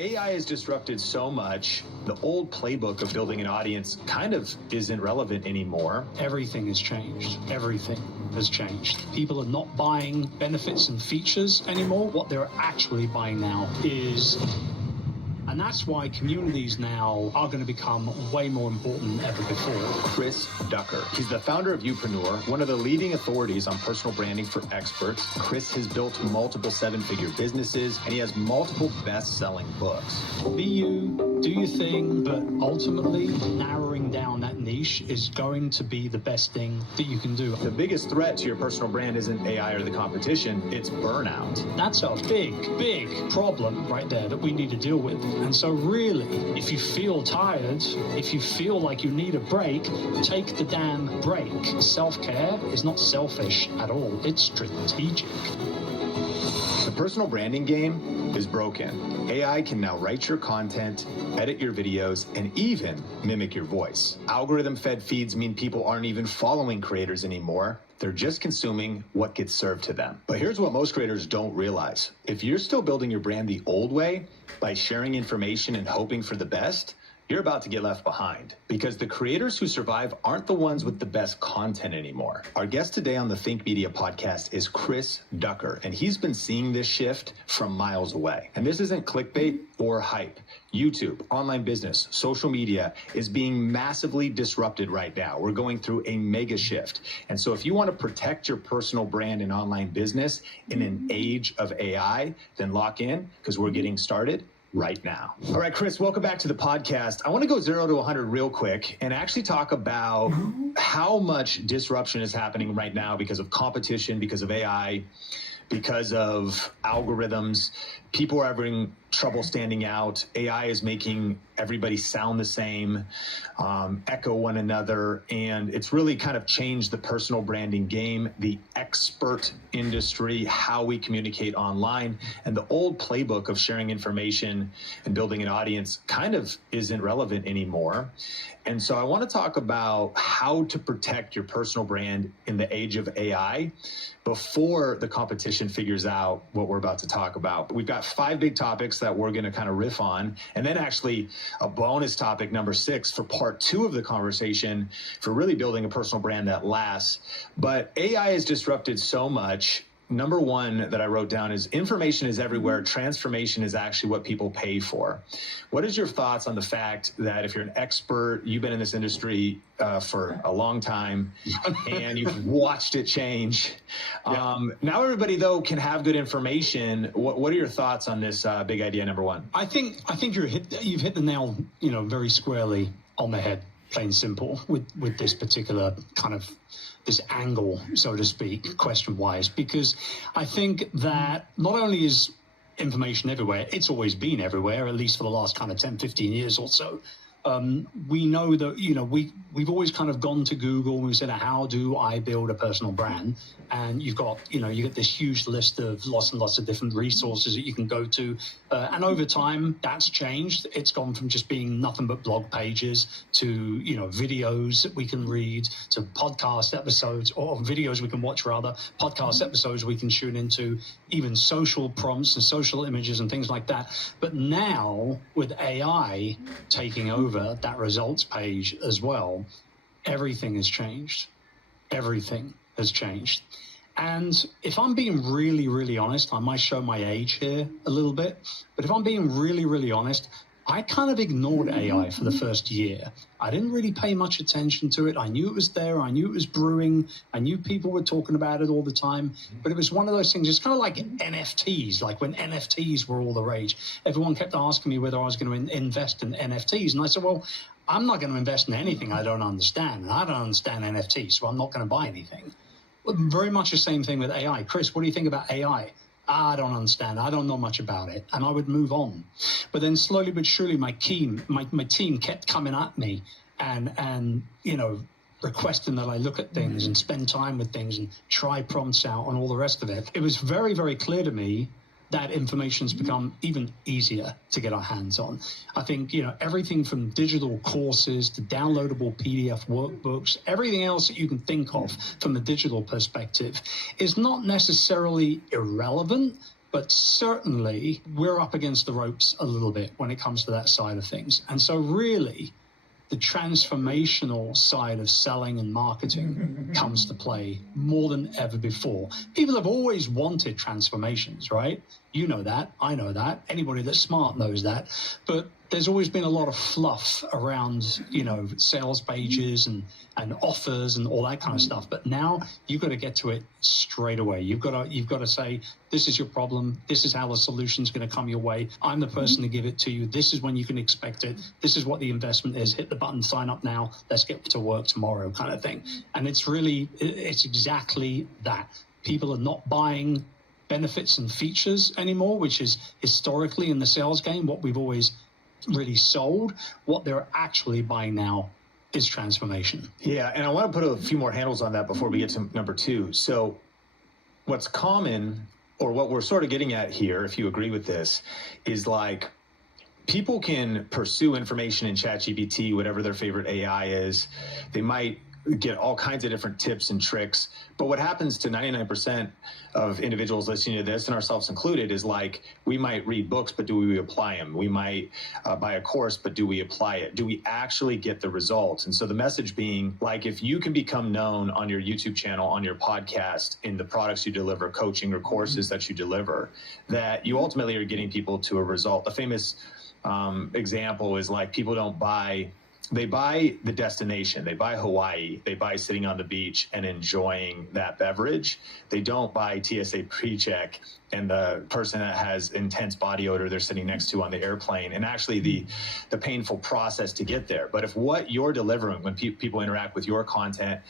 AI has disrupted so much, the old playbook of building an audience kind of isn't relevant anymore. Everything has changed. Everything has changed. People are not buying benefits and features anymore. What they're actually buying now is... And that's why communities now are going to become way more important than ever before. Chris Ducker. He's the founder of Youpreneur, one of the leading authorities on personal branding for experts. Chris has built multiple seven-figure businesses, and he has multiple best-selling books. Be you, do your thing, but ultimately narrowing down that niche is going to be the best thing that you can do. The biggest threat to your personal brand isn't AI or the competition, it's burnout. That's a big, big problem right there that we need to deal with. And so really, if you feel tired, if you feel like you need a break, take the damn break. Self-care is not selfish at all. It's strategic. The personal branding game is broken. AI can now write your content, edit your videos, and even mimic your voice. Algorithm-fed feeds mean people aren't even following creators anymore. They're just consuming what gets served to them. But here's what most creators don't realize. If you're still building your brand the old way, by sharing information and hoping for the best, you're about to get left behind, because the creators who survive aren't the ones with the best content anymore. Our guest today on the Think Media podcast is Chris Ducker, and he's been seeing this shift from miles away. And this isn't clickbait or hype. YouTube, online business, social media is being massively disrupted right now. We're going through a mega shift. And so if you want to protect your personal brand and online business in an age of AI, then lock in, because we're getting started right now. All right, Chris, welcome back to the podcast. I want to go 0 to 100 real quick and actually talk about how much disruption is happening right now because of competition, because of AI, because of algorithms. People are having trouble standing out. AI is making everybody sound the same, echo one another, and it's really kind of changed the personal branding game, the expert industry, how we communicate online, and the old playbook of sharing information and building an audience kind of isn't relevant anymore. And so I want to talk about how to protect your personal brand in the age of AI before the competition figures out what we're about to talk about. We've got 5 big topics that we're going to kind of riff on, and then actually a bonus topic, number 6, for part 2 of the conversation for really building a personal brand that lasts. But AI has disrupted so much. Number 1 that I wrote down is information is everywhere. Transformation is actually what people pay for. What is your thoughts on the fact that if you're an expert, you've been in this industry for a long time and you've watched it change. Now everybody though can have good information. What are your thoughts on this big idea, number 1? I think you've hit the nail, very squarely on the head, plain simple, with this particular kind of this angle, so to speak, question-wise, because I think that not only is information everywhere, it's always been everywhere, at least for the last kind of 10, 15 years or so. We know that, we've always kind of gone to Google and we said, how do I build a personal brand? And you've got, you get this huge list of lots and lots of different resources that you can go to. And over time, that's changed. It's gone from just being nothing but blog pages to, videos that we can read, to podcast episodes, or videos we can watch, rather, podcast episodes we can tune into, even social prompts and social images and things like that. But now, with AI taking over that results page as well, everything has changed. Everything has changed. And if I'm being really, really honest, I might show my age here a little bit, but if I'm being really, really honest, I kind of ignored AI for the first year. I didn't really pay much attention to it. I knew it was there. I knew it was brewing. I knew people were talking about it all the time. But it was one of those things, it's kind of like NFTs, like when NFTs were all the rage. Everyone kept asking me whether I was going to invest in NFTs. And I said, well, I'm not going to invest in anything I don't understand. And I don't understand NFTs, so I'm not going to buy anything. Very much the same thing with AI. Chris, what do you think about AI? I don't understand. I don't know much about it. And I would move on. But then slowly but surely, my team kept coming at me and requesting that I look at things and spend time with things and try prompts out and all the rest of it. It was very, very clear to me that information's become even easier to get our hands on. I think, everything from digital courses to downloadable PDF workbooks, everything else that you can think of from a digital perspective is not necessarily irrelevant, but certainly we're up against the ropes a little bit when it comes to that side of things. And so really, the transformational side of selling and marketing comes to play more than ever before. People have always wanted transformations, right? You know that, I know that, anybody that's smart knows that. But there's always been a lot of fluff around, sales pages and offers and all that kind of stuff. But now you've got to get to it straight away. You've got to say, this is your problem. This is how the solution's going to come your way. I'm the person to give it to you. This is when you can expect it. This is what the investment is. Hit the button, sign up now. Let's get to work tomorrow, kind of thing. And it's exactly that. People are not buying benefits and features anymore, which is historically in the sales game what we've always really sold. What they're actually buying now is transformation. Yeah, and I want to put a few more handles on that before we get to number 2. So what's common, or what we're sort of getting at here, if you agree with this, is like people can pursue information in ChatGPT, whatever their favorite AI is. They might get all kinds of different tips and tricks. But what happens to 99% of individuals listening to this, and ourselves included, is like, we might read books, but do we apply them? We might buy a course, but do we apply it? Do we actually get the results? And so the message being, like, if you can become known on your YouTube channel, on your podcast, in the products you deliver, coaching or courses that you deliver, that you ultimately are getting people to a result. A famous example is like, people don't buy... They buy the destination. They buy Hawaii. They buy sitting on the beach and enjoying that beverage. They don't buy TSA PreCheck and the person that has intense body odor they're sitting next to on the airplane, and actually the painful process to get there. But if what you're delivering when people interact with your content,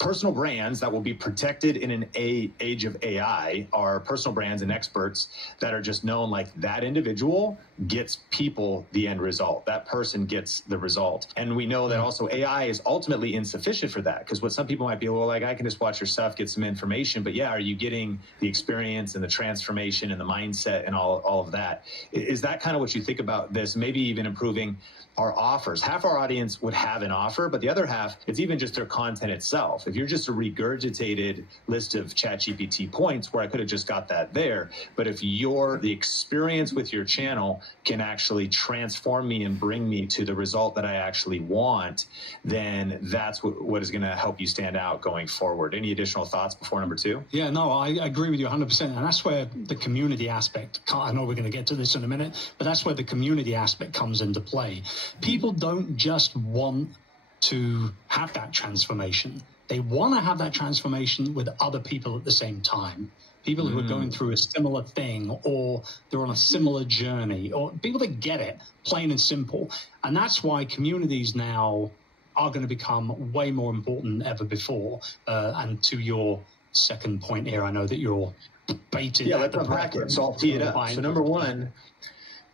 personal brands that will be protected in an age of AI are personal brands and experts that are just known, like, that individual gets people the end result. That person gets the result. And we know that also AI is ultimately insufficient for that, because what some people might be, well, like, I can just watch your stuff, get some information, but yeah, are you getting the experience and the transformation and the mindset and all of that? Is that kind of what you think about this? Maybe even improving our offers. Half our audience would have an offer, but the other half, it's even just their content itself. If you're just a regurgitated list of ChatGPT points, where I could have just got that there, but if the experience with your channel can actually transform me and bring me to the result that I actually want, then that's what is going to help you stand out going forward. Any additional thoughts before number 2? Yeah, no, I agree with you 100%. And that's where the community aspect, I know we're going to get to this in a minute, but that's where the community aspect comes into play. People don't just want to have that transformation. They want to have that transformation with other people at the same time. People who are going through a similar thing, or they're on a similar journey, or people that get it, plain and simple. And that's why communities now are going to become way more important than ever before. And to your second point here, I know that you're baited. Yeah, let's unpack it. So I'll tee it up. So number 1,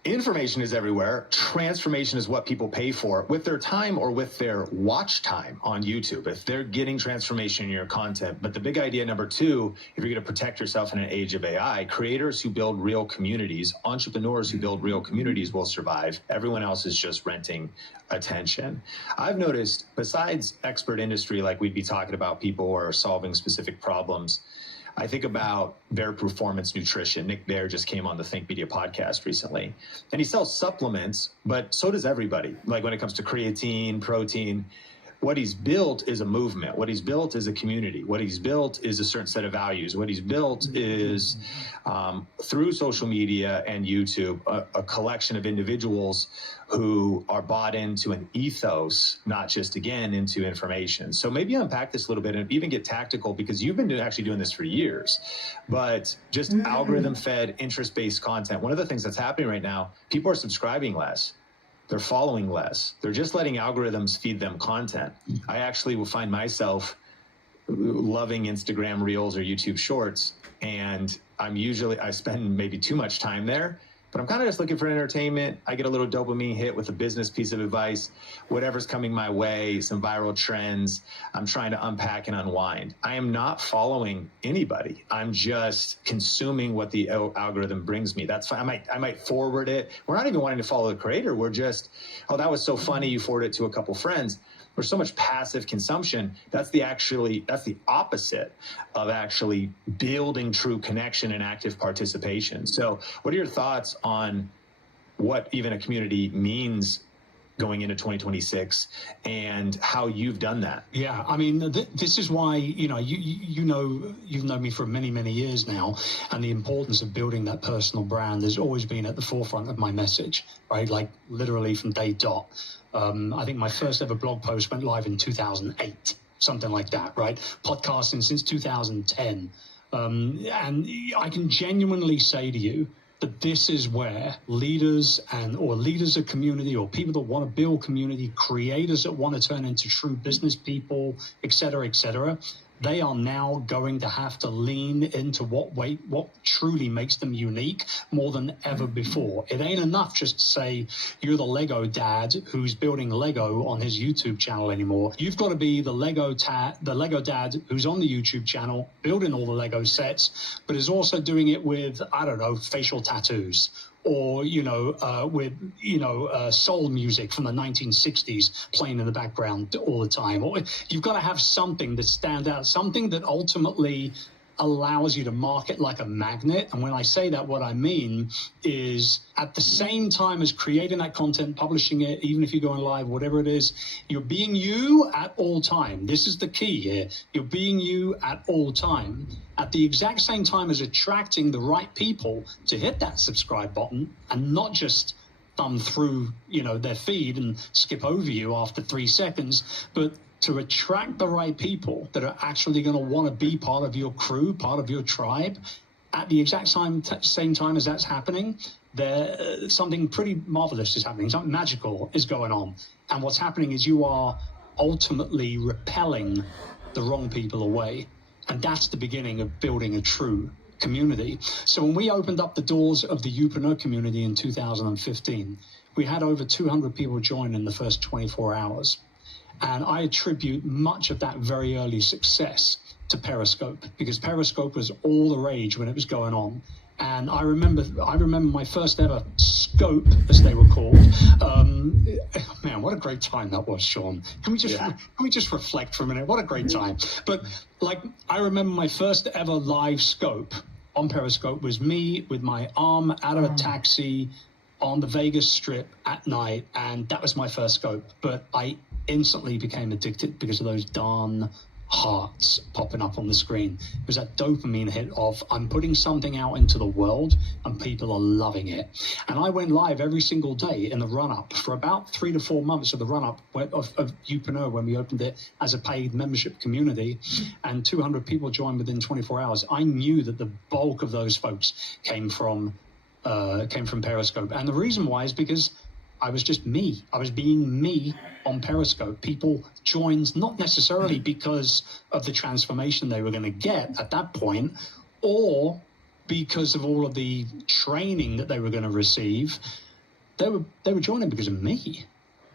information is everywhere. Transformation is what people pay for with their time or with their watch time on YouTube, if they're getting transformation in your content. But the big idea, number 2, if you're going to protect yourself in an age of AI, creators who build real communities, entrepreneurs who build real communities will survive. Everyone else is just renting attention. I've noticed, besides expert industry, like we'd be talking about people who are solving specific problems, I think about Bare Performance Nutrition. Nick Bare just came on the Think Media podcast recently, and he sells supplements, but so does everybody. Like when it comes to creatine, protein, what he's built is a movement. What he's built is a community. What he's built is a certain set of values. What he's built is, through social media and YouTube, a collection of individuals who are bought into an ethos, not just, again, into information. So maybe unpack this a little bit and even get tactical, because you've been actually doing this for years, but just algorithm-fed, interest-based content. One of the things that's happening right now, people are subscribing less. They're following less. They're just letting algorithms feed them content. I actually will find myself loving Instagram Reels or YouTube Shorts, and I spend maybe too much time there, but I'm kind of just looking for entertainment. I get a little dopamine hit with a business piece of advice, whatever's coming my way, some viral trends. I'm trying to unpack and unwind. I am not following anybody. I'm just consuming what the algorithm brings me. That's fine. I might forward it. We're not even wanting to follow the creator. We're just, oh, that was so funny. You forward it to a couple friends. there's so much passive consumption. That's the opposite of actually building true connection and active participation. So what are your thoughts on what even a community means going into 2026 and how you've done that? Yeah, I mean, this is why, you've known me for many, many years now, and the importance of building that personal brand has always been at the forefront of my message, right? Like literally from day dot. I think my first ever blog post went live in 2008, something like that, right? Podcasting since 2010. And I can genuinely say to you, that this is where leaders of community, or people that want to build community, creators that want to turn into true business people, et cetera, they are now going to have to lean into what truly makes them unique more than ever before. It ain't enough just to say you're the Lego dad who's building Lego on his YouTube channel anymore. You've got to be the Lego dad who's on the YouTube channel building all the Lego sets, but is also doing it with, I don't know, facial tattoos, or with soul music from the 1960s playing in the background all the time. Or you've got to have something that stands out, something that ultimately allows you to market like a magnet. And when I say that, what I mean is at the same time as creating that content, publishing it, even if you're going live, whatever it is, you're being you at all time. This is the key here. You're being you at all time, at the exact same time as attracting the right people to hit that subscribe button and not just thumb through, their feed and skip over you after 3 seconds, but to attract the right people that are actually going to want to be part of your crew, part of your tribe. At the exact same time as that's happening, something pretty marvelous is happening. Something magical is going on. And what's happening is you are ultimately repelling the wrong people away. And that's the beginning of building a true community. So when we opened up the doors of the Youpreneur community in 2015, we had over 200 people join in the first 24 hours. And I attribute much of that very early success to Periscope, because Periscope was all the rage when it was going on. And I remember my first ever scope, as they were called. Man, what a great time that was, Sean. Can we just reflect for a minute? What a great time. But I remember my first ever live scope on Periscope was me with my arm out of a taxi on the Vegas Strip at night, and that was my first scope. But I instantly became addicted because of those darn hearts popping up on the screen. It was that dopamine hit of I'm putting something out into the world and people are loving it. And I went live every single day in the run-up for about 3 to 4 months of the run-up of Youpreneur when we opened it as a paid membership community, and 200 people joined within 24 hours. I knew that the bulk of those folks came from Periscope. And the reason why is because I was just me. I was being me on Periscope. People joined not necessarily because of the transformation they were going to get at that point, or because of all of the training that they were going to receive. They were joining because of me.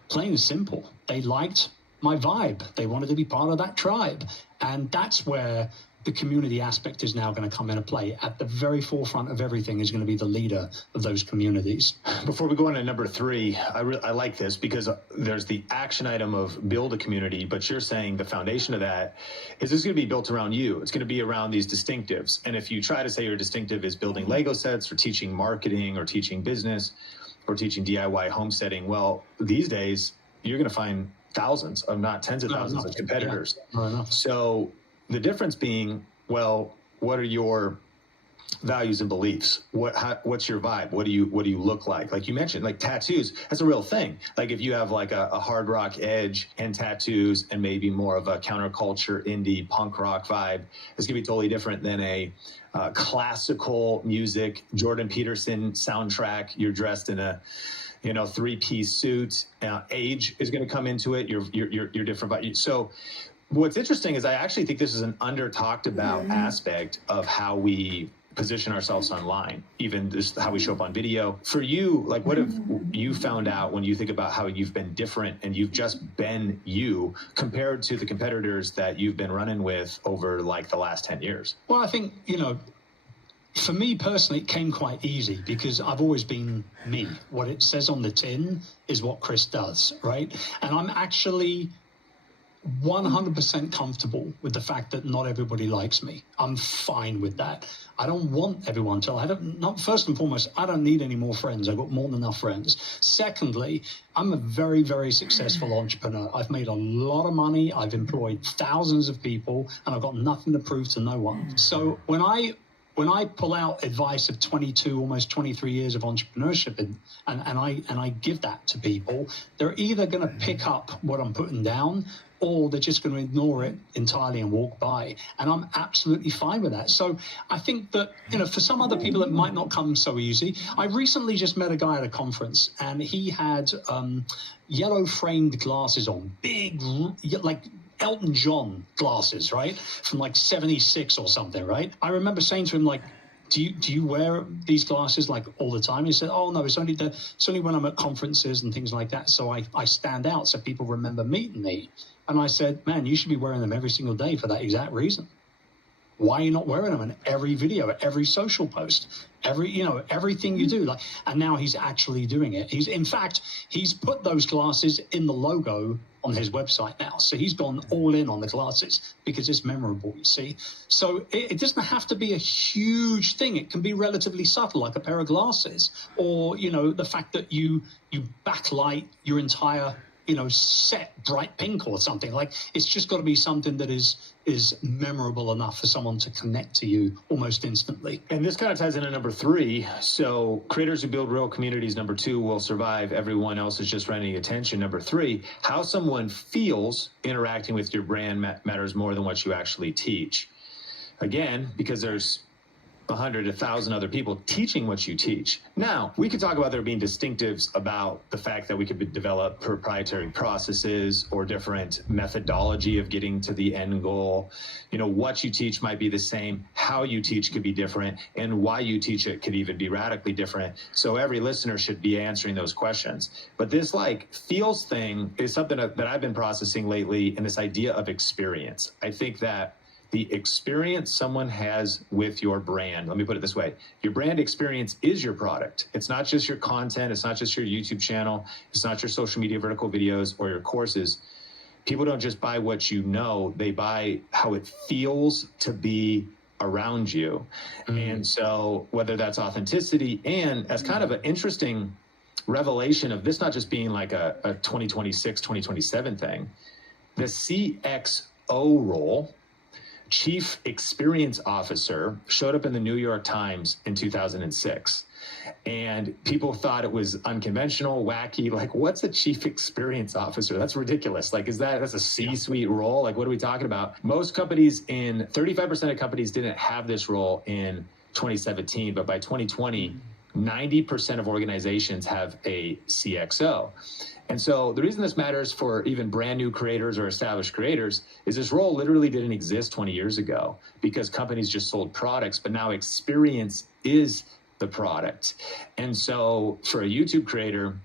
Plain and simple. They liked my vibe. They wanted to be part of that tribe. And that's where the community aspect is now going to come into play. At the very forefront of everything is going to be the leader of those communities. Before we go on to number 3, I like this because there's the action item of build a community, but you're saying the foundation of that is this going to be built around you. It's going to be around these distinctives. And if you try to say your distinctive is building Lego sets or teaching marketing or teaching business or teaching DIY homesteading, well, these days you're going to find thousands of not tens of thousands of competitors. Yeah. So the difference being, well, what are your values and beliefs? What's your vibe? What do you look like? Like you mentioned, like tattoos, that's a real thing. Like if you have like a hard rock edge and tattoos and maybe more of a counterculture indie punk rock vibe, it's gonna be totally different than a classical music Jordan Peterson soundtrack. You're dressed in a 3-piece suit. Age is going to come into it. You're different. So what's interesting is I actually think this is an under talked about aspect of how we position ourselves online, even just how we show up on video. For you, like what have you found out when you think about how you've been different and you've just been you compared to the competitors that you've been running with over like the last 10 years? Well, I think, for me personally, it came quite easy because I've always been me. What it says on the tin is what Chris does, right? And I'm actually 100% comfortable with the fact that not everybody likes me. I'm fine with that. I don't want everyone to. Not first and foremost, I don't need any more friends. I've got more than enough friends. Secondly, I'm a very, very successful entrepreneur. I've made a lot of money. I've employed thousands of people, and I've got nothing to prove to no one. So when I pull out advice of 22, almost 23 years of entrepreneurship, and I give that to people, they're either going to pick up what I'm putting down, or they're just going to ignore it entirely and walk by. And I'm absolutely fine with that. So I think that, for some other people, it might not come so easy. I recently just met a guy at a conference, and he had yellow framed glasses on, big, like Elton John glasses, right? From like 76 or something, right? I remember saying to him, like, do you wear these glasses like all the time? He said, oh no, it's only when I'm at conferences and things like that. So I stand out so people remember meeting me. And I said, man, you should be wearing them every single day for that exact reason. Why are you not wearing them in every video, every social post, everything you do? And now he's actually doing it. He's put those glasses in the logo on his website now. So he's gone all in on the glasses because it's memorable, you see. So it doesn't have to be a huge thing. It can be relatively subtle, like a pair of glasses, or, the fact that you backlight your entire set bright pink or something. Like, it's just got to be something that is memorable enough for someone to connect to you almost instantly. And this kind of ties into number 3. So creators who build real communities, number 2, will survive. Everyone else is just running attention. Number 3, how someone feels interacting with your brand matters more than what you actually teach. Again, because there's 100, 1,000 other people teaching what you teach. Now, we could talk about there being distinctives about the fact that we could develop proprietary processes or different methodology of getting to the end goal. What you teach might be the same, how you teach could be different, and why you teach it could even be radically different. So every listener should be answering those questions. But this feels thing is something that I've been processing lately, and this idea of experience. I think that the experience someone has with your brand, let me put it this way, your brand experience is your product. It's not just your content. It's not just your YouTube channel. It's not your social media vertical videos or your courses. People don't just buy what you know, they buy how it feels to be around you. And so whether that's authenticity, and as kind of an interesting revelation of this not just being like a 2026, 2027 thing, the CXO role, Chief Experience Officer, showed up in the New York Times in 2006. And people thought it was unconventional, wacky. Like, what's a Chief Experience Officer? That's ridiculous. Like, that's a C-suite role? Like, what are we talking about? Most companies 35% of companies didn't have this role in 2017, but by 2020, 90% of organizations have a CXO. And so the reason this matters for even brand new creators or established creators is this role literally didn't exist 20 years ago because companies just sold products, but now experience is the product. And so for a YouTube creator,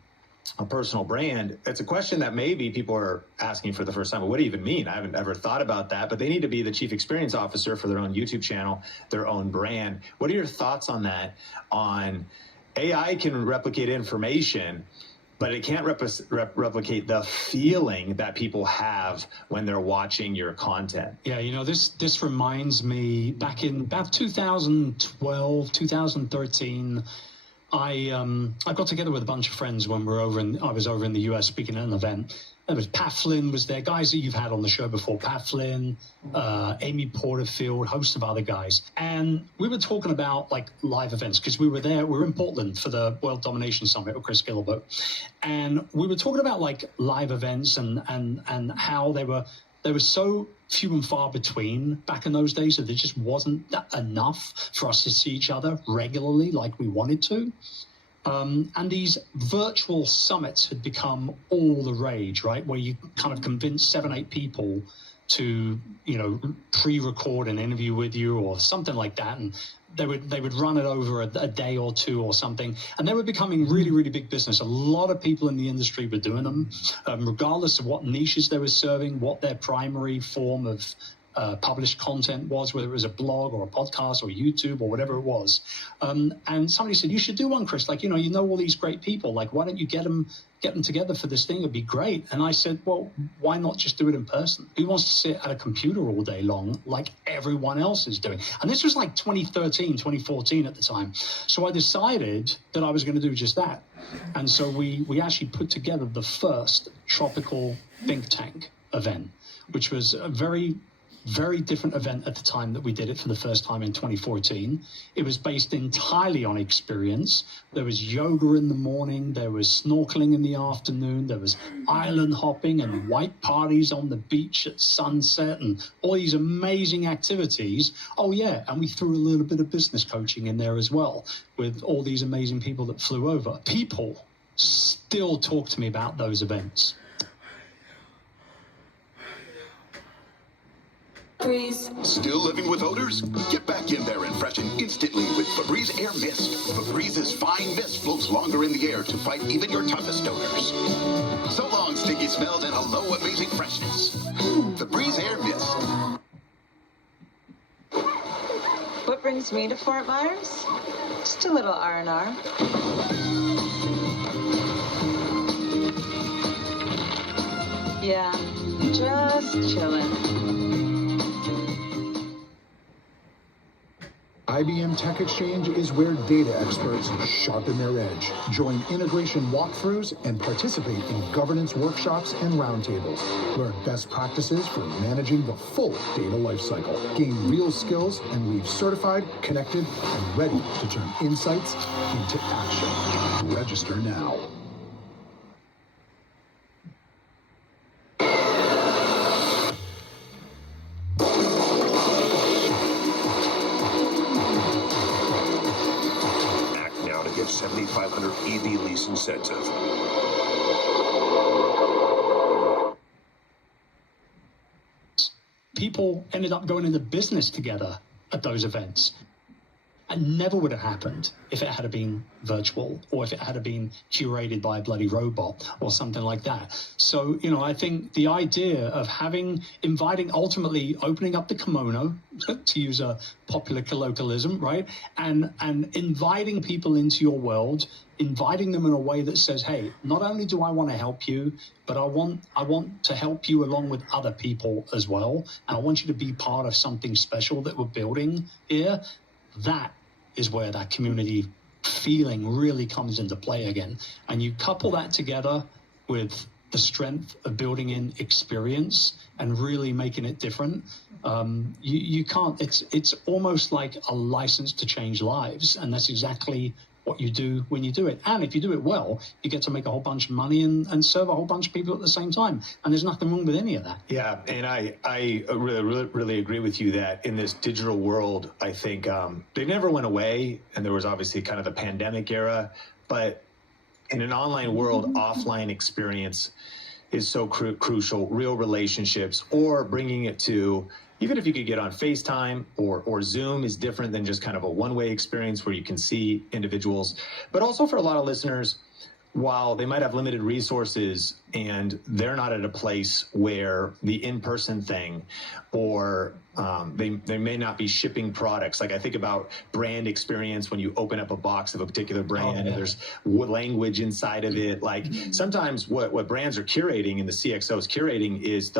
a personal brand, it's a question that maybe people are asking for the first time. Well, what do you even mean? I haven't ever thought about that, but they need to be the chief experience officer for their own YouTube channel, their own brand. What are your thoughts on that? On AI can replicate information, but it can't replicate the feeling that people have when they're watching your content. Yeah, this reminds me back in about 2012, 2013, I got together with a bunch of friends when I was over in the US speaking at an event. There was Pat Flynn was there, guys that you've had on the show before, Pat Flynn, Amy Porterfield, host of other guys. And we were talking about live events because we were in Portland for the World Domination Summit with Chris Gillibo. And we were talking about live events and how they were so few and far between back in those days that there just wasn't enough for us to see each other regularly like we wanted to. And these virtual summits had become all the rage, right? Where you kind of convince 7, 8 people to, pre-record an interview with you or something like that. And they would run it over a day or two or something. And they were becoming really, really big business. A lot of people in the industry were doing them, regardless of what niches they were serving, what their primary form of published content was, whether it was a blog or a podcast or YouTube or whatever it was. And somebody said, you should do one, Chris. Like, you know all these great people. Like, why don't you get them together for this thing? It'd be great. And I said, well, why not just do it in person? Who wants to sit at a computer all day long like everyone else is doing? And this was like 2013, 2014 at the time. So I decided that I was going to do just that. And so we actually put together the first tropical think tank event, which was a very, very different event at the time that we did it for the first time in 2014. It was based entirely on experience. There was yoga in the morning, there was snorkeling in the afternoon, there was island hopping and white parties on the beach at sunset and all these amazing activities. Oh yeah, and we threw a little bit of business coaching in there as well with all these amazing people that flew over. People still talk to me about those events. Febreze. Still living with odors? Get back in there and freshen instantly with Febreze Air Mist. Febrez's fine mist floats longer in the air to fight even your toughest odors. So long, stinky smells, and hello, amazing freshness. Febreze Air Mist. What brings me to Fort Myers? Just a little R&R. Yeah, just chilling. IBM Tech Exchange is where data experts sharpen their edge. Join integration walkthroughs and participate in governance workshops and roundtables. Learn best practices for managing the full data lifecycle. Gain real skills and leave certified, connected, and ready to turn insights into action. Register now. Get 7,500 EV lease incentive. People ended up going into business together at those events. And never would have happened if it had been virtual or if it had been curated by a bloody robot or something like that. So, I think the idea of inviting, ultimately opening up the kimono, to use a popular colloquialism, right? And inviting people into your world, inviting them in a way that says, hey, not only do I want to help you, but I want to help you along with other people as well. And I want you to be part of something special that we're building here. That is where that community feeling really comes into play again. And you couple that together with the strength of building in experience and really making it different. You can't, it's almost like a license to change lives. And that's exactly what you do when you do it. And if you do it well, you get to make a whole bunch of money and serve a whole bunch of people at the same time. And there's nothing wrong with any of that. Yeah, and I really agree with you that in this digital world, I think they never went away. And there was obviously kind of the pandemic era. But in an online world, offline experience is so crucial. Real relationships, or bringing it to, even if you could get on FaceTime or Zoom, is different than just kind of a one-way experience where you can see individuals. But also for a lot of listeners, while they might have limited resources and they're not at a place where the in-person thing, or they may not be shipping products. Like I think about brand experience when you open up a box of a particular brand and there's language inside of it. Like sometimes what brands are curating and the CXO is curating is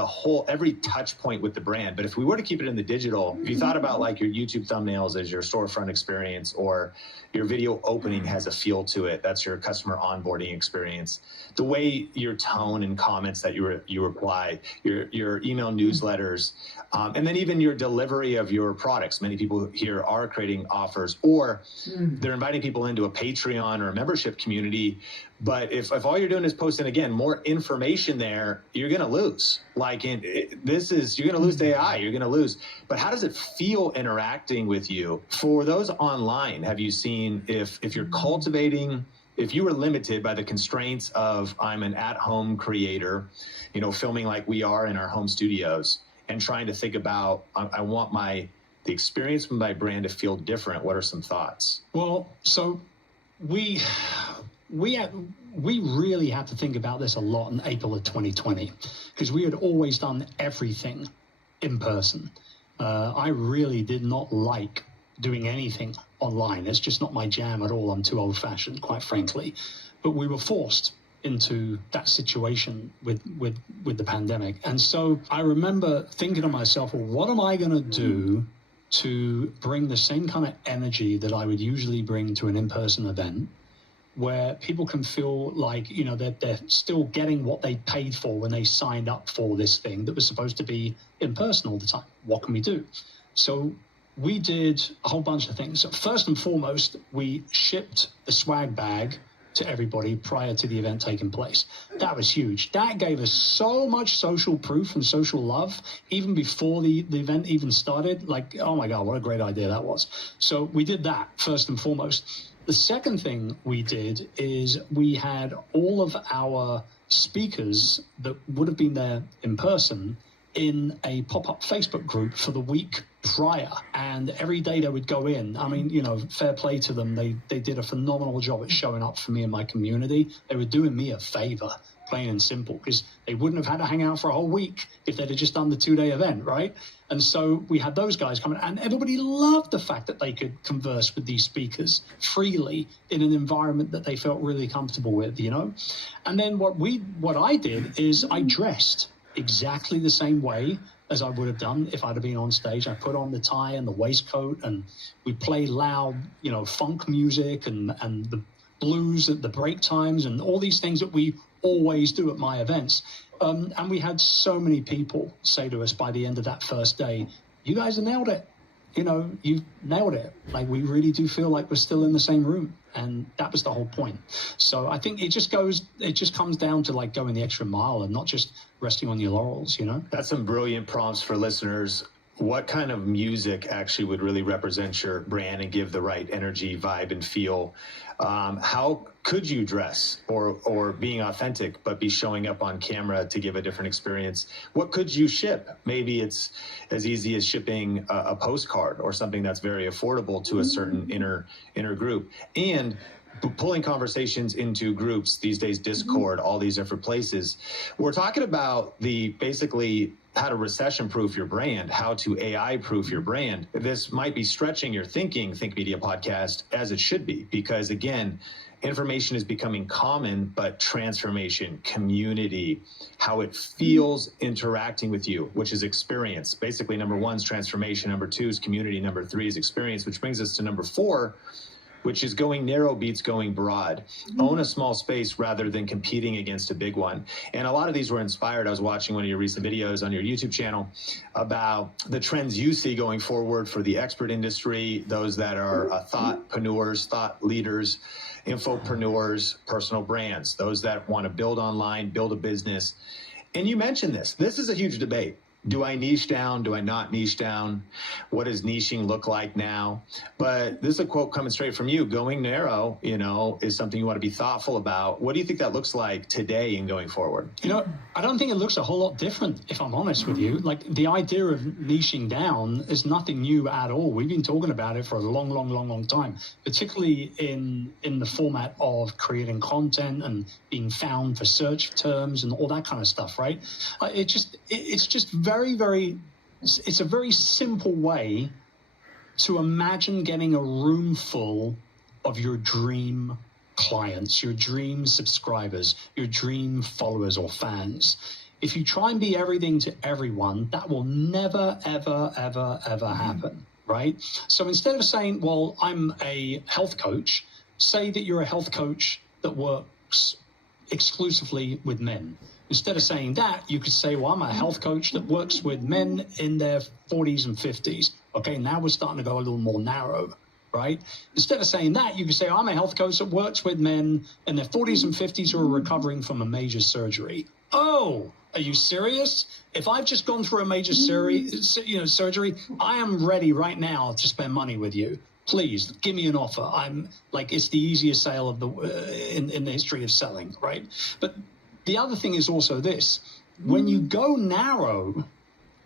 every touch point with the brand. But if we were to keep it in the digital, if you thought about like your YouTube thumbnails as your storefront experience, or your video opening has a feel to it, that's your customer onboarding experience. The way your tone and comments that you reply, your email newsletters, and then even your delivery of your products. Many people here are creating offers, or they're inviting people into a Patreon or a membership community. But if all you're doing is posting, again, more information there, you're going to lose. Like you're going to lose to AI, you're going to lose. But how does it feel interacting with you? For those online, have you seen if you're cultivating, if you were limited by the constraints of I'm an at-home creator, filming like we are in our home studios, and trying to think about, I want the experience with my brand to feel different. What are some thoughts? Well, so we really had to think about this a lot in April of 2020, because we had always done everything in person. I really did not like doing anything online. It's just not my jam at all. I'm too old-fashioned, quite frankly. But we were forced into that situation with the pandemic. And so I remember thinking to myself, well, what am I going to do to bring the same kind of energy that I would usually bring to an in-person event, where people can feel like, you know, they're still getting what they paid for when they signed up for this thing that was supposed to be in person all the time. What can we do? So we did a whole bunch of things. So first and foremost, we shipped the swag bag to everybody prior to the event taking place. That was huge. That gave us so much social proof and social love, even before the event even started. Like, oh my God, what a great idea that was. So we did that first and foremost. The second thing we did is we had all of our speakers that would have been there in person in a pop-up Facebook group for the week prior, and every day they would go in. I mean, you know, fair play to them. They did a phenomenal job at showing up for me and my community. They were doing me a favor, plain and simple, because they wouldn't have had to hang out for a whole week if they'd have just done the 2-day event, right? And so we had those guys coming, and everybody loved the fact that they could converse with these speakers freely in an environment that they felt really comfortable with, you know? And then what I did is I dressed exactly the same way as I would have done if I'd have been on stage. I put on the tie and the waistcoat, and we played loud, you know, funk music and the blues at the break times and all these things that we always do at my events. And we had so many people say to us by the end of that first day, you guys have nailed it. You know, you nailed it. Like, we really do feel like we're still in the same room. And that was the whole point. So I think it just comes down to like going the extra mile and not just resting on your laurels, you know? That's some brilliant prompts for listeners. What kind of music actually would really represent your brand and give the right energy, vibe, and feel? How could you dress or being authentic, but be showing up on camera to give a different experience? What could you ship? Maybe it's as easy as shipping a postcard or something that's very affordable to a certain inner group. And pulling conversations into groups these days, Discord, all these different places. We're talking about basically how to recession-proof your brand, how to AI-proof your brand. This might be stretching your thinking, Think Media Podcast, as it should be, because again, information is becoming common, but transformation, community, how it feels interacting with you, which is experience. Basically, number 1 is transformation, number 2 is community, number 3 is experience, which brings us to number 4, which is going narrow beats going broad. Own a small space rather than competing against a big one. And a lot of these were inspired. I was watching one of your recent videos on your YouTube channel about the trends you see going forward for the expert industry, those that are thoughtpreneurs, thought leaders, infopreneurs, personal brands, those that want to build online, build a business. And you mentioned this. This is a huge debate. Do I niche down? Do I not niche down? What does niching look like now? But this is a quote coming straight from you. Going narrow, you know, is something you want to be thoughtful about. What do you think that looks like today and going forward? You know, I don't think it looks a whole lot different, if I'm honest with you. Like, the idea of niching down is nothing new at all. We've been talking about it for a long time, particularly in the format of creating content and being found for search terms and all that kind of stuff, right? It's a very simple way to imagine getting a room full of your dream clients, your dream subscribers, your dream followers or fans. If you try and be everything to everyone, that will never, ever happen, right? So instead of saying, well, I'm a health coach, say that you're a health coach that works exclusively with men. Instead of saying that, you could say, well, I'm a health coach that works with men in their 40s and 50s. Okay, now we're starting to go a little more narrow, right? Instead of saying that, you could say, I'm a health coach that works with men in their 40s and 50s who are recovering from a major surgery. Oh, are you serious? If I've just gone through a major surgery, I am ready right now to spend money with you. Please give me an offer. I'm like, it's the easiest sale of in the history of selling, right? But the other thing is also this: when you go narrow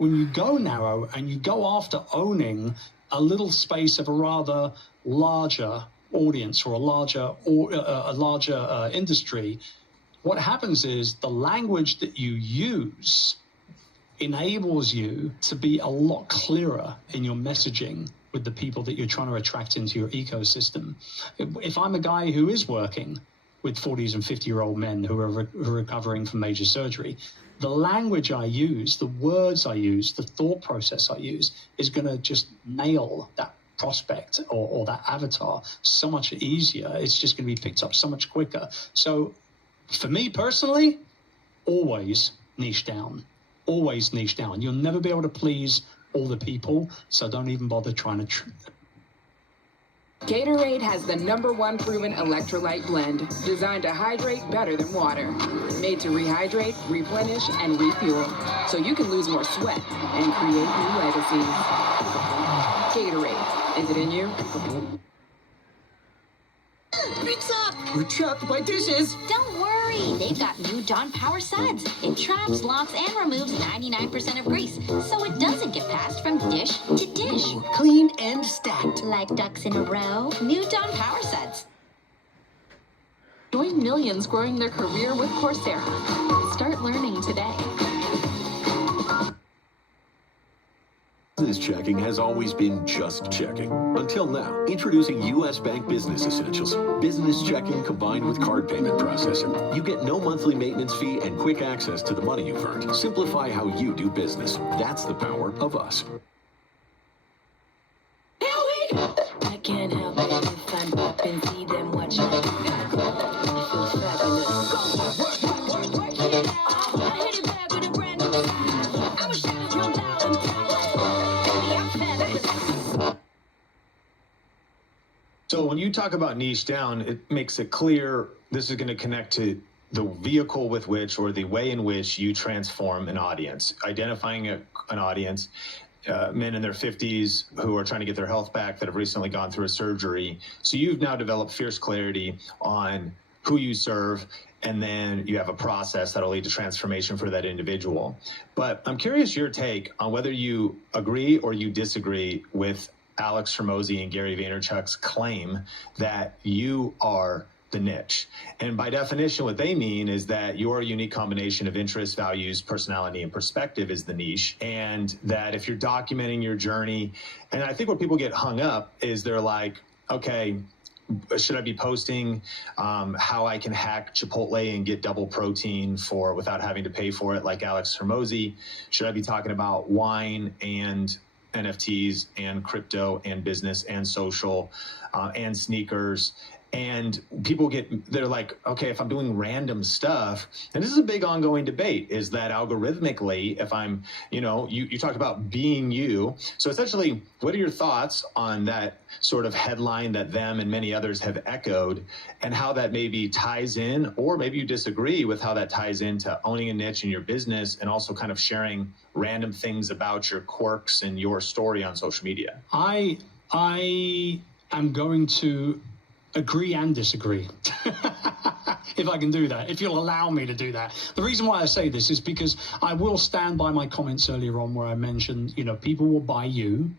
and you go after owning a little space of a rather larger audience or a larger industry, what happens is the language that you use enables you to be a lot clearer in your messaging with the people that you're trying to attract into your ecosystem. If I'm a guy who is working with 40s and 50-year-old men who are recovering from major surgery, the language I use, the words I use, the thought process I use is going to just nail that prospect or that avatar so much easier. It's just going to be picked up so much quicker. So for me personally, always niche down. Always niche down. You'll never be able to please all the people, so don't even bother trying to... Gatorade has the #1 proven electrolyte blend, designed to hydrate better than water. Made to rehydrate, replenish, and refuel, so you can lose more sweat and create new legacies. Gatorade, is it in you? Pizza! We're trapped by dishes! Don't worry, they've got new Dawn Power Suds. It traps, locks, and removes 99% of grease, so it doesn't get passed from dish to dish. Ooh, clean and stacked. Like ducks in a row. New Dawn Power Suds. Join millions growing their career with Coursera. Start learning today. Business checking has always been just checking. Until now, introducing U.S. Bank Business Essentials. Business checking combined with card payment processing. You get no monthly maintenance fee and quick access to the money you've earned. Simplify how you do business. That's the power of us. I can't help it if I'm up and see them watching. I feel fabulous. I hit it back with a brand new style. I'm a shadow jump out and baby, I'm fabulous. So when you talk about niche down, it makes it clear this is going to connect to the vehicle with which, or the way in which you transform an audience, identifying an audience, men in their 50s who are trying to get their health back that have recently gone through a surgery. So you've now developed fierce clarity on who you serve, and then you have a process that'll lead to transformation for that individual. But I'm curious your take on whether you agree or you disagree with Alex Hormozi and Gary Vaynerchuk's claim that you are the niche. And by definition, what they mean is that your unique combination of interests, values, personality, and perspective is the niche. And that if you're documenting your journey, and I think where people get hung up is they're like, okay, should I be posting how I can hack Chipotle and get double protein without having to pay for it like Alex Hormozi? Should I be talking about wine and NFTs and crypto and business and social and sneakers? And people they're like, okay, if I'm doing random stuff, and this is a big ongoing debate, is that algorithmically, if I'm, you talked about being you. So essentially, what are your thoughts on that sort of headline that them and many others have echoed, and how that maybe ties in, or maybe you disagree with how that ties into owning a niche in your business and also kind of sharing random things about your quirks and your story on social media? I am going to agree and disagree. If I can do that, if you'll allow me to do that. The reason why I say this is because I will stand by my comments earlier on where I mentioned, people will buy you.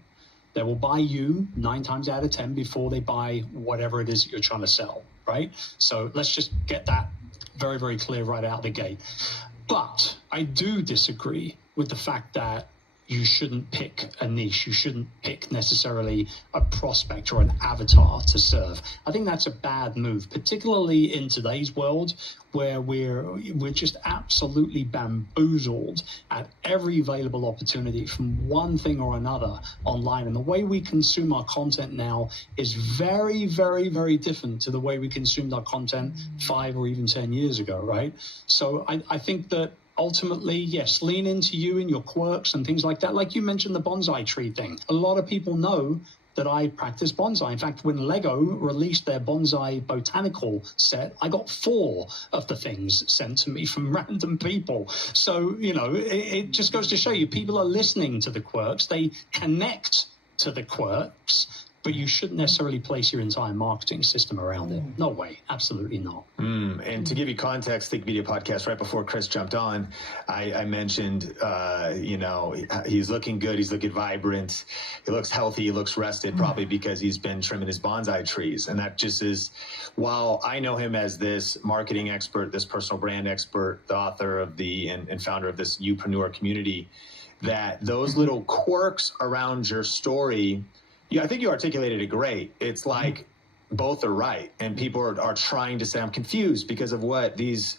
They will buy you 9 times out of 10 before they buy whatever it is that you're trying to sell, right? So let's just get that very, very clear right out of the gate. But I do disagree with the fact that you shouldn't pick a niche. You shouldn't pick necessarily a prospect or an avatar to serve. I think that's a bad move, particularly in today's world where we're just absolutely bamboozled at every available opportunity from one thing or another online. And the way we consume our content now is very, very, very different to the way we consumed our content 5 or even 10 years ago, right? So I think that ultimately, yes, lean into you and your quirks and things like that. Like you mentioned the bonsai tree thing. A lot of people know that I practice bonsai. In fact, when Lego released their bonsai botanical set, I got 4 of the things sent to me from random people. So, it just goes to show you, people are listening to the quirks. They connect to the quirks, but you shouldn't necessarily place your entire marketing system around it. No way, absolutely not. And to give you context, Think Media Podcast, right before Chris jumped on, I mentioned, he's looking good, he's looking vibrant, he looks healthy, he looks rested, probably because he's been trimming his bonsai trees. And that just is, while I know him as this marketing expert, this personal brand expert, the author of and founder of this Youpreneur community, that those little quirks around your story, I think you articulated it great. It's like both are right. And people are trying to say, I'm confused because of what these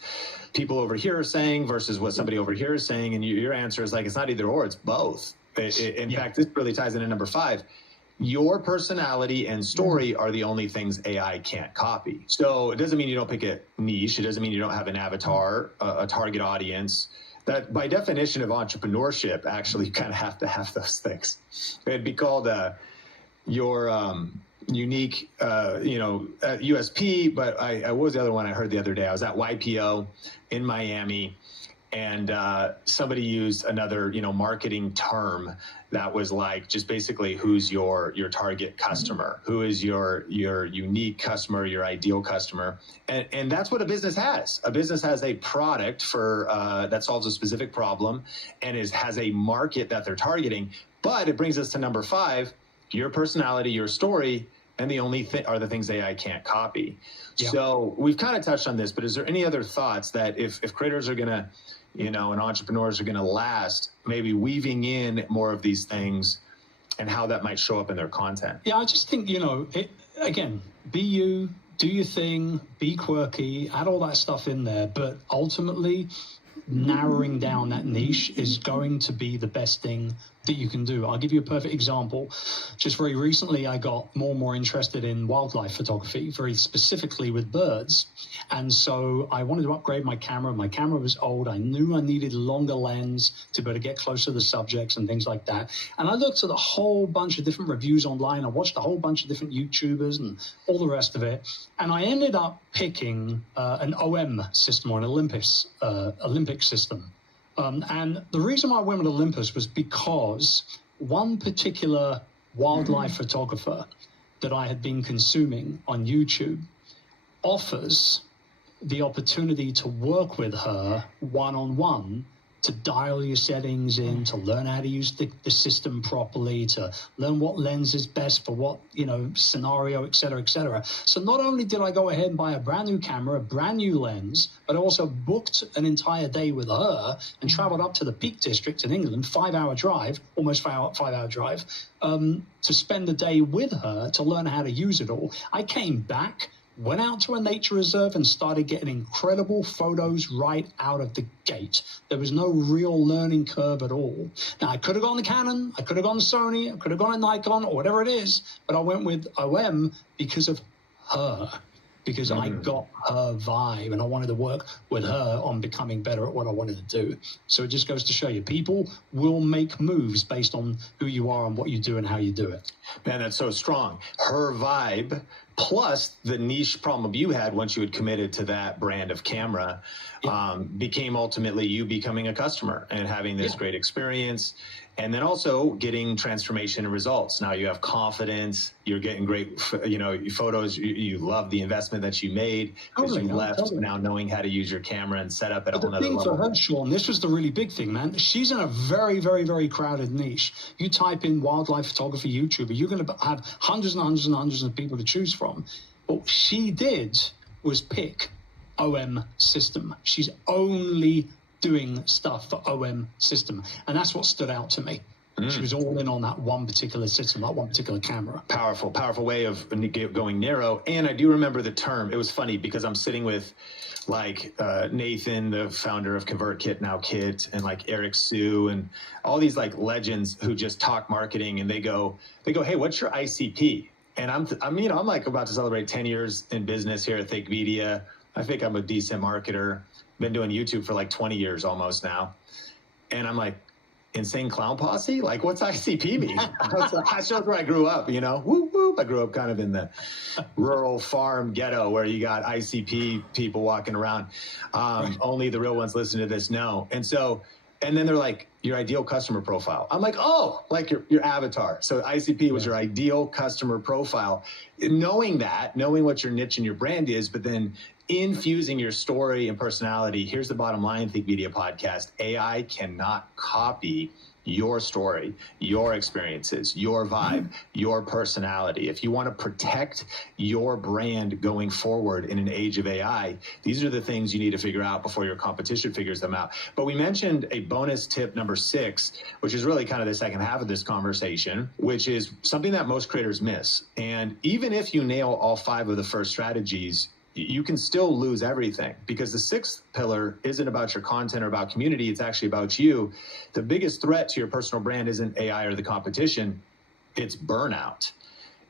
people over here are saying versus what somebody over here is saying. And your answer is like, it's not either or, it's both. In fact, this really ties into number 5. Your personality and story are the only things AI can't copy. So it doesn't mean you don't pick a niche. It doesn't mean you don't have an avatar, a target audience. That by definition of entrepreneurship, actually you kind of have to have those things. It'd be called your unique, USP. But what was the other one I heard the other day? I was at YPO in Miami, and somebody used another, marketing term that was like just basically who's your target customer, who is your unique customer, your ideal customer, and that's what a business has. A business has a product for that solves a specific problem, and has a market that they're targeting. But it brings us to number 5: your personality, your story, and the only are the things AI can't copy. Yeah. So we've kind of touched on this, but is there any other thoughts that if creators are gonna, and entrepreneurs are going to last, maybe weaving in more of these things and how that might show up in their content? Yeah, I just think, again, be you, do your thing, be quirky, add all that stuff in there. But ultimately, narrowing down that niche is going to be the best thing that you can do. I'll give you a perfect example. Just very recently, I got more and more interested in wildlife photography, very specifically with birds. And so I wanted to upgrade my camera. My camera was old. I knew I needed a longer lens to be able to get closer to the subjects and things like that. And I looked at a whole bunch of different reviews online. I watched a whole bunch of different YouTubers and all the rest of it. And I ended up picking an OM system, or an Olympic system. And the reason why I went with Olympus was because one particular wildlife photographer that I had been consuming on YouTube offers the opportunity to work with her one-on-one, to dial your settings in, to learn how to use the system properly, to learn what lens is best for what, scenario, et cetera, et cetera. So not only did I go ahead and buy a brand new camera, a brand new lens, but I also booked an entire day with her and traveled up to the Peak District in England, 5-hour drive, almost 5-hour drive, to spend the day with her to learn how to use it all. I came back, went out to a nature reserve and started getting incredible photos right out of the gate. There was no real learning curve at all. Now, I could have gone to Canon, I could have gone to Sony, I could have gone to Nikon, or whatever it is, but I went with OM because of her, because I got her vibe and I wanted to work with her on becoming better at what I wanted to do. So it just goes to show you, people will make moves based on who you are and what you do and how you do it. Man, that's so strong. Her vibe, plus the niche problem you had once you had committed to that brand of camera, became ultimately you becoming a customer and having this great experience. And then also getting transformation and results. Now you have confidence, you're getting great, photos, you love the investment that you made because you left now knowing how to use your camera and set up at a whole nother level. The thing for her, Sean, this was the really big thing, man. She's in a very, very, very crowded niche. You type in wildlife photography YouTuber, you're going to have hundreds and hundreds and hundreds of people to choose from. What she did was pick OM system. She's only doing stuff for OM system, and that's what stood out to me. She was all in on that one particular system, that one particular camera. Powerful way of going narrow. And I do remember the term. It was funny because I'm sitting with Nathan, the founder of ConvertKit, now Kit, and Eric Sue, and all these legends who just talk marketing, and they go, hey, what's your ICP? And I'm about to celebrate 10 years in business here at Think Media. I think I'm a decent marketer. Been doing YouTube for 20 years almost now. And I'm like, Insane Clown Posse? What's ICP mean? That shows where I grew up, Whoop, whoop. I grew up kind of in the rural farm ghetto where you got ICP people walking around. Only the real ones listen to this know. And so And then they're like, your ideal customer profile. I'm like, oh, like your avatar. So ICP was your ideal customer profile. Knowing that, knowing what your niche and your brand is, but then infusing your story and personality. Here's the bottom line, Think Media Podcast. AI cannot copy your story, your experiences, your vibe, your personality. If you want to protect your brand going forward in an age of AI, these are the things you need to figure out before your competition figures them out. But we mentioned a bonus tip number 6, which is really kind of the second half of this conversation, which is something that most creators miss. And even if you nail all 5 of the first strategies, you can still lose everything, because the 6th pillar isn't about your content or about community. It's actually about you. The biggest threat to your personal brand isn't AI or the competition. It's burnout.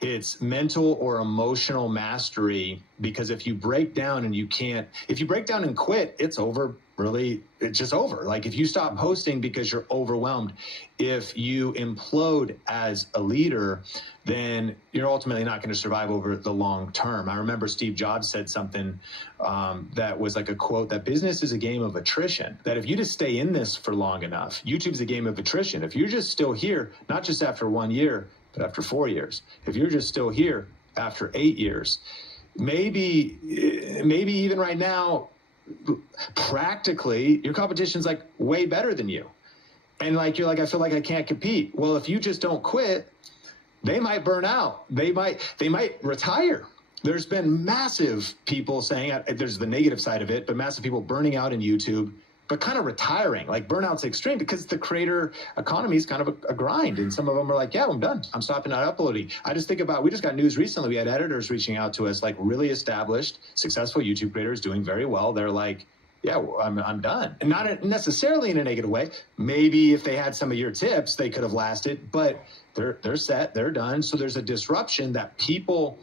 It's mental or emotional mastery, because if you break down and if you break down and quit, it's over. Really, it's just over. Like if you stop posting because you're overwhelmed, if you implode as a leader, then you're ultimately not going to survive over the long term. I remember Steve Jobs said something that was like a quote, that business is a game of attrition, that if you just stay in this for long enough, YouTube's a game of attrition. If you're just still here, not just after 1 year, but after 4 years, if you're just still here after 8 years, maybe even right now, practically your competition's like way better than you. And like, you're like, I feel like I can't compete. Well, if you just don't quit, they might burn out. They might retire. There's been massive people saying, there's the negative side of it, but massive people burning out in YouTube, but kind of retiring. Like burnout's extreme because the creator economy is kind of a grind. And some of them are like, yeah, I'm done. I'm stopping not uploading. I just think about, we just got news recently. We had editors reaching out to us, like really established, successful YouTube creators doing very well. They're like, yeah, I'm done. And not necessarily in a negative way. Maybe if they had some of your tips, they could have lasted, but they're set, they're done. So there's a disruption that people,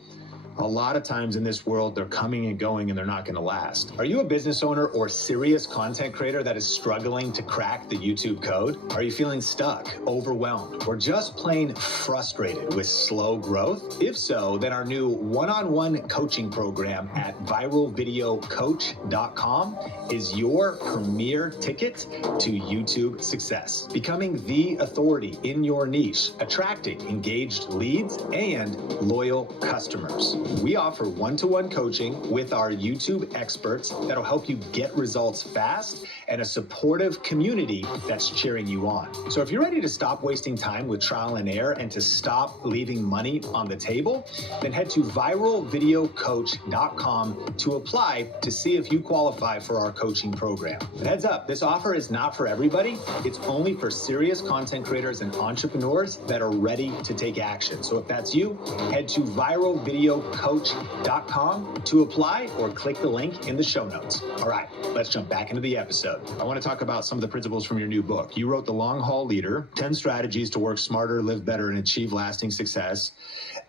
a lot of times in this world, they're coming and going and they're not going to last. Are you a business owner or serious content creator that is struggling to crack the YouTube code? Are you feeling stuck, overwhelmed, or just plain frustrated with slow growth? If so, then our new one-on-one coaching program at viralvideocoach.com is your premier ticket to YouTube success. Becoming the authority in your niche, attracting engaged leads and loyal customers. We offer one-to-one coaching with our YouTube experts that'll help you get results fast and a supportive community that's cheering you on. So if you're ready to stop wasting time with trial and error and to stop leaving money on the table, then head to viralvideocoach.com to apply to see if you qualify for our coaching program. But heads up, this offer is not for everybody. It's only for serious content creators and entrepreneurs that are ready to take action. So if that's you, head to viralvideocoach.com to apply or click the link in the show notes. All right, let's jump back into the episode. I want to talk about some of the principles from your new book. You wrote The Long Haul Leader, 10 strategies to work smarter, live better, and achieve lasting success.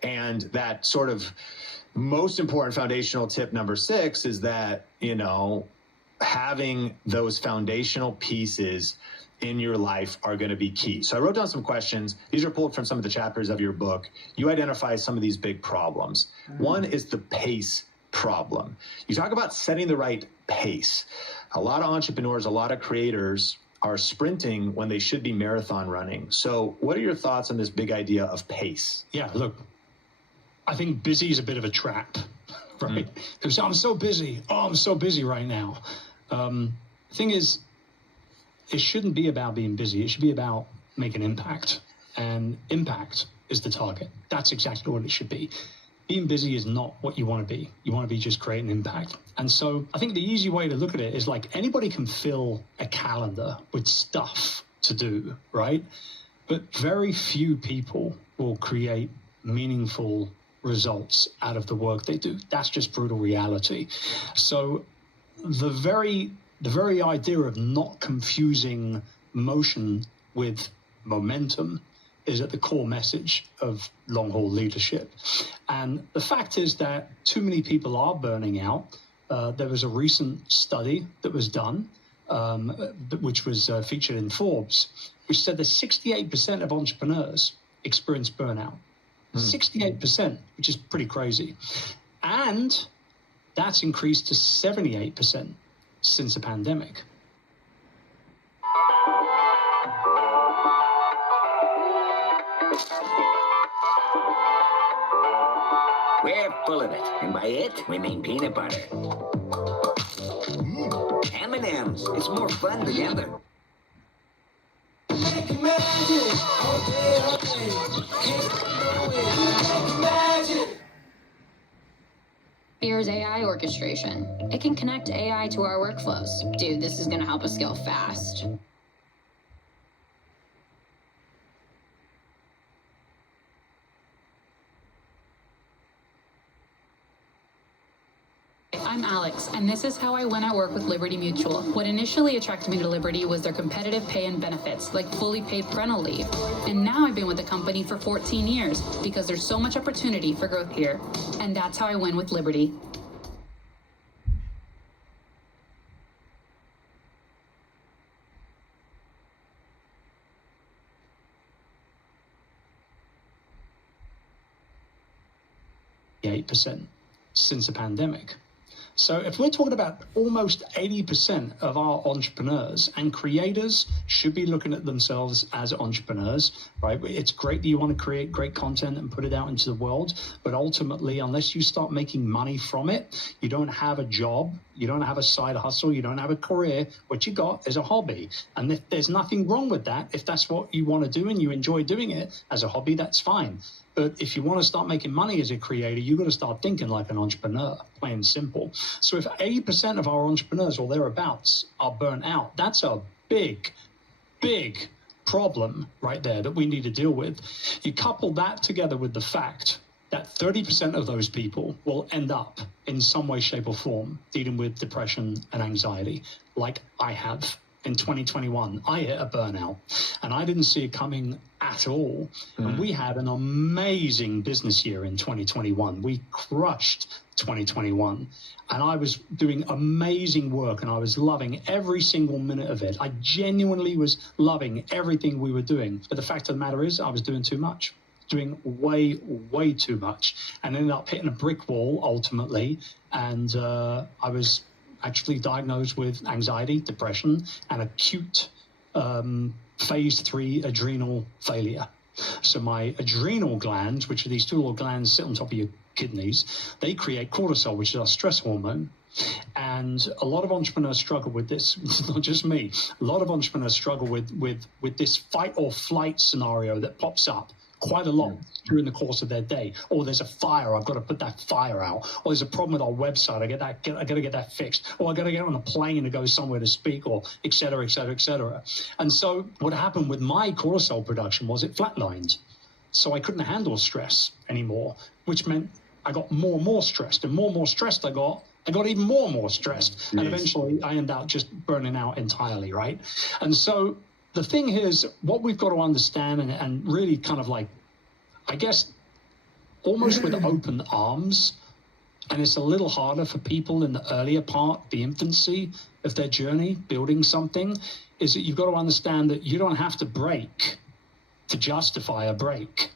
And that sort of most important foundational tip number 6 is that, having those foundational pieces in your life are going to be key. So I wrote down some questions. These are pulled from some of the chapters of your book. You identify some of these big problems. One is the pace problem. You talk about setting the right pace. A lot of entrepreneurs, a lot of creators are sprinting when they should be marathon running. So what are your thoughts on this big idea of pace? Yeah, look, I think busy is a bit of a trap, right? Because I'm so busy. Oh, I'm so busy right now. Thing is, it shouldn't be about being busy. It should be about making impact. And impact is the target. That's exactly what it should be. Being busy is not what you want to be. You want to be just creating impact. And so I think the easy way to look at it is like anybody can fill a calendar with stuff to do, right? But very few people will create meaningful results out of the work they do. That's just brutal reality. So the very idea of not confusing motion with momentum is at the core message of long haul leadership. And the fact is that too many people are burning out. There was a recent study that was done, which was featured in Forbes, which said that 68% of entrepreneurs experience burnout. 68%, which is pretty crazy. And that's increased to 78% since the pandemic. full of it. And by it, we mean peanut butter. M&M's. It's more fun together. Here's AI orchestration. It can connect AI to our workflows. Dude, this is gonna help us scale fast. I'm Alex, and this is how I win at work with Liberty Mutual. What initially attracted me to Liberty was their competitive pay and benefits, like fully paid parental leave. And now I've been with the company for 14 years because there's so much opportunity for growth here. And that's how I win with Liberty. %, since the pandemic. So if we're talking about almost 80% of our entrepreneurs and creators should be looking at themselves as entrepreneurs, right? It's great that you want to create great content and put it out into the world, but ultimately, unless you start making money from it, you don't have a job, you don't have a side hustle, you don't have a career. What you got is a hobby. And if there's nothing wrong with that, if that's what you want to do and you enjoy doing it as a hobby, that's fine. But if you want to start making money as a creator, you've got to start thinking like an entrepreneur, plain and simple. So if 80% of our entrepreneurs or thereabouts are burnt out, that's a big, big problem right there that we need to deal with. You couple that together with the fact that 30% of those people will end up in some way, shape, or form dealing with depression and anxiety, like I have. In 2021, I hit a burnout and I didn't see it coming at all. And we had an amazing business year in 2021. We crushed 2021 and I was doing amazing work and I was loving every single minute of it. I genuinely was loving everything we were doing. But the fact of the matter is I was doing too much, doing way, way too much, and ended up hitting a brick wall ultimately. And I was actually diagnosed with anxiety, depression, and acute phase 3 adrenal failure. So my adrenal glands, which are these two little glands sit on top of your kidneys, they create cortisol, which is our stress hormone. And a lot of entrepreneurs struggle with this. It's not just me. A lot of entrepreneurs struggle with this fight or flight scenario that pops up quite a lot during the course of their day. Or there's a fire, I've got to put that fire out. Or there's a problem with our website, I got to get that fixed. Or I got to get on a plane to go somewhere to speak, or et cetera, et cetera, et cetera. And so what happened with my cortisol production was it flatlined. So I couldn't handle stress anymore, which meant I got more and more stressed. And more stressed I got even more stressed. And eventually I ended up just burning out entirely, right? And so the thing is, what we've got to understand and really kind of like, I guess, almost with open arms, and it's a little harder for people in the earlier part, the infancy of their journey, building something, is that you've got to understand that you don't have to break to justify a break.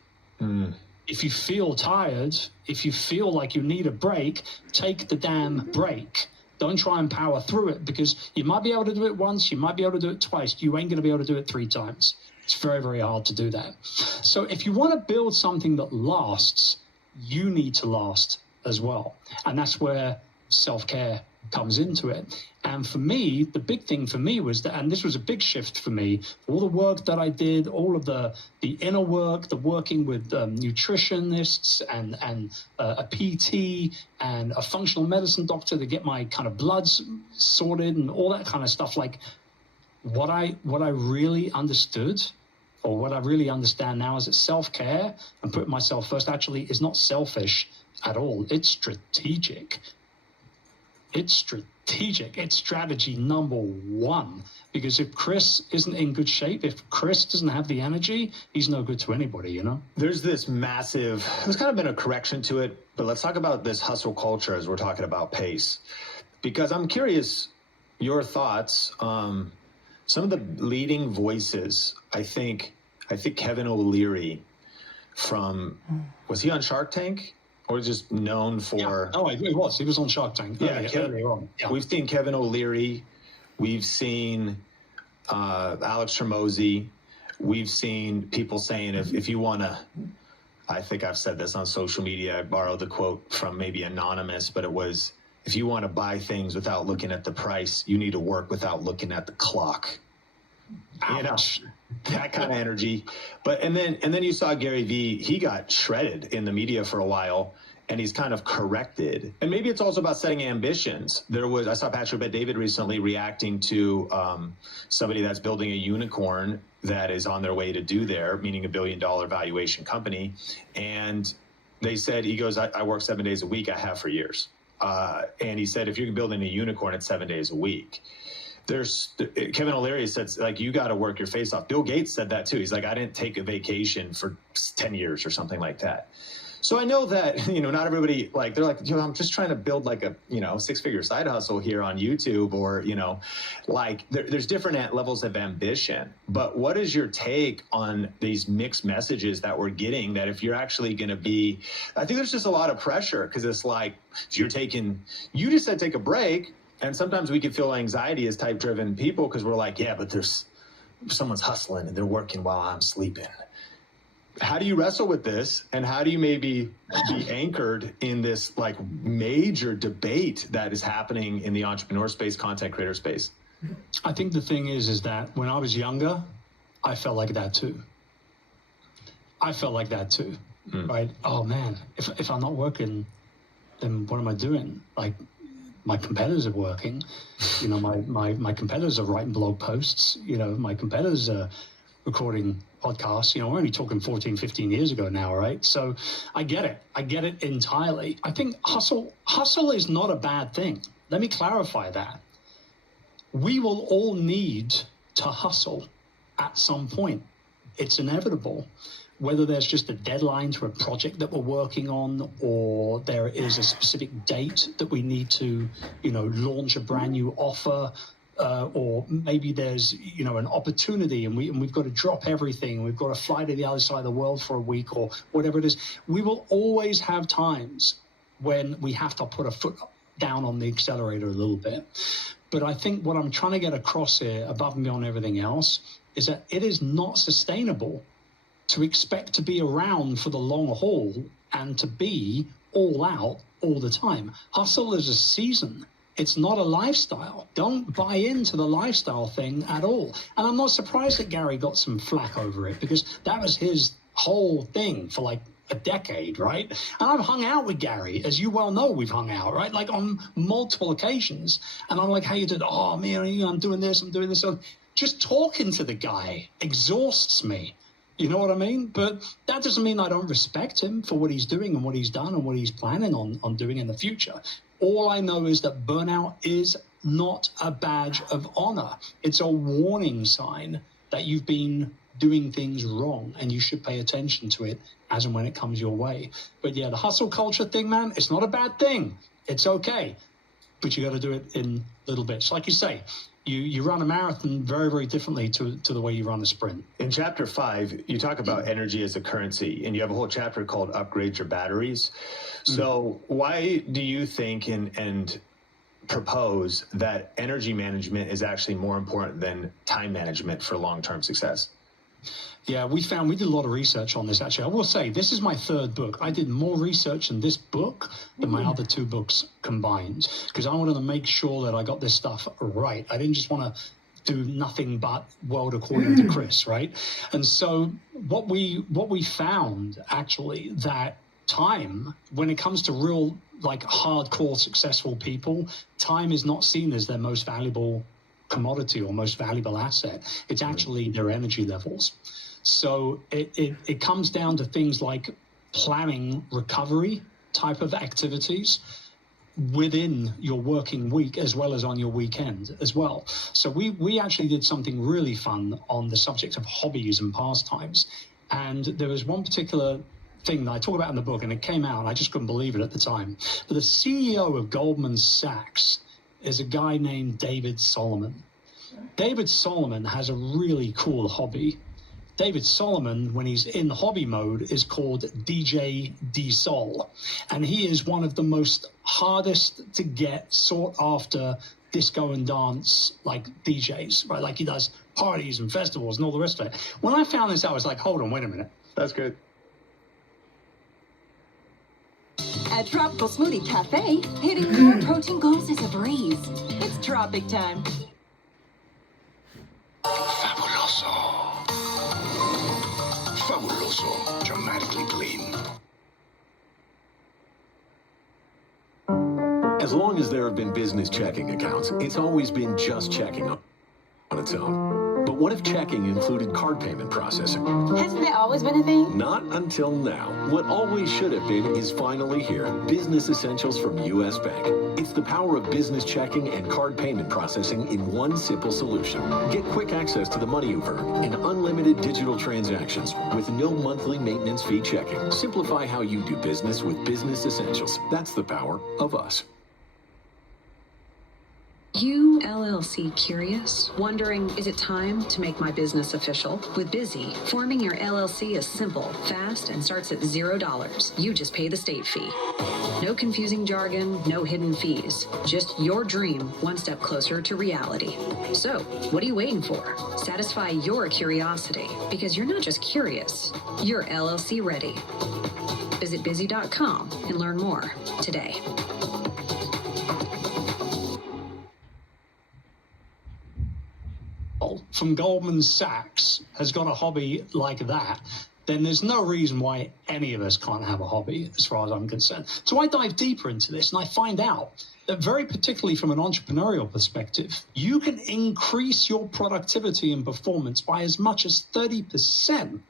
If you feel tired, if you feel like you need a break, take the damn break. Don't try and power through it, because you might be able to do it once, you might be able to do it twice. You ain't going to be able to do it 3 times. It's very, very hard to do that. So if you want to build something that lasts, you need to last as well. And that's where self-care comes into it. And for me, the big thing for me was that, and this was a big shift for me, all the work that I did, all of the inner work, the working with nutritionists and a PT and a functional medicine doctor to get my kind of bloods sorted and all that kind of stuff. Like what I really understood, or what I really understand now, is that self-care and putting myself first actually is not selfish at all. It's strategic. It's strategic. It's strategy number 1. Because if Chris isn't in good shape, if Chris doesn't have the energy, he's no good to anybody, you know? There's this massive, there's kind of been a correction to it, but let's talk about this hustle culture as we're talking about pace. Because I'm curious, your thoughts, some of the leading voices, I think Kevin O'Leary from, was he on Shark Tank? Or just known for... Yeah. Oh, he was. He was on Shark Tank earlier on. Yeah. We've seen Kevin O'Leary. We've seen Alex Hormozi. We've seen people saying if you want to I think I've said this on social media. I borrowed the quote from maybe Anonymous, but it was, if you want to buy things without looking at the price, you need to work without looking at the clock. Ouch. You know, that kind of energy. But and then you saw Gary Vee, he got shredded in the media for a while, and he's kind of corrected. And maybe it's also about setting ambitions. I saw Patrick Bet-David recently reacting to somebody that's building a unicorn that is on their way to do there, meaning $1 billion valuation company. And they said, he goes, I work 7 days a week, I have for years. And he said, if you're building a unicorn, it's 7 days a week. Kevin O'Leary said, like, you got to work your face off. Bill Gates said that too. He's like, I didn't take a vacation for 10 years or something like that. So I know that, not everybody, like, they're like, I'm just trying to build like a, 6-figure side hustle here on YouTube, or, like there's different levels of ambition. But what is your take on these mixed messages that we're getting, that if you're actually going to be, I think there's just a lot of pressure, because it's like, you just said take a break. And sometimes we can feel anxiety as type-driven people, because we're like, yeah, but someone's hustling and they're working while I'm sleeping. How do you wrestle with this, and how do you maybe be anchored in this like major debate that is happening in the entrepreneur space, content creator space? I think the thing is that when I was younger, I felt like that too. Right? Oh man, if I'm not working, then what am I doing? Like, my competitors are working, my competitors are writing blog posts, my competitors are recording podcasts, we're only talking 14, 15 years ago now, right? So I get it entirely. I think hustle is not a bad thing. Let me clarify that. We will all need to hustle at some point. It's inevitable. Whether there's just a deadline to a project that we're working on, or there is a specific date that we need to, launch a brand new offer, or maybe there's, an opportunity and we've got to drop everything. We've got to fly to the other side of the world for a week, or whatever it is. We will always have times when we have to put a foot down on the accelerator a little bit. But I think what I'm trying to get across here, above and beyond everything else, is that it is not sustainable to expect to be around for the long haul and to be all out all the time. Hustle is a season. It's not a lifestyle. Don't buy into the lifestyle thing at all. And I'm not surprised that Gary got some flack over it, because that was his whole thing for like a decade, right? And I've hung out with Gary, as you well know, we've hung out, right? Like on multiple occasions. And I'm like, how you doing? Oh, man, I'm doing this, I'm doing this. So just talking to the guy exhausts me. You know what I mean? But that doesn't mean I don't respect him for what he's doing and what he's done and what he's planning on doing in the future. All I know is that burnout is not a badge of honor. It's a warning sign that you've been doing things wrong, and you should pay attention to it as and when it comes your way. But yeah, the hustle culture thing, man, it's not a bad thing. It's okay. But you got to do it in little bits. Like you say, you run a marathon very, very differently to the way you run a sprint. In chapter 5, you talk about energy as a currency, and you have a whole chapter called Upgrade Your Batteries. So why do you think and propose that energy management is actually more important than time management for long-term success? Yeah, we did a lot of research on this, actually. I will say, this is my 3rd book. I did more research in this book than my other 2 books combined, because I wanted to make sure that I got this stuff right. I didn't just want to do nothing but world according to Chris, right? And so what we found, actually, that time, when it comes to real, like, hardcore successful people, time is not seen as their most valuable commodity or most valuable asset. It's actually their energy levels. So it comes down to things like planning recovery type of activities within your working week, as well as on your weekend as well. So we actually did something really fun on the subject of hobbies and pastimes. And there was one particular thing that I talk about in the book, and it came out, and I just couldn't believe it at the time. But the CEO of Goldman Sachs is a guy named David Solomon. David Solomon has a really cool hobby. David Solomon, when he's in hobby mode, is called DJ D-Sol. And he is one of the most hardest to get, sought after disco and dance, like, DJs, right? Like, he does parties and festivals and all the rest of it. When I found this out, I was like, hold on, wait a minute. That's good. At Tropical Smoothie Cafe, hitting your protein goals is a breeze. It's tropic time. Fabuloso. Fabuloso. Dramatically clean. As long as there have been business checking accounts, it's always been just checking on its own. But what if checking included card payment processing? Hasn't that always been a thing? Not until now. What always should have been is finally here. Business Essentials from U.S. Bank. It's the power of business checking and card payment processing in one simple solution. Get quick access to the money you've earned and unlimited digital transactions with no monthly maintenance fee checking. Simplify how you do business with Business Essentials. That's the power of us. You LLC curious? Wondering, is it time to make my business official? With Busy, forming your LLC is simple, fast, and starts at $0. You just pay the state fee. No confusing jargon, no hidden fees. Just your dream, one step closer to reality. So, what are you waiting for? Satisfy your curiosity, because you're not just curious, you're LLC ready. Visit busy.com and learn more today. From Goldman Sachs has got a hobby like that, then there's no reason why any of us can't have a hobby, as far as I'm concerned. So I dive deeper into this and I find out that very particularly from an entrepreneurial perspective, you can increase your productivity and performance by as much as 30%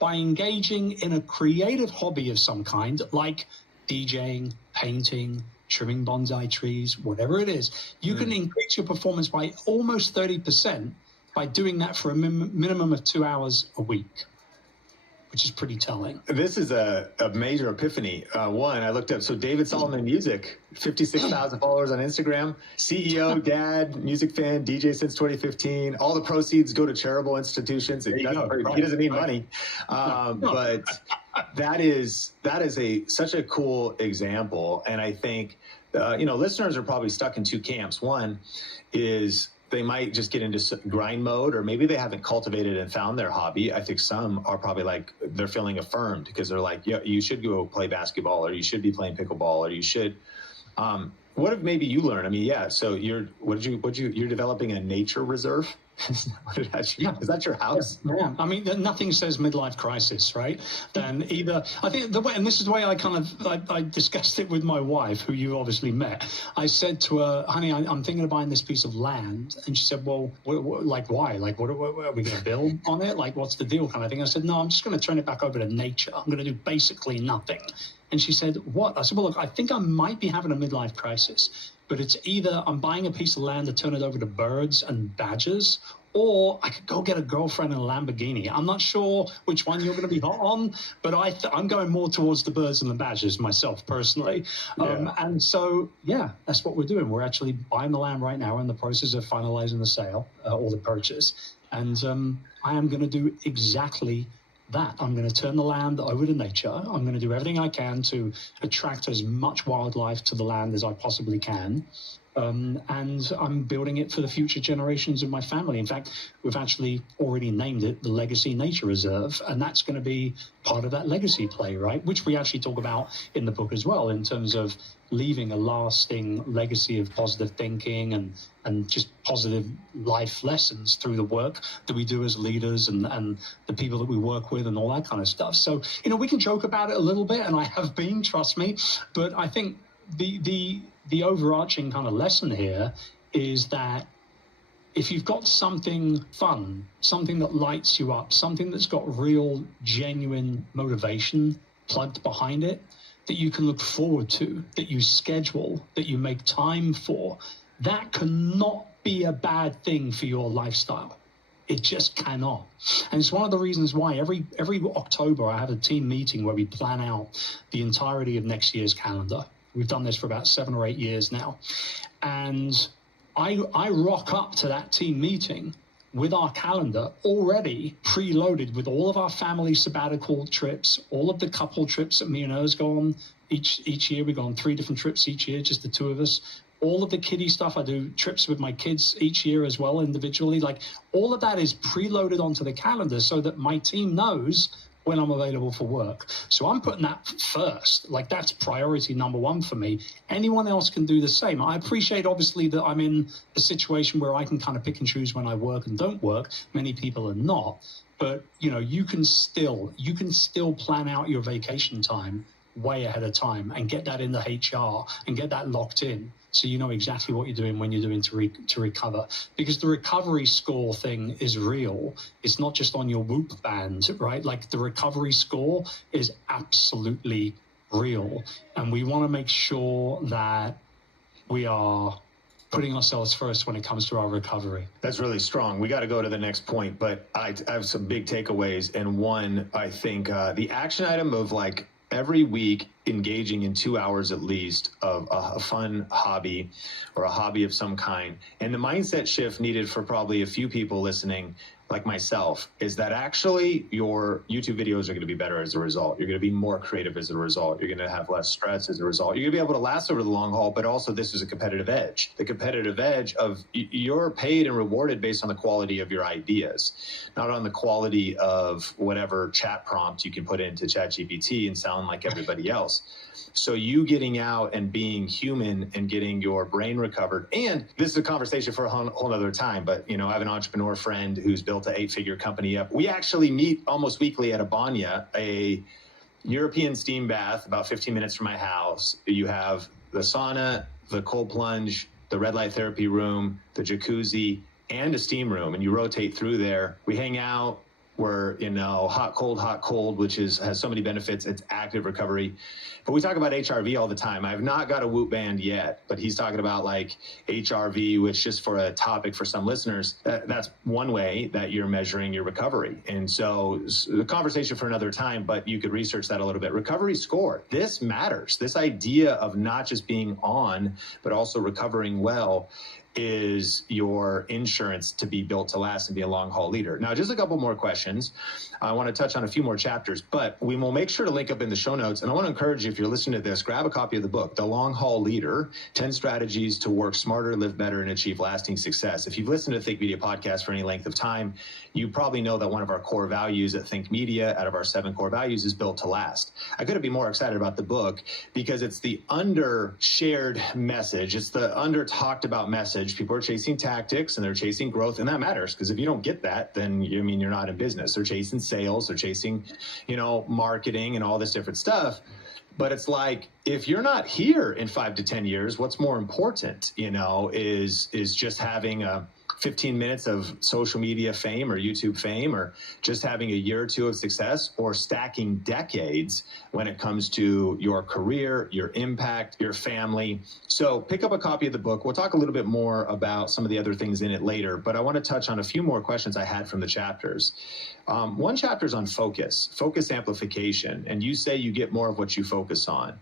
by engaging in a creative hobby of some kind, like DJing, painting, trimming bonsai trees, whatever it is. You can increase your performance by almost 30% by doing that for a minimum of 2 hours a week, which is pretty telling. This is a major epiphany. One, I looked up, so David Solomon Music, 56,000 followers on Instagram, CEO, dad, music fan, DJ since 2015. All the proceeds go to charitable institutions. He doesn't need money. But that is such a cool example. And I think, listeners are probably stuck in two camps. One is they might just get into grind mode, or maybe they haven't cultivated and found their hobby. I think some are probably like, they're feeling affirmed because they're like, yeah, you should go play basketball, or you should be playing pickleball, or you should. What if maybe you learn? I mean, yeah. So you're developing a nature reserve. Is that your house? Yeah. I mean, nothing says midlife crisis, right? Then either, I think the way, and this is the way I discussed it with my wife, who you obviously met. I said to her, honey, I'm thinking of buying this piece of land. And she said, well, like, why? Like, what are we going to build on it? Like, what's the deal kind of thing? I said, no, I'm just going to turn it back over to nature. I'm going to do basically nothing. And she said, what? I said, well, look, I think I might be having a midlife crisis, but it's either I'm buying a piece of land to turn it over to birds and badgers, or I could go get a girlfriend in a Lamborghini. I'm not sure which one you're going to be hot on, but I'm going more towards the birds and the badgers myself, personally. And so, yeah, that's what we're doing. We're actually buying the land right now. We're in the process of finalizing the sale or the purchase. And I am going to do exactly that. I'm going to turn the land over to nature. I'm going to do everything I can to attract as much wildlife to the land as I possibly can. And I'm building it for the future generations of my family. In fact, we've actually already named it the Legacy Nature Reserve, and that's going to be part of that legacy play, right? Which we actually talk about in the book as well, in terms of leaving a lasting legacy of positive thinking and just positive life lessons through the work that we do as leaders and the people that we work with and all that kind of stuff. So, we can joke about it a little bit, and I have been, trust me, but I think the overarching kind of lesson here is that if you've got something fun, something that lights you up, something that's got real, genuine motivation plugged behind it, that you can look forward to, that you schedule, that you make time for, that cannot be a bad thing for your lifestyle. It just cannot. And it's one of the reasons why every October I have a team meeting where we plan out the entirety of next year's calendar. We've done this for about 7 or 8 years now. And I rock up to that team meeting with our calendar already preloaded with all of our family sabbatical trips, all of the couple trips that me and hers go on each year. We go on 3 different trips each year, just the two of us. All of the kiddie stuff, I do trips with my kids each year as well, individually. Like, all of that is preloaded onto the calendar so that my team knows when I'm available for work. So I'm putting that first. Like, that's priority number one for me. Anyone else can do the same. I appreciate, obviously, that I'm in a situation where I can kind of pick and choose when I work and don't work. Many people are not. But, you know, you can still plan out your vacation time way ahead of time and get that into HR and get that locked in, so you know exactly what you're doing when you're doing to recover. Because the recovery score thing is real. It's not just on your Whoop band, right? Like, the recovery score is absolutely real. And we want to make sure that we are putting ourselves first when it comes to our recovery. That's really strong. We got to go to the next point, but I have some big takeaways. And one, I think the action item of, like, every week engaging in 2 hours at least of a fun hobby or a hobby of some kind. And the mindset shift needed for probably a few people listening, like myself, is that actually your YouTube videos are going to be better as a result. You're going to be more creative as a result. You're going to have less stress as a result. You're going to be able to last over the long haul, but also this is a competitive edge. The competitive edge of you're paid and rewarded based on the quality of your ideas, not on the quality of whatever chat prompt you can put into ChatGPT and sound like everybody else. So you getting out and being human and getting your brain recovered. And this is a conversation for a whole other time, but, you know, I have an entrepreneur friend who's built an 8-figure company up. We actually meet almost weekly at Abanya, a European steam bath about 15 minutes from my house. You have the sauna, the cold plunge, the red light therapy room, the jacuzzi, and a steam room. And you rotate through there. We hang out. We're, you know, hot, cold, which has so many benefits. It's active recovery. But we talk about HRV all the time. I've not got a Whoop band yet, but he's talking about, like, HRV, which, just for a topic for some listeners, that's one way that you're measuring your recovery. And so the conversation for another time, but you could research that a little bit. Recovery score. This matters. This idea of not just being on, but also recovering well is your insurance to be built to last and be a long haul leader. Now, just a couple more questions. I want to touch on a few more chapters, but we will make sure to link up in the show notes. And I want to encourage you, if you're listening to this, grab a copy of the book, The Long Haul Leader, 10 Strategies to Work Smarter, Live Better, and Achieve Lasting Success. If you've listened to Think Media podcast for any length of time, you probably know that one of our core values at Think Media, out of our 7 core values, is built to last. I couldn't be more excited about the book because it's the under-shared message. It's the under-talked about message. People are chasing tactics and they're chasing growth, and that matters, because if you don't get that, then you're not in business. They're chasing sales, they're chasing, marketing and all this different stuff. But it's like, if you're not here in 5 to 10 years, what's more important, is just having 15 minutes of social media fame or YouTube fame, or just having a year or two of success, or stacking decades when it comes to your career, your impact, your family. So pick up a copy of the book. We'll talk a little bit more about some of the other things in it later, but I want to touch on a few more questions I had from the chapters. One chapter is on focus amplification, and you say you get more of what you focus on.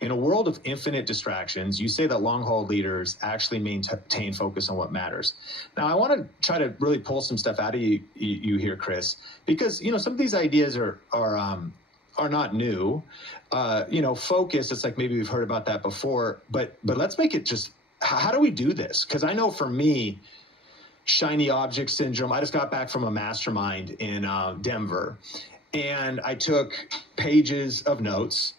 In a world of infinite distractions, you say that long-haul leaders actually maintain focus on what matters. Now, I want to try to really pull some stuff out of you here, Chris, because some of these ideas are not new. Focus, it's like maybe we've heard about that before, but let's make it just, how do we do this? Because I know for me, shiny object syndrome, I just got back from a mastermind in Denver, and I took pages of notes,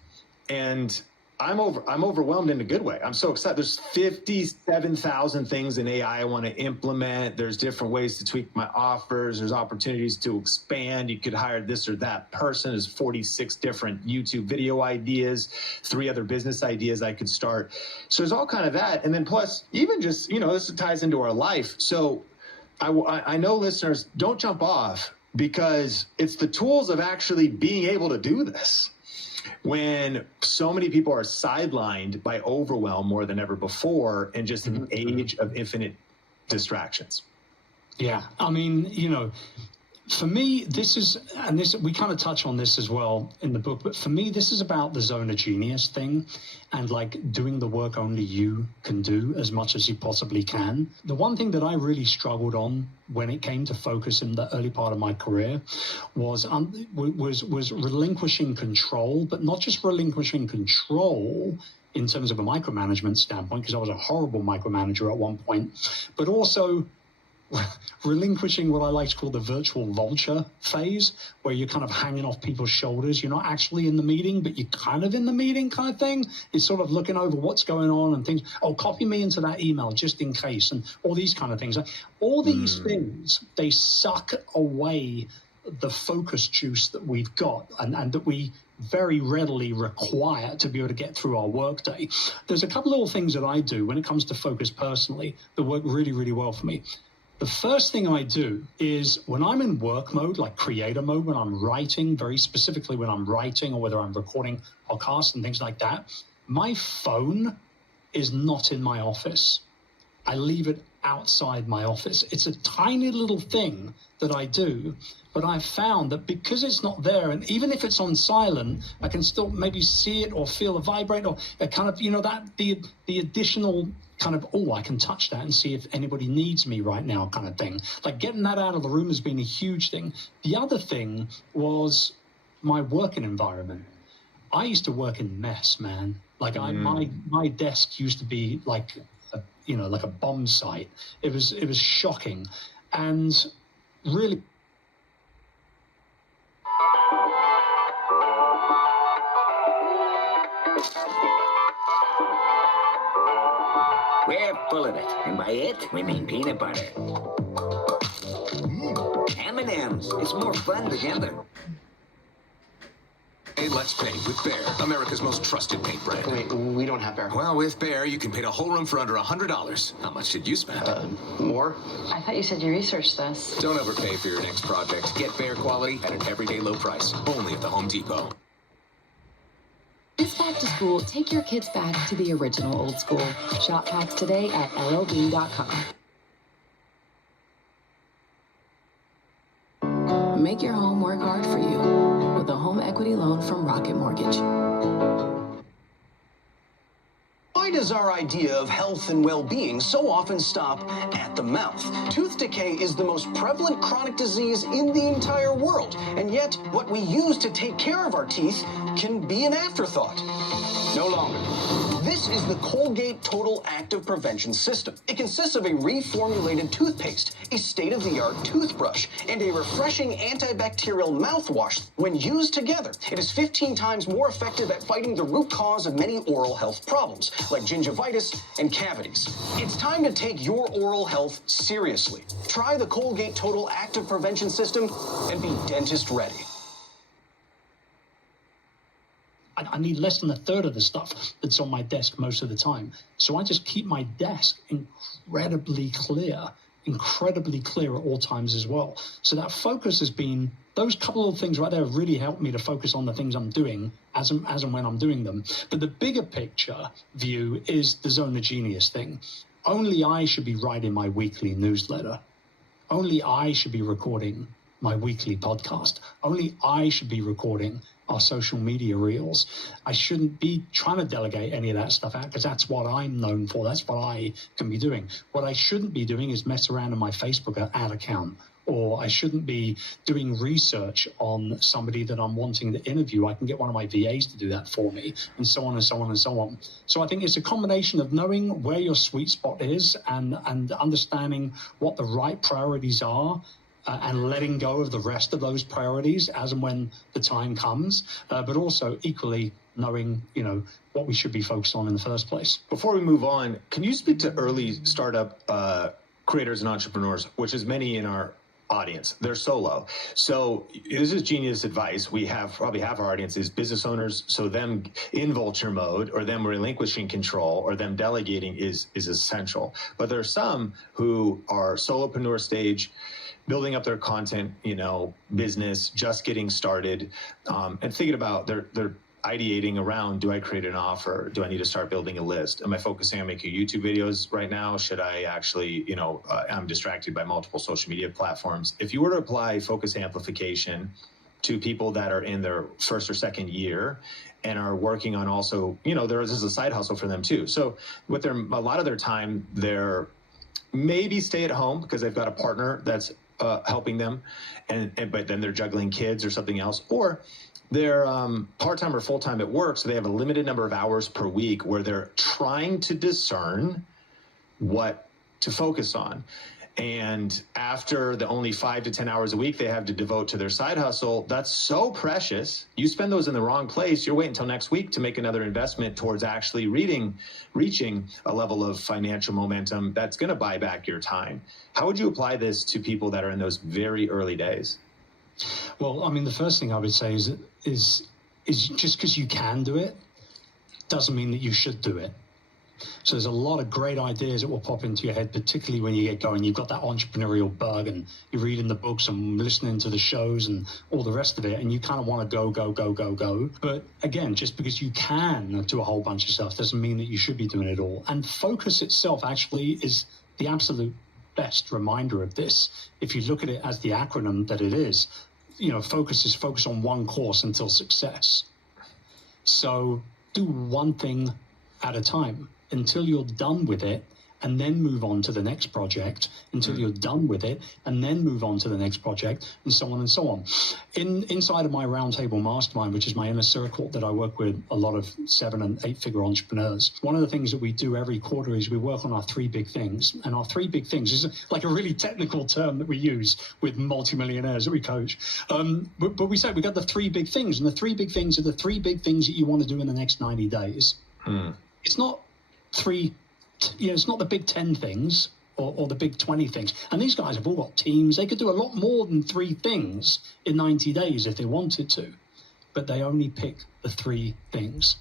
and I'm overwhelmed in a good way. I'm so excited. There's 57,000 things in AI I want to implement. There's different ways to tweak my offers. There's opportunities to expand. You could hire this or that person. There's 46 different YouTube video ideas, 3 other business ideas I could start. So there's all kind of that. And then plus, even just, this ties into our life. So I know listeners, don't jump off, because it's the tools of actually being able to do this. When so many people are sidelined by overwhelm more than ever before, and just an age of infinite distractions. Yeah, I mean, for me, we kind of touch on this as well in the book, but for me, this is about the zone of genius thing, and like doing the work only you can do as much as you possibly can. The one thing that I really struggled on when it came to focus in the early part of my career was relinquishing control, but not just relinquishing control in terms of a micromanagement standpoint, because I was a horrible micromanager at one point, but also relinquishing what I like to call the virtual vulture phase, where you're kind of hanging off people's shoulders. You're not actually in the meeting, but you're kind of in the meeting kind of thing. It's sort of looking over what's going on and things. Oh, copy me into that email just in case, and all these kind of things. All these things, they suck away the focus juice that we've got and that we very readily require to be able to get through our workday. There's a couple little things that I do when it comes to focus personally that work really, really well for me. The first thing I do is when I'm in work mode, like creator mode, when I'm writing, very specifically when I'm writing or whether I'm recording podcasts and things like that, my phone is not in my office. I leave it outside my office. It's a tiny little thing that I do, but I've found that because it's not there, and even if it's on silent, I can still maybe see it or feel a vibrate or a kind of, that the additional kind of, oh, I can touch that and see if anybody needs me right now kind of thing. Like getting that out of the room has been a huge thing. The other thing was my working environment. I used to work in mess, man. Like my desk used to be like like a bomb site. It was shocking. And really We're full of it, and by it, we mean peanut butter. M&M's. It's more fun together. Hey, let's paint with Bear, America's most trusted paint brand. Wait, we don't have Bear. Well, with Bear, you can paint a whole room for under $100. How much did you spend? More? I thought you said you researched this. Don't overpay for your next project. Get Bear quality at an everyday low price. Only at the Home Depot. This back to school, take your kids back to the original old school. Shop packs today at LLB.com. Make your home work hard for you with a home equity loan from Rocket Mortgage. Why does our idea of health and well-being so often stop at the mouth? Tooth decay is the most prevalent chronic disease in the entire world, and yet what we use to take care of our teeth can be an afterthought. No longer. This is the Colgate Total Active Prevention System. It consists of a reformulated toothpaste, a state-of-the-art toothbrush, and a refreshing antibacterial mouthwash. When used together, it is 15 times more effective at fighting the root cause of many oral health problems, like gingivitis and cavities. It's time to take your oral health seriously. Try the Colgate Total Active Prevention System and be dentist ready. I need less than a third of the stuff that's on my desk most of the time. So I just keep my desk incredibly clear at all times as well. So that focus has been, those couple of things right there have really helped me to focus on the things I'm doing as and when I'm doing them. But the bigger picture view is the Zone of Genius thing. Only I should be writing my weekly newsletter. Only I should be recording my weekly podcast. Only I should be recording our social media reels. I shouldn't be trying to delegate any of that stuff out because that's what I'm known for. That's what I can be doing. What I shouldn't be doing is mess around in my Facebook ad account, or I shouldn't be doing research on somebody that I'm wanting to interview. I can get one of my VAs to do that for me, and so on and so on and so on. So I think it's a combination of knowing where your sweet spot is and understanding what the right priorities are, and letting go of the rest of those priorities as and when the time comes, but also equally knowing, what we should be focused on in the first place. Before we move on, can you speak to early startup creators and entrepreneurs, which is many in our audience? They're solo. So this is genius advice. We have probably half our audience is business owners. So them in vulture mode or them relinquishing control or them delegating is essential. But there are some who are solopreneur stage, building up their content, business, just getting started, and thinking about they're ideating around, do I create an offer? Do I need to start building a list? Am I focusing on making YouTube videos right now? Should I actually, I'm distracted by multiple social media platforms. If you were to apply focus amplification to people that are in their first or second year and are working on also, this is a side hustle for them too. So with a lot of their time, they're maybe stay at home because they've got a partner that's helping them, but then they're juggling kids or something else, or they're part-time or full-time at work, so they have a limited number of hours per week where they're trying to discern what to focus on. And after the only 5 to 10 hours a week they have to devote to their side hustle, that's so precious. You spend those in the wrong place, you're waiting until next week to make another investment towards actually reaching a level of financial momentum that's going to buy back your time. How would you apply this to people that are in those very early days? Well, I mean, the first thing I would say is just because you can do it doesn't mean that you should do it. So there's a lot of great ideas that will pop into your head, particularly when you get going. You've got that entrepreneurial bug and you're reading the books and listening to the shows and all the rest of it, and you kind of want to go. But again, just because you can do a whole bunch of stuff doesn't mean that you should be doing it all. And focus itself actually is the absolute best reminder of this. If you look at it as the acronym that it is, focus is focus on one course until success. So do one thing at a time until you're done with it, and then move on to the next project, until you're done with it, and then move on to the next project, and so on and so on. Inside of my Roundtable Mastermind, which is my inner circle that I work with a lot of 7- and 8-figure entrepreneurs, one of the things that we do every quarter is we work on our 3 big things. And our 3 big things is like a really technical term that we use with multimillionaires that we coach. But we say we got the 3 big things, and the 3 big things are the 3 big things that you want to do in the next 90 days. It's not it's not the big 10 things or the big 20 things. And these guys have all got teams. They could do a lot more than 3 things in 90 days if they wanted to, but they only pick the 3 things.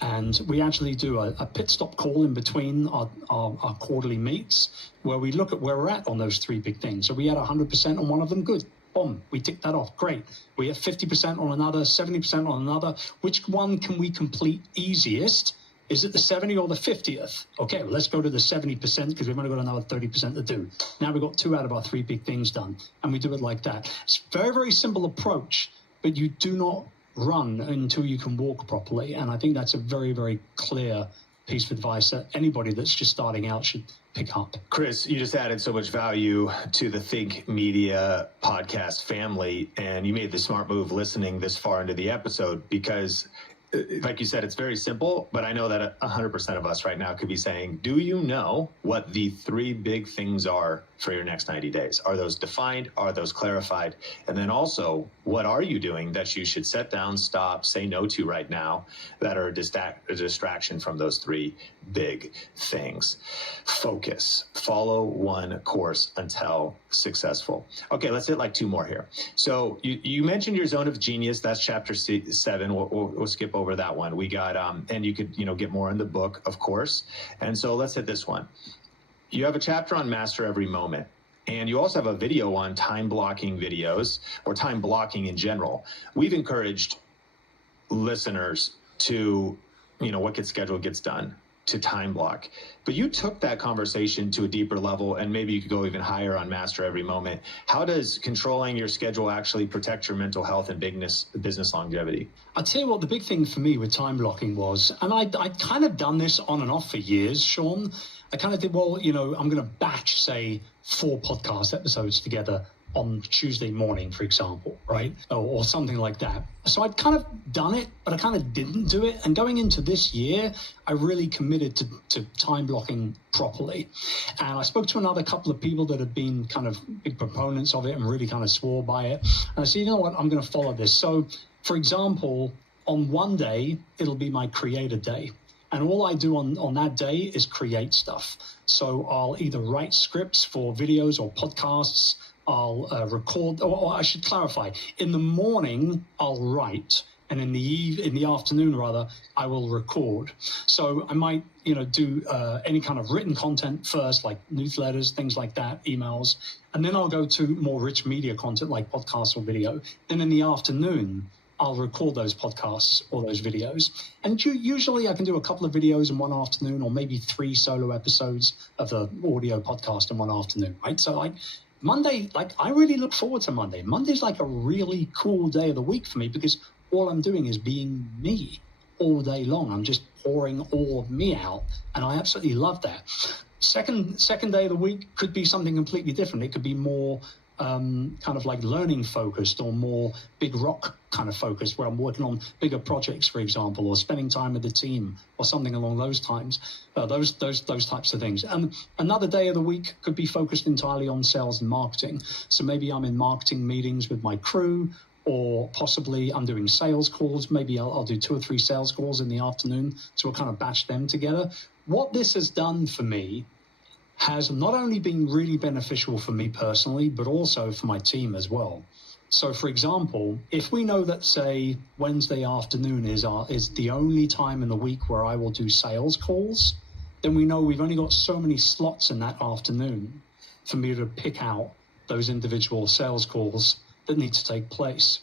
And we actually do a pit stop call in between our quarterly meets where we look at where we're at on those 3 big things. So we had 100% on one of them, good. Boom, we tick that off, great. We have 50% on another, 70% on another. Which one can we complete easiest? Is it the 70 or the 50th? Okay, well, let's go to the 70% because we've only got another 30% to do. Now we've got 2 out of our 3 big things done, and we do it like that. It's a very, very simple approach, but you do not run until you can walk properly. And I think that's a very, very clear piece of advice that anybody that's just starting out should pick up. Chris, you just added so much value to the Think Media podcast family, and you made the smart move listening this far into the episode because, like you said, it's very simple, but I know that 100% of us right now could be saying, do you know what the 3 big things are for your next 90 days? Are those defined? Are those clarified? And then also, what are you doing that you should set down, stop, say no to right now that are a distraction from those 3 big things? Focus. Follow one course until successful. Okay, let's hit like 2 more here. So you mentioned your zone of genius. That's chapter 7. We'll skip over that one. We got, and you could, get more in the book, of course. And so let's hit this one. You have a chapter on Master Every Moment. And you also have a video on time blocking videos or time blocking in general. We've encouraged listeners to, what gets scheduled gets done, to time block. But you took that conversation to a deeper level, and maybe you could go even higher on Master Every Moment. How does controlling your schedule actually protect your mental health and business longevity? I'll tell you what the big thing for me with time blocking was, and I'd kind of done this on and off for years, Sean. I kind of did, I'm going to batch, say, 4 podcast episodes together on Tuesday morning, for example, right? Or something like that. So I'd kind of done it, but I kind of didn't do it. And going into this year, I really committed to time blocking properly. And I spoke to another couple of people that had been kind of big proponents of it and really kind of swore by it. And I said, you know what, I'm going to follow this. So, for example, on one day, it'll be my creator day. And all I do on that day is create stuff. So I'll either write scripts for videos or podcasts, I'll record, or I should clarify, in the morning, I'll write, and in the afternoon, rather, I will record. So I might, do any kind of written content first, like newsletters, things like that, emails, and then I'll go to more rich media content like podcasts or video. Then in the afternoon, I'll record those podcasts or those videos. And usually I can do a couple of videos in one afternoon, or maybe 3 solo episodes of the audio podcast in one afternoon, right? So Monday, I really look forward to Monday. Monday's like a really cool day of the week for me because all I'm doing is being me all day long. I'm just pouring all of me out, and I absolutely love that. Second day of the week could be something completely different. It could be more kind of like learning focused or more big rock kind of focused, where I'm working on bigger projects, for example, or spending time with the team or something along those those types of things. And another day of the week could be focused entirely on sales and marketing. So maybe I'm in marketing meetings with my crew, or possibly I'm doing sales calls. Maybe I'll do 2 or 3 sales calls in the afternoon. So we'll kind of batch them together. What this has done for me has not only been really beneficial for me personally, but also for my team as well. So for example, if we know that, say, Wednesday afternoon is the only time in the week where I will do sales calls, then we know we've only got so many slots in that afternoon for me to pick out those individual sales calls that need to take place.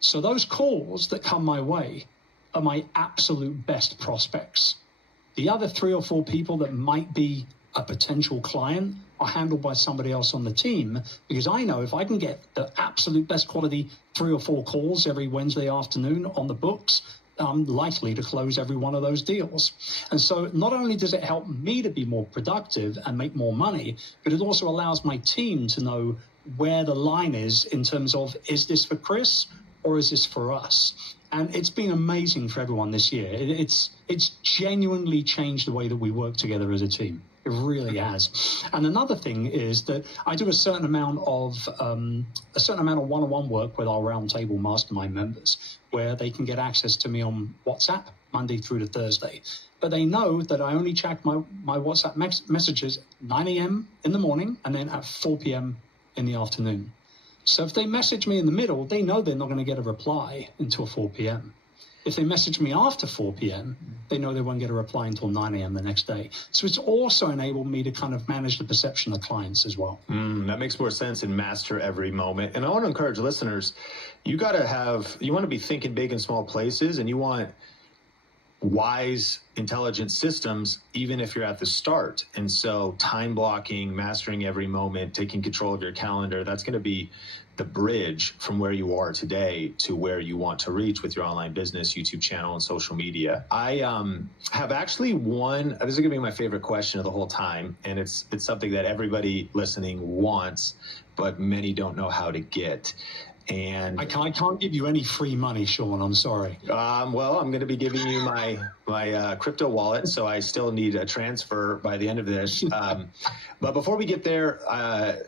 So those calls that come my way are my absolute best prospects. The other 3 or 4 people that might be a potential client are handled by somebody else on the team, because I know if I can get the absolute best quality 3 or 4 calls every Wednesday afternoon on the books, I'm likely to close every one of those deals. And so not only does it help me to be more productive and make more money, but it also allows my team to know where the line is in terms of, is this for Chris or is this for us? And it's been amazing for everyone this year. It's genuinely changed the way that we work together as a team. It really has. And another thing is that I do a certain amount of one-on-one work with our Roundtable Mastermind members, where they can get access to me on WhatsApp Monday through to Thursday. But they know that I only check my WhatsApp messages 9 a.m. in the morning and then at 4 p.m. in the afternoon. So if they message me in the middle, they know they're not going to get a reply until 4 p.m. If they message me after 4 p.m., they know they won't get a reply until 9 a.m. the next day. So it's also enabled me to kind of manage the perception of clients as well. That makes more sense, and master every moment. And I want to encourage listeners, you want to be thinking big in small places, and you want wise, intelligent systems, even if you're at the start. And so time blocking, mastering every moment, taking control of your calendar, that's going to be the bridge from where you are today to where you want to reach with your online business, YouTube channel, and social media. I have actually this is going to be my favorite question of the whole time, and it's something that everybody listening wants, but many don't know how to get. And I can't give you any free money, Sean. I'm sorry. Well, I'm going to be giving you my crypto wallet, so I still need a transfer by the end of this. But before we get there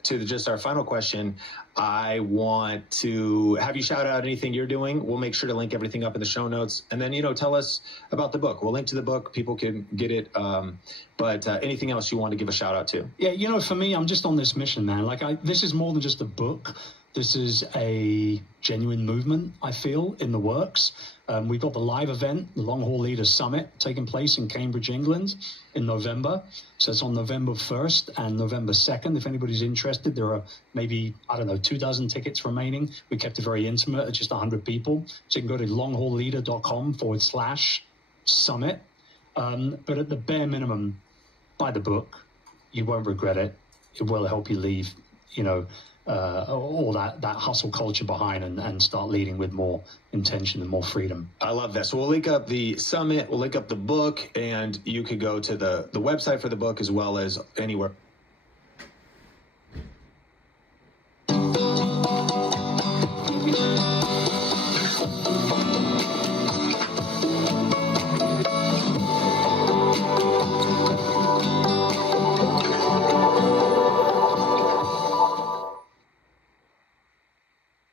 to just our final question, I want to have you shout out anything you're doing. We'll make sure to link everything up in the show notes, and then tell us about the book. We'll link to the book; people can get it. But anything else you want to give a shout out to? Yeah, for me, I'm just on this mission, man. This is more than just a book. This is a genuine movement, I feel, in the works. We've got the live event, the Long Haul Leaders Summit, taking place in Cambridge, England in November. So it's on November 1st and November 2nd. If anybody's interested, there are maybe, 24 tickets remaining. We kept it very intimate at just 100 people. So you can go to longhauleader.com/summit. But at the bare minimum, buy the book. You won't regret it. It will help you leave, all that hustle culture behind and start leading with more intention and more freedom. I love that. So we'll link up the summit, we'll link up the book, and you could go to the website for the book as well as anywhere.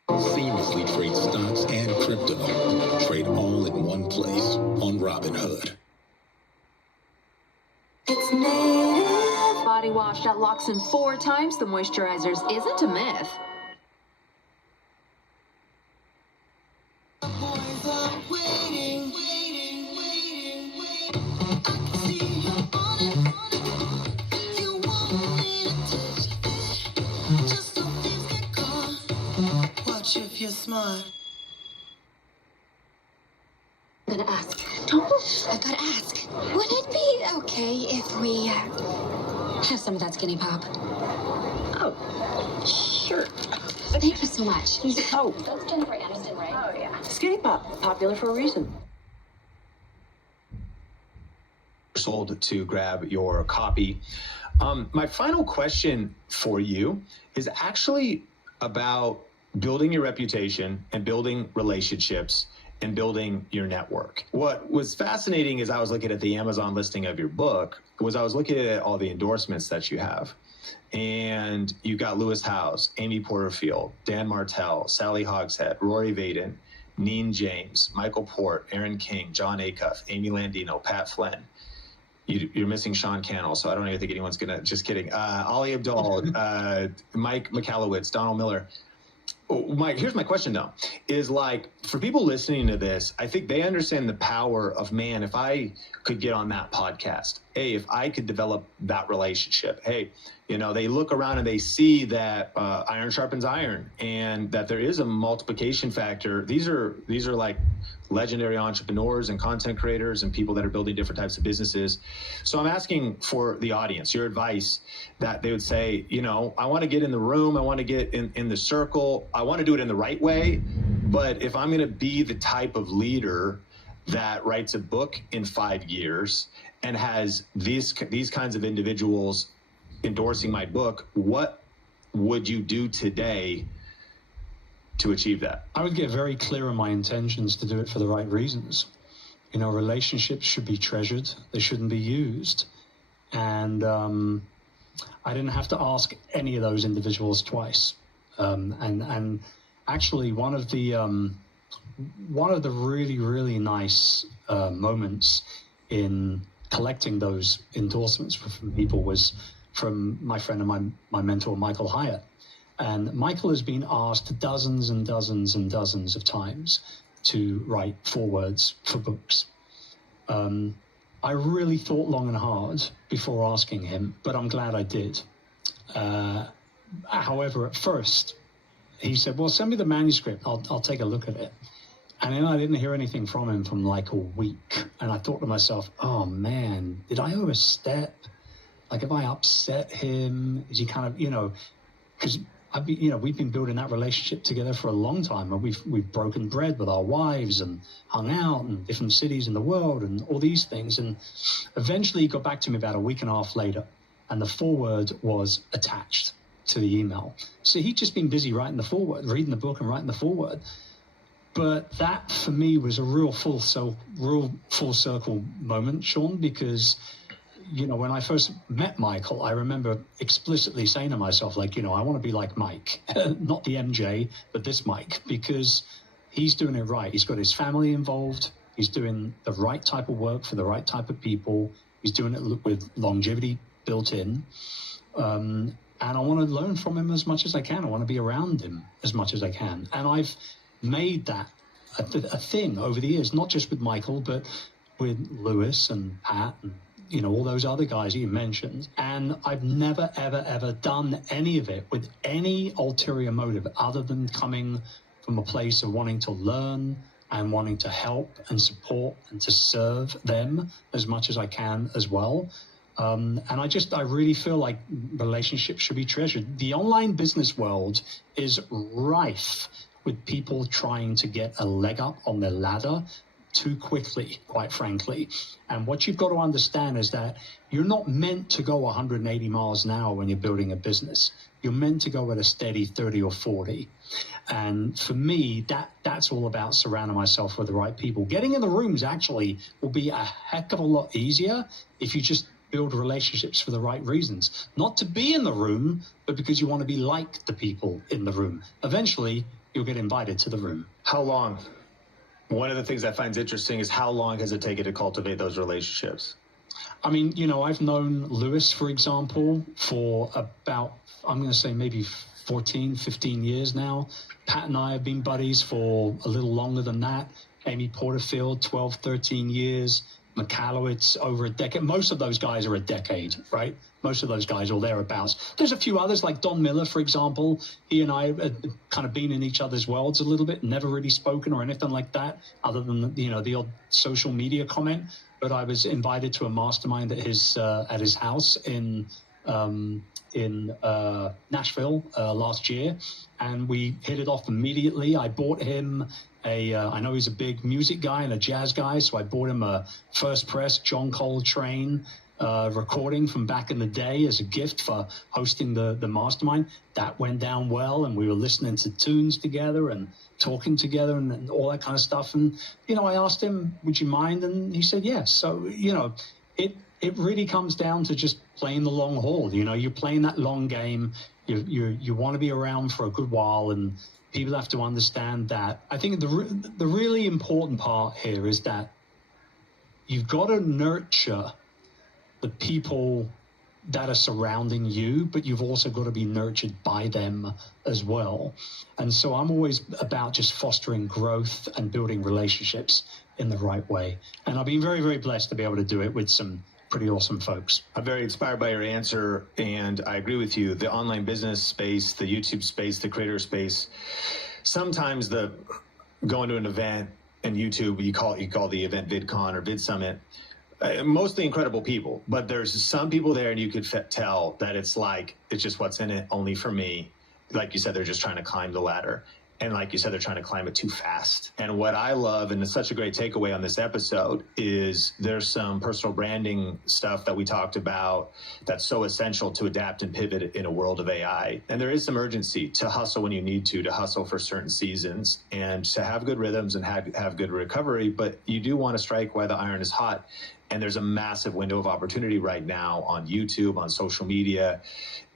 Seamlessly trade stocks and crypto. Trade all in one place on Robinhood. It's native. Body wash that locks in 4 times the moisturizers isn't a myth. If you're smart. I'm gonna ask. I've gotta ask. Would it be okay if we have some of that skinny pop? Oh, sure. Thank you so much. Oh. That's Jennifer Aniston, right? Oh, yeah. Skinny pop. Popular for a reason. sold to grab your copy. My final question for you is actually about building your reputation and building relationships and building your network. What was fascinating as I was looking at the Amazon listing of your book was I was looking at all the endorsements that you have. And you've got Lewis Howes, Amy Porterfield, Dan Martell, Sally Hogshead, Rory Vaden, Neen James, Michael Port, Aaron King, John Acuff, Amy Landino, Pat Flynn. You're missing Sean Cannell, so I don't even think anyone's gonna, just kidding. Ali Abdaal, Mike McAllowitz, Donald Miller. Mike, here's my question though, is like, for people listening to this, I think they understand the power of, man, if I could get on that podcast, hey, if I could develop that relationship, hey, you know, they look around and they see that iron sharpens iron and that there is a multiplication factor. These are like legendary entrepreneurs and content creators and people that are building different types of businesses. So I'm asking for the audience, your advice, that they would say, you know, I want to get in the room, I want to get in the circle, I want to do it in the right way. But if I'm going to be the type of leader that writes a book in 5 years and has these kinds of individuals endorsing my book, what would you do today to achieve that? I would get very clear on my intentions to do it for the right reasons. You know, relationships should be treasured. They shouldn't be used. And I didn't have to ask any of those individuals twice. And actually, one of the really, really nice moments in collecting those endorsements from people was from my friend and my mentor, Michael Hyatt. And Michael has been asked dozens and dozens and dozens of times to write forewords for books. I really thought long and hard before asking him, but I'm glad I did. However, at first, he said, well, send me the manuscript. I'll take a look at it. And then I didn't hear anything from him for like a week. And I thought to myself, oh, man, did I overstep? Like, have I upset him? Is he kind of, you know, because we've been building that relationship together for a long time, and we've broken bread with our wives and hung out in different cities in the world and all these things. And eventually he got back to me about a week and a half later, and the foreword was attached to the email. So he'd just been busy writing the foreword, reading the book and writing the foreword. But that for me was a real full circle moment, Sean, because, you know, when I first met Michael, I remember explicitly saying to myself, like, you know, I want to be like Mike, not the MJ, but this Mike, because he's doing it right. He's got his family involved. He's doing the right type of work for the right type of people. He's doing it with longevity built in. And I want to learn from him as much as I can. I want to be around him as much as I can. And I've made that a thing over the years, not just with Michael, but with Lewis and Pat and, you know, all those other guys you mentioned. And I've never, ever, ever done any of it with any ulterior motive other than coming from a place of wanting to learn and wanting to help and support and to serve them as much as I can as well. And I really feel like relationships should be treasured. The online business world is rife with people trying to get a leg up on their ladder too quickly, quite frankly. And what you've got to understand is that you're not meant to go 180 miles an hour when you're building a business. You're meant to go at a steady 30 or 40. And for me, that's all about surrounding myself with the right people. Getting in the rooms actually will be a heck of a lot easier if you just build relationships for the right reasons. Not to be in the room, but because you want to be like the people in the room. Eventually, you'll get invited to the room. How long? One of the things I find interesting is how long has it taken to cultivate those relationships? I mean, you know, I've known Lewis, for example, for about, I'm going to say maybe 14, 15 years now. Pat and I have been buddies for a little longer than that. Amy Porterfield, 12, 13 years. McAllowitz, over a decade. Most of those guys are a decade, right? Most of those guys are thereabouts. There's a few others, like Don Miller, for example. He and I have kind of been in each other's worlds a little bit, never really spoken or anything like that, other than, you know, the odd social media comment. But I was invited to a mastermind at his house in in Nashville last year, and we hit it off immediately. I bought him I know he's a big music guy and a jazz guy, so I bought him a first press John Coltrane recording from back in the day as a gift for hosting the mastermind. That went down well, and we were listening to tunes together and talking together and all that kind of stuff. And, I asked him, would you mind? And he said yes. So, it really comes down to just playing the long haul. You're playing that long game. You want to be around for a good while, and people have to understand that. I think the really important part here is that you've got to nurture the people that are surrounding you, but you've also got to be nurtured by them as well. And so I'm always about just fostering growth and building relationships in the right way. And I've been very, very blessed to be able to do it with some pretty awesome folks. I'm very inspired by your answer, and I agree with you. The online business space, the YouTube space, the creator space, sometimes going to an event and YouTube, you call the event VidCon or VidSummit, mostly incredible people, but there's some people there and you could tell that it's just what's in it only for me. Like you said, they're just trying to climb the ladder. And like you said, they're trying to climb it too fast. And what I love, and it's such a great takeaway on this episode, is there's some personal branding stuff that we talked about that's so essential to adapt and pivot in a world of AI. And there is some urgency to hustle when you need to hustle for certain seasons and to have good rhythms and have good recovery. But you do want to strike while the iron is hot. And there's a massive window of opportunity right now on YouTube, on social media,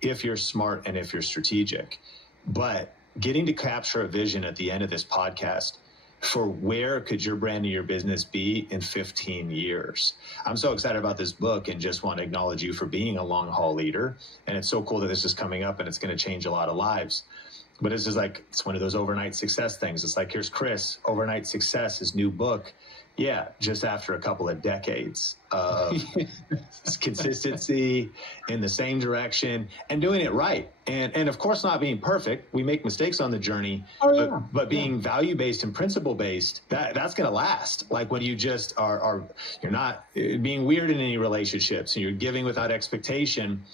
if you're smart and if you're strategic. But getting to capture a vision at the end of this podcast for where could your brand and your business be in 15 years. I'm so excited about this book and just want to acknowledge you for being a long haul leader. And it's so cool that this is coming up and it's going to change a lot of lives. But this is it's one of those overnight success things. It's like, here's Chris, overnight success, his new book. Yeah, just after a couple of decades of consistency in the same direction and doing it right. And of course, not being perfect. We make mistakes on the journey, but being value-based and principle-based, that's going to last. Like when you just you're not being weird in any relationships and you're giving without expectation.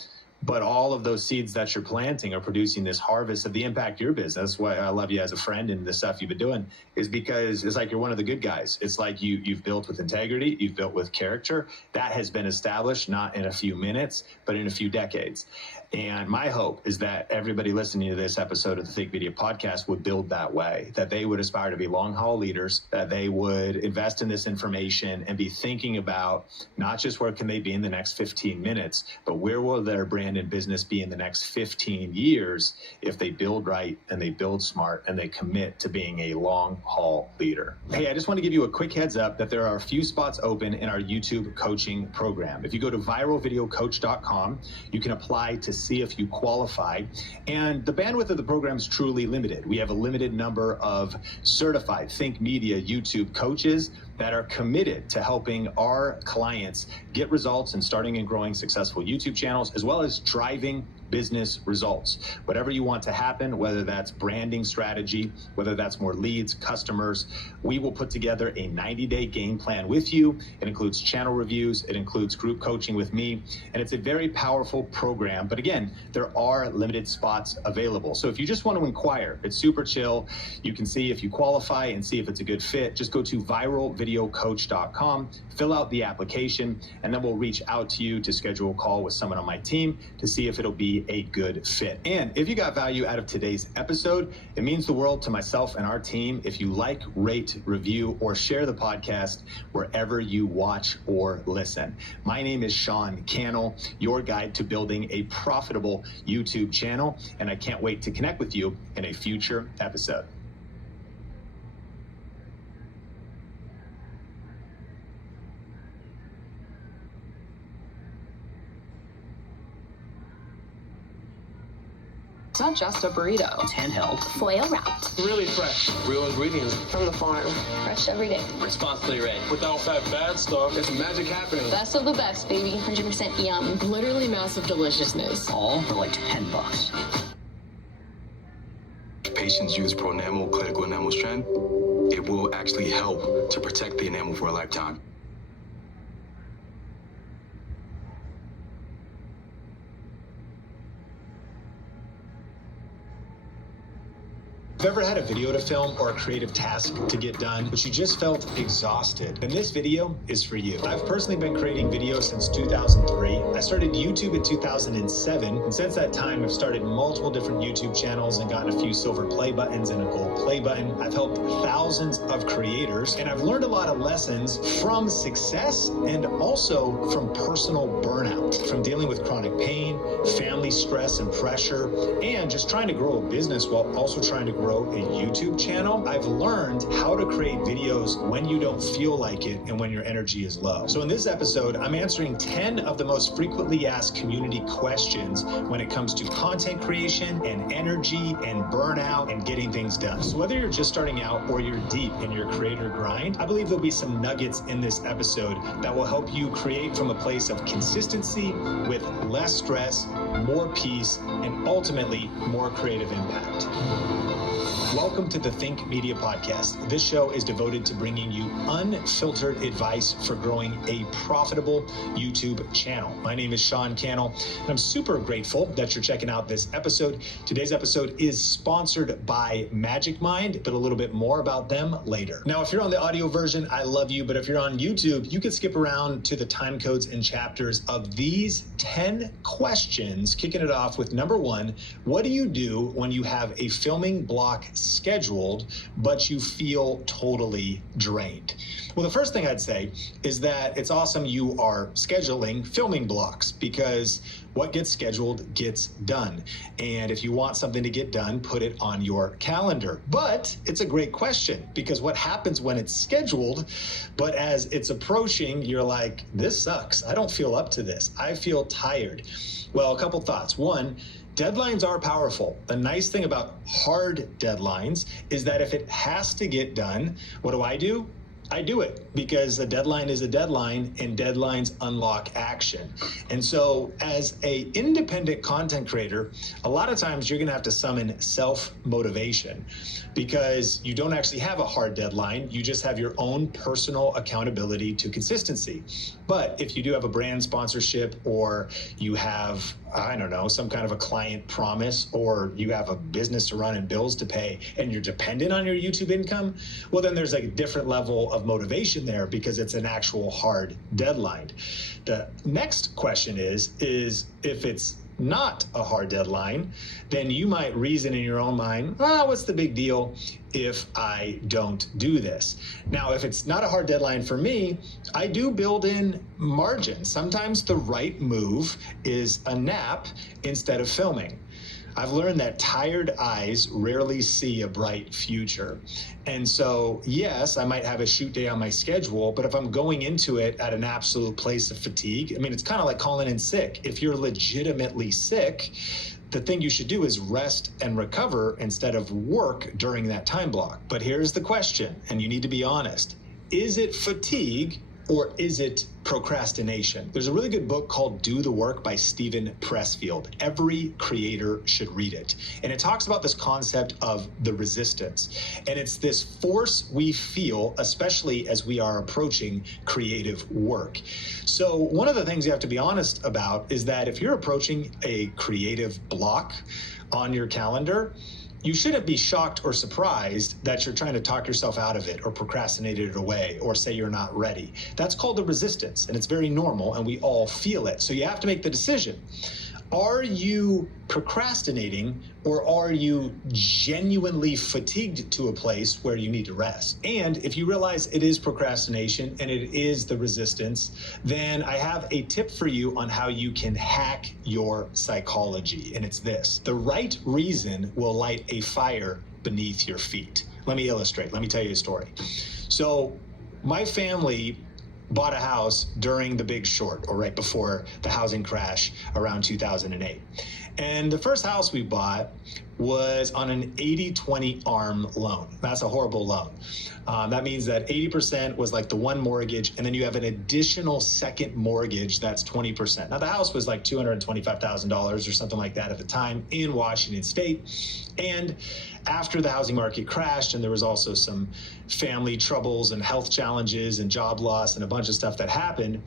But all of those seeds that you're planting are producing this harvest of the impact of your business. That's why I love you as a friend and the stuff you've been doing is because it's like you're one of the good guys. It's like you've built with integrity, you've built with character. That has been established not in a few minutes, but in a few decades. And my hope is that everybody listening to this episode of the Think Media podcast would build that way, that they would aspire to be long haul leaders, that they would invest in this information and be thinking about not just where can they be in the next 15 minutes, but where will their brand and business be in the next 15 years if they build right and they build smart and they commit to being a long haul leader. Hey, I just want to give you a quick heads up that there are a few spots open in our YouTube coaching program. If you go to viralvideocoach.com, you can apply to see if you qualify. And the bandwidth of the program is truly limited. We have a limited number of certified Think Media YouTube coaches that are committed to helping our clients get results and starting and growing successful YouTube channels, as well as driving business results. Whatever you want to happen, whether that's branding strategy, whether that's more leads, customers, we will put together a 90-day game plan with you. It includes channel reviews, it includes group coaching with me, and it's a very powerful program. But again, there are limited spots available. So if you just want to inquire, it's super chill. You can see if you qualify and see if it's a good fit. Just go to viralvideocoach.com, fill out the application, and then we'll reach out to you to schedule a call with someone on my team to see if it'll be a good fit. And if you got value out of today's episode, it means the world to myself and our team if you like, rate, review, or share the podcast wherever you watch or listen. My name is Sean Cannell, your guide to building a profitable YouTube channel, and I can't wait to connect with you in a future episode. It's not just a burrito. It's handheld. Foil wrapped. Really fresh. Real ingredients from the farm. Fresh every day. Responsibly raised. Without that bad stuff. There's magic happening. Best of the best, baby. 100% yum. Literally massive deliciousness. All for like $10. Patients use Pronamel clinical enamel strength, it will actually help to protect the enamel for a lifetime. If you've ever had a video to film or a creative task to get done, but you just felt exhausted, then this video is for you. I've personally been creating videos since 2003. I started YouTube in 2007, and since that time, I've started multiple different YouTube channels and gotten a few silver play buttons and a gold play button. I've helped thousands of creators, and I've learned a lot of lessons from success and also from personal burnout, from dealing with chronic pain, family stress and pressure, and just trying to grow a business while also trying to grow a YouTube channel. I've learned how to create videos when you don't feel like it and when your energy is low. So in this episode, I'm answering 10 of the most frequently asked community questions when it comes to content creation and energy and burnout and getting things done. So whether you're just starting out or you're deep in your creator grind, I believe there'll be some nuggets in this episode that will help you create from a place of consistency with less stress, more peace, and ultimately more creative impact. Welcome to the Think Media Podcast. This show is devoted to bringing you unfiltered advice for growing a profitable YouTube channel. My name is Sean Cannell, and I'm super grateful that you're checking out this episode. Today's episode is sponsored by Magic Mind, but a little bit more about them later. Now, if you're on the audio version, I love you, but if you're on YouTube, you can skip around to the time codes and chapters of these 10 questions, kicking it off with number 1, what do you do when you have a filming block scheduled, but you feel totally drained? Well, the first thing I'd say is that it's awesome you are scheduling filming blocks, because what gets scheduled gets done. And if you want something to get done, put it on your calendar. But it's a great question, because what happens when it's scheduled, but as it's approaching, you're like, this sucks. I don't feel up to this. I feel tired. Well, a couple thoughts. One, deadlines are powerful. The nice thing about hard deadlines is that if it has to get done, what do? I do it, because a deadline is a deadline, and deadlines unlock action. And so as an independent content creator, a lot of times you're going to have to summon self-motivation, because you don't actually have a hard deadline. You just have your own personal accountability to consistency. But if you do have a brand sponsorship, or you have, I don't know, some kind of a client promise, or you have a business to run and bills to pay, and you're dependent on your YouTube income, well, then there's like a different level of motivation there, because it's an actual hard deadline. The next question is if it's not a hard deadline, then you might reason in your own mind, what's the big deal if I don't do this? Now, if it's not a hard deadline for me, I do build in margin. Sometimes the right move is a nap instead of filming. I've learned that tired eyes rarely see a bright future. And so, yes, I might have a shoot day on my schedule, but if I'm going into it at an absolute place of fatigue, I mean, it's kind of like calling in sick. If you're legitimately sick, the thing you should do is rest and recover instead of work during that time block. But here's the question, and you need to be honest. Is it fatigue, or is it procrastination? There's a really good book called Do the Work by Steven Pressfield. Every creator should read it. And it talks about this concept of the resistance. And it's this force we feel, especially as we are approaching creative work. So one of the things you have to be honest about is that if you're approaching a creative block on your calendar, you shouldn't be shocked or surprised that you're trying to talk yourself out of it, or procrastinate it away, or say you're not ready. That's called the resistance, and it's very normal, and we all feel it. So you have to make the decision. Are you procrastinating, or are you genuinely fatigued to a place where you need to rest? And if you realize it is procrastination and it is the resistance, then I have a tip for you on how you can hack your psychology. And it's this: the right reason will light a fire beneath your feet. Let me illustrate. Let me tell you a story. So my family bought a house during the Big Short, or right before the housing crash around 2008. And the first house we bought was on an 80-20 ARM loan. That's a horrible loan. That means that 80% was like the one mortgage, and then you have an additional second mortgage that's 20%. Now, the house was like $225,000 or something like that at the time in Washington State. And after the housing market crashed, and there was also some family troubles and health challenges and job loss and a bunch of stuff that happened,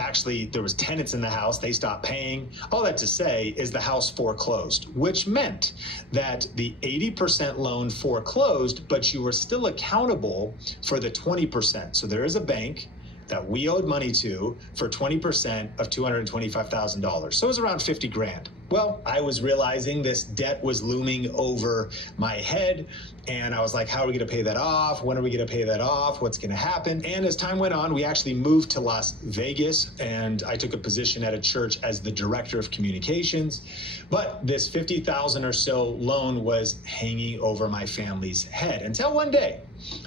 Actually, there was tenants in the house. They stopped paying. All that to say is the house foreclosed, which meant that the 80% loan foreclosed, but you were still accountable for the 20%. So there is a bank that we owed money to for 20% of $225,000. So it was around 50 grand. Well, I was realizing this debt was looming over my head, and I was like, how are we gonna pay that off? When are we gonna pay that off? What's gonna happen? And as time went on, we actually moved to Las Vegas, and I took a position at a church as the director of communications. But this $50,000 or so loan was hanging over my family's head until one day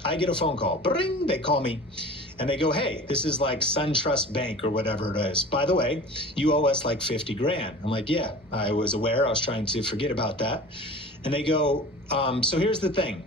I get a phone call. Bring, they call me. And they go, hey, this is like SunTrust Bank or whatever it is. By the way, you owe us like 50 grand. I'm like, yeah, I was aware. I was trying to forget about that. And they go, so here's the thing.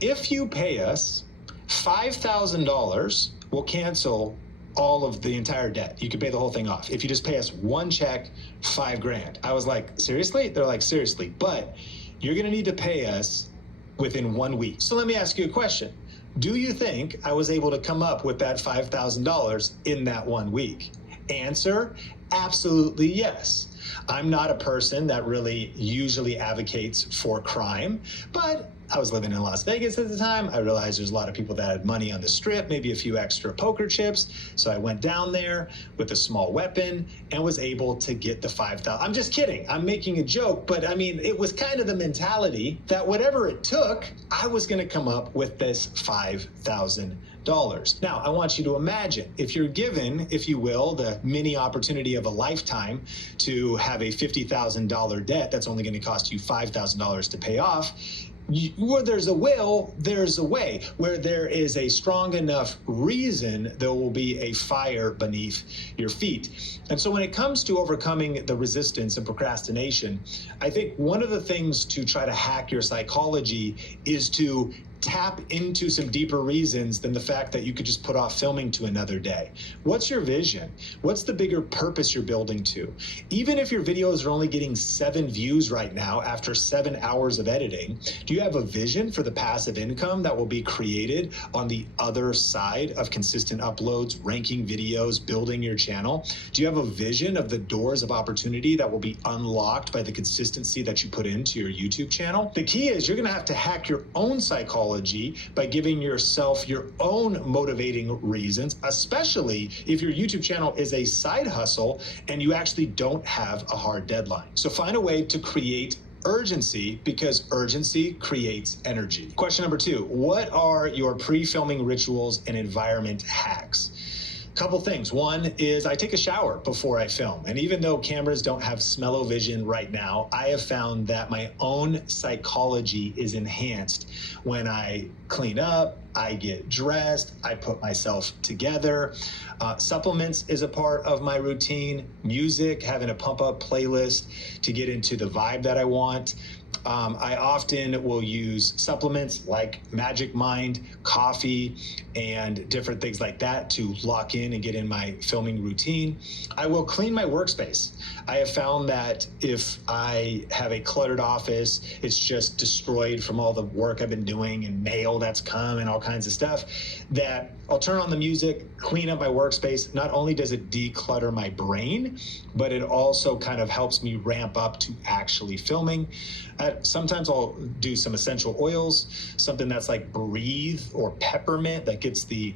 If you pay us $5,000, we'll cancel all of the entire debt. You can pay the whole thing off. If you just pay us one check, $5 grand. I was like, seriously? They're like, seriously, but you're gonna need to pay us within 1 week. So let me ask you a question. Do you think I was able to come up with that $5,000 in that 1 week? Answer, absolutely yes. I'm not a person that really usually advocates for crime, but I was living in Las Vegas at the time. I realized there's a lot of people that had money on the strip, maybe a few extra poker chips. So I went down there with a small weapon and was able to get the $5,000. I'm just kidding. I'm making a joke, but I mean, it was kind of the mentality that whatever it took, I was going to come up with this $5,000. Now, I want you to imagine if you're given, if you will, the mini opportunity of a lifetime to have a $50,000 debt that's only going to cost you $5,000 to pay off. Where there's a will, there's a way. Where there is a strong enough reason, there will be a fire beneath your feet. And so when it comes to overcoming the resistance and procrastination, I think one of the things to try to hack your psychology is to tap into some deeper reasons than the fact that you could just put off filming to another day. What's your vision? What's the bigger purpose you're building to? Even if your videos are only getting 7 views right now after 7 hours of editing, do you have a vision for the passive income that will be created on the other side of consistent uploads, ranking videos, building your channel? Do you have a vision of the doors of opportunity that will be unlocked by the consistency that you put into your YouTube channel? The key is you're gonna have to hack your own psychology by giving yourself your own motivating reasons, especially if your YouTube channel is a side hustle and you actually don't have a hard deadline. So find a way to create urgency, because urgency creates energy. Question number 2, what are your pre-filming rituals and environment hacks? Couple things. One is I take a shower before I film. And even though cameras don't have smell-o-vision right now, I have found that my own psychology is enhanced when I clean up, I get dressed, I put myself together. Supplements is a part of my routine. Music, having a pump-up playlist to get into the vibe that I want. I often will use supplements like Magic Mind, coffee, and different things like that to lock in and get in my filming routine. I will clean my workspace. I have found that if I have a cluttered office, it's just destroyed from all the work I've been doing and mail that's come and all kinds of stuff, that I'll turn on the music, clean up my workspace. Not only does it declutter my brain, but it also kind of helps me ramp up to actually filming. Sometimes I'll do some essential oils, something that's like Breathe or peppermint that gets the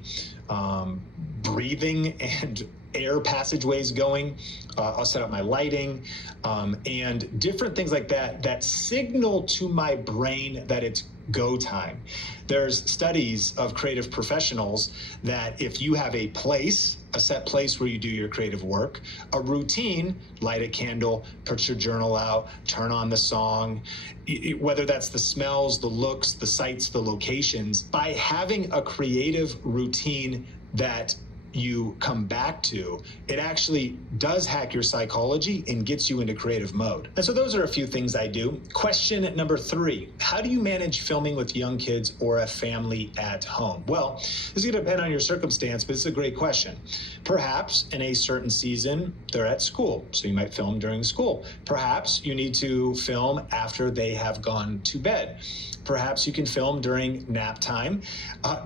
breathing and air passageways going. I'll set up my lighting and different things like that that signal to my brain that it's go time. There's studies of creative professionals that if you have a place, a set place where you do your creative work, a routine, light a candle, put your journal out, turn on the song, whether that's the smells, the looks, the sights, the locations, by having a creative routine that you come back to, it actually does hack your psychology and gets you into creative mode. And so those are a few things I do. Question number 3, how do you manage filming with young kids or a family at home? Well, this is gonna depend on your circumstance, but it's a great question. Perhaps in a certain season, they're at school, so you might film during school. Perhaps you need to film after they have gone to bed. Perhaps you can film during nap time.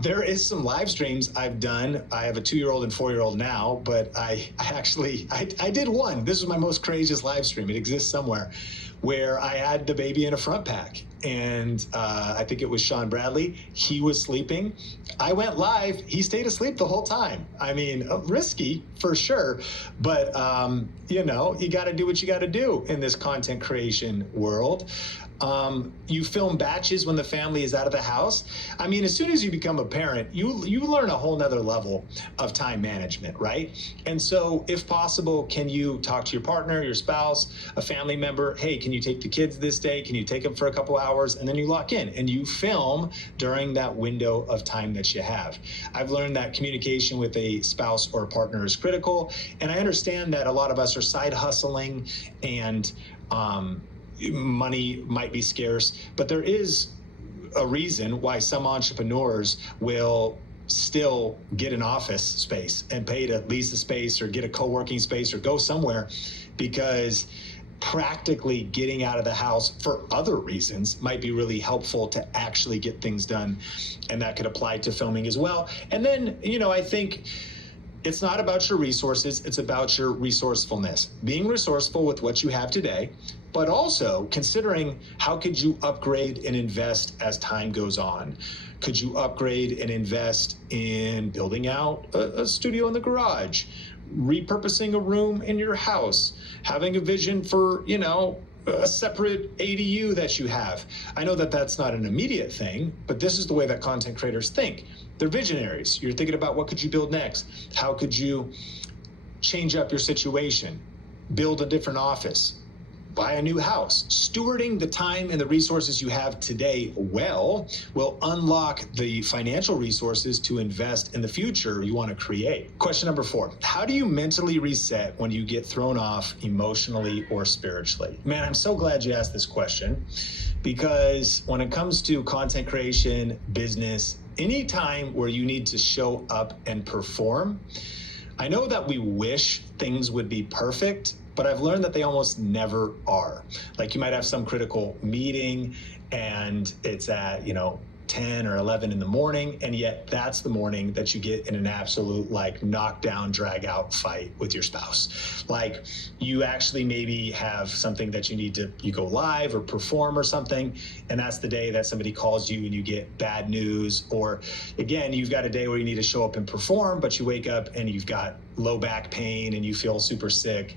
There is some live streams I've done. I have a 2-year-old 3-year-old and 4-year-old now, but I did one. This was my most craziest live stream. It exists somewhere, where I had the baby in a front pack. And I think it was Sean Bradley. He was sleeping. I went live. He stayed asleep the whole time. I mean, risky for sure. But, you know, you got to do what you got to do in this content creation world. You film batches when the family is out of the house. I mean, as soon as you become a parent, you learn a whole nother level of time management, right? And so if possible, can you talk to your partner, your spouse, a family member? Hey, can you take the kids this day? Can you take them for a couple hours? And then you lock in and you film during that window of time that you have. I've learned that communication with a spouse or a partner is critical. And I understand that a lot of us are side hustling and, money might be scarce, but there is a reason why some entrepreneurs will still get an office space and pay to lease a space or get a co-working space or go somewhere, because practically getting out of the house for other reasons might be really helpful to actually get things done. And that could apply to filming as well. And then, you know, I think it's not about your resources, it's about your resourcefulness. Being resourceful with what you have today, but also considering how could you upgrade and invest as time goes on? Could you upgrade and invest in building out a studio in the garage, repurposing a room in your house, having a vision for, you know, a separate ADU that you have? I know that that's not an immediate thing, but this is the way that content creators think. They're visionaries. You're thinking about what could you build next? How could you change up your situation, build a different office, buy a new house? Stewarding the time and the resources you have today well will unlock the financial resources to invest in the future you want to create. Question number 4, how do you mentally reset when you get thrown off emotionally or spiritually? Man, I'm so glad you asked this question, because when it comes to content creation, business, any time where you need to show up and perform, I know that we wish things would be perfect, but I've learned that they almost never are. Like, you might have some critical meeting and it's at, you know, 10 or 11 in the morning, and yet that's the morning that you get in an absolute like knockdown, drag out fight with your spouse. Like, you actually maybe have something that you go live or perform or something, and that's the day that somebody calls you and you get bad news. Or again, you've got a day where you need to show up and perform, but you wake up and you've got low back pain and you feel super sick.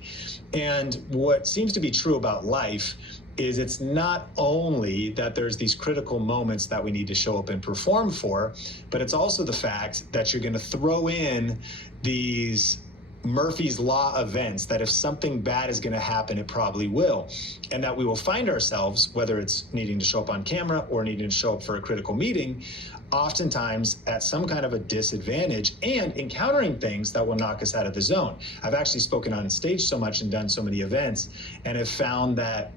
And what seems to be true about life is it's not only that there's these critical moments that we need to show up and perform for, but it's also the fact that you're going to throw in these Murphy's Law events that if something bad is going to happen, it probably will. And that we will find ourselves, whether it's needing to show up on camera or needing to show up for a critical meeting, oftentimes at some kind of a disadvantage and encountering things that will knock us out of the zone. I've actually spoken on stage so much and done so many events, and have found that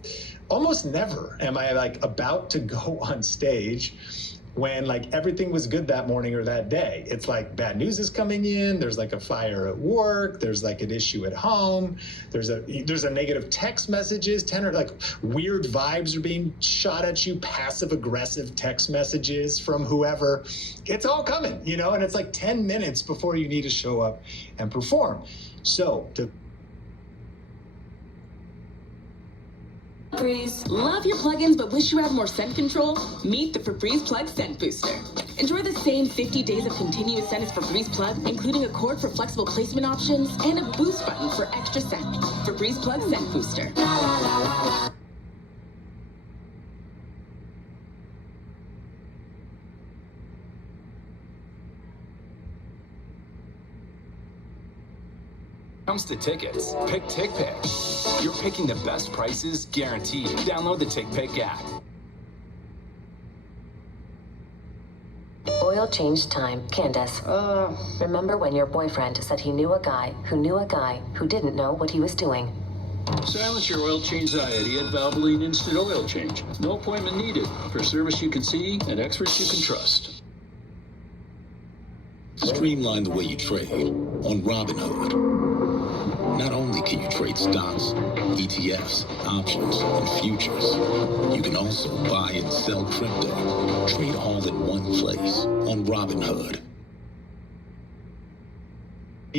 almost never am I like about to go on stage when like everything was good that morning or that day. It's like bad news is coming in, there's like a fire at work, there's like an issue at home, there's a negative text messages, 10 or like weird vibes are being shot at you, passive aggressive text messages from whoever. It's all coming, you know, and it's like 10 minutes before you need to show up and perform. So Febreze. Love your plugins but wish you had more scent control? Meet the Febreze Plug Scent Booster. Enjoy the same 50 days of continuous scent as Febreze Plug, including a cord for flexible placement options and a boost button for extra scent. Febreze Plug Scent Booster. Comes to tickets, pick TickPick. You're picking the best prices guaranteed. Download the TickPick app. Oil change time. Candace. Remember when your boyfriend said he knew a guy who didn't know what he was doing? Silence your oil change anxiety at Valvoline Instant Oil Change. No appointment needed. For service you can see and experts you can trust. Streamline the way you trade on Robinhood. Not only can you trade stocks, ETFs, options, and futures, you can also buy and sell crypto. Trade all in one place on Robinhood.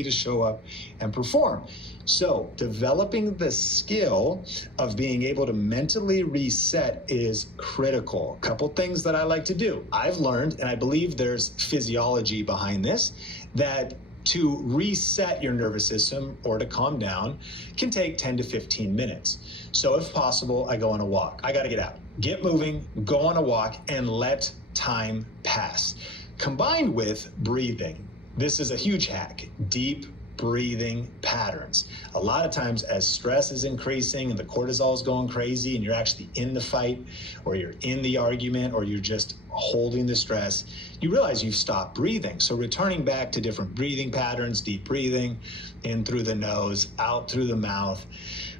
to show up and perform. So developing the skill of being able to mentally reset is critical. A couple things that I like to do. I've learned, and I believe there's physiology behind this, that to reset your nervous system or to calm down can take 10 to 15 minutes. So if possible, I go on a walk. I got to get out, get moving, go on a walk, and let time pass. Combined with breathing. This is a huge hack. Deep breathing patterns. A lot of times as stress is increasing and the cortisol is going crazy and you're actually in the fight or you're in the argument or you're just holding the stress, you realize you've stopped breathing. So returning back to different breathing patterns, deep breathing, in through the nose, out through the mouth.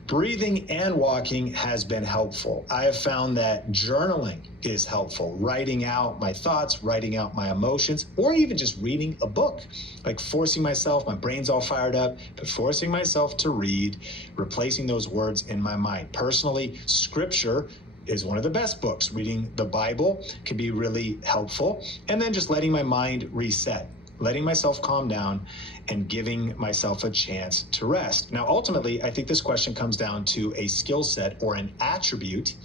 Breathing and walking has been helpful. I have found that journaling is helpful. Writing out my thoughts, writing out my emotions, or even just reading a book. Like forcing myself, my brain's all fired up, but forcing myself to read, replacing those words in my mind. Personally, scripture is one of the best books. Reading the Bible can be really helpful. And then just letting my mind reset, letting myself calm down and giving myself a chance to rest. Now, ultimately, I think this question comes down to a skill set or an attribute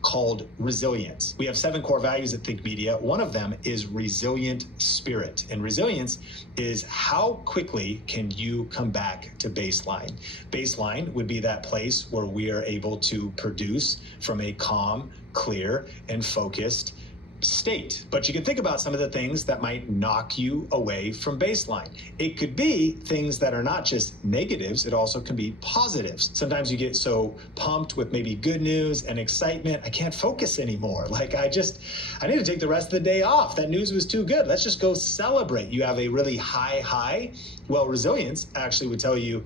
called resilience. We have 7 core values at Think Media. One of them is resilient spirit. And resilience is how quickly can you come back to baseline. Baseline would be that place where we are able to produce from a calm, clear, and focused state. But you can think about some of the things that might knock you away from baseline. It could be things that are not just negatives, it also can be positives. Sometimes you get so pumped with maybe good news and excitement, I can't focus anymore. Like I need to take the rest of the day off. That news was too good. Let's just go celebrate. You have a really high. Well, resilience actually would tell you,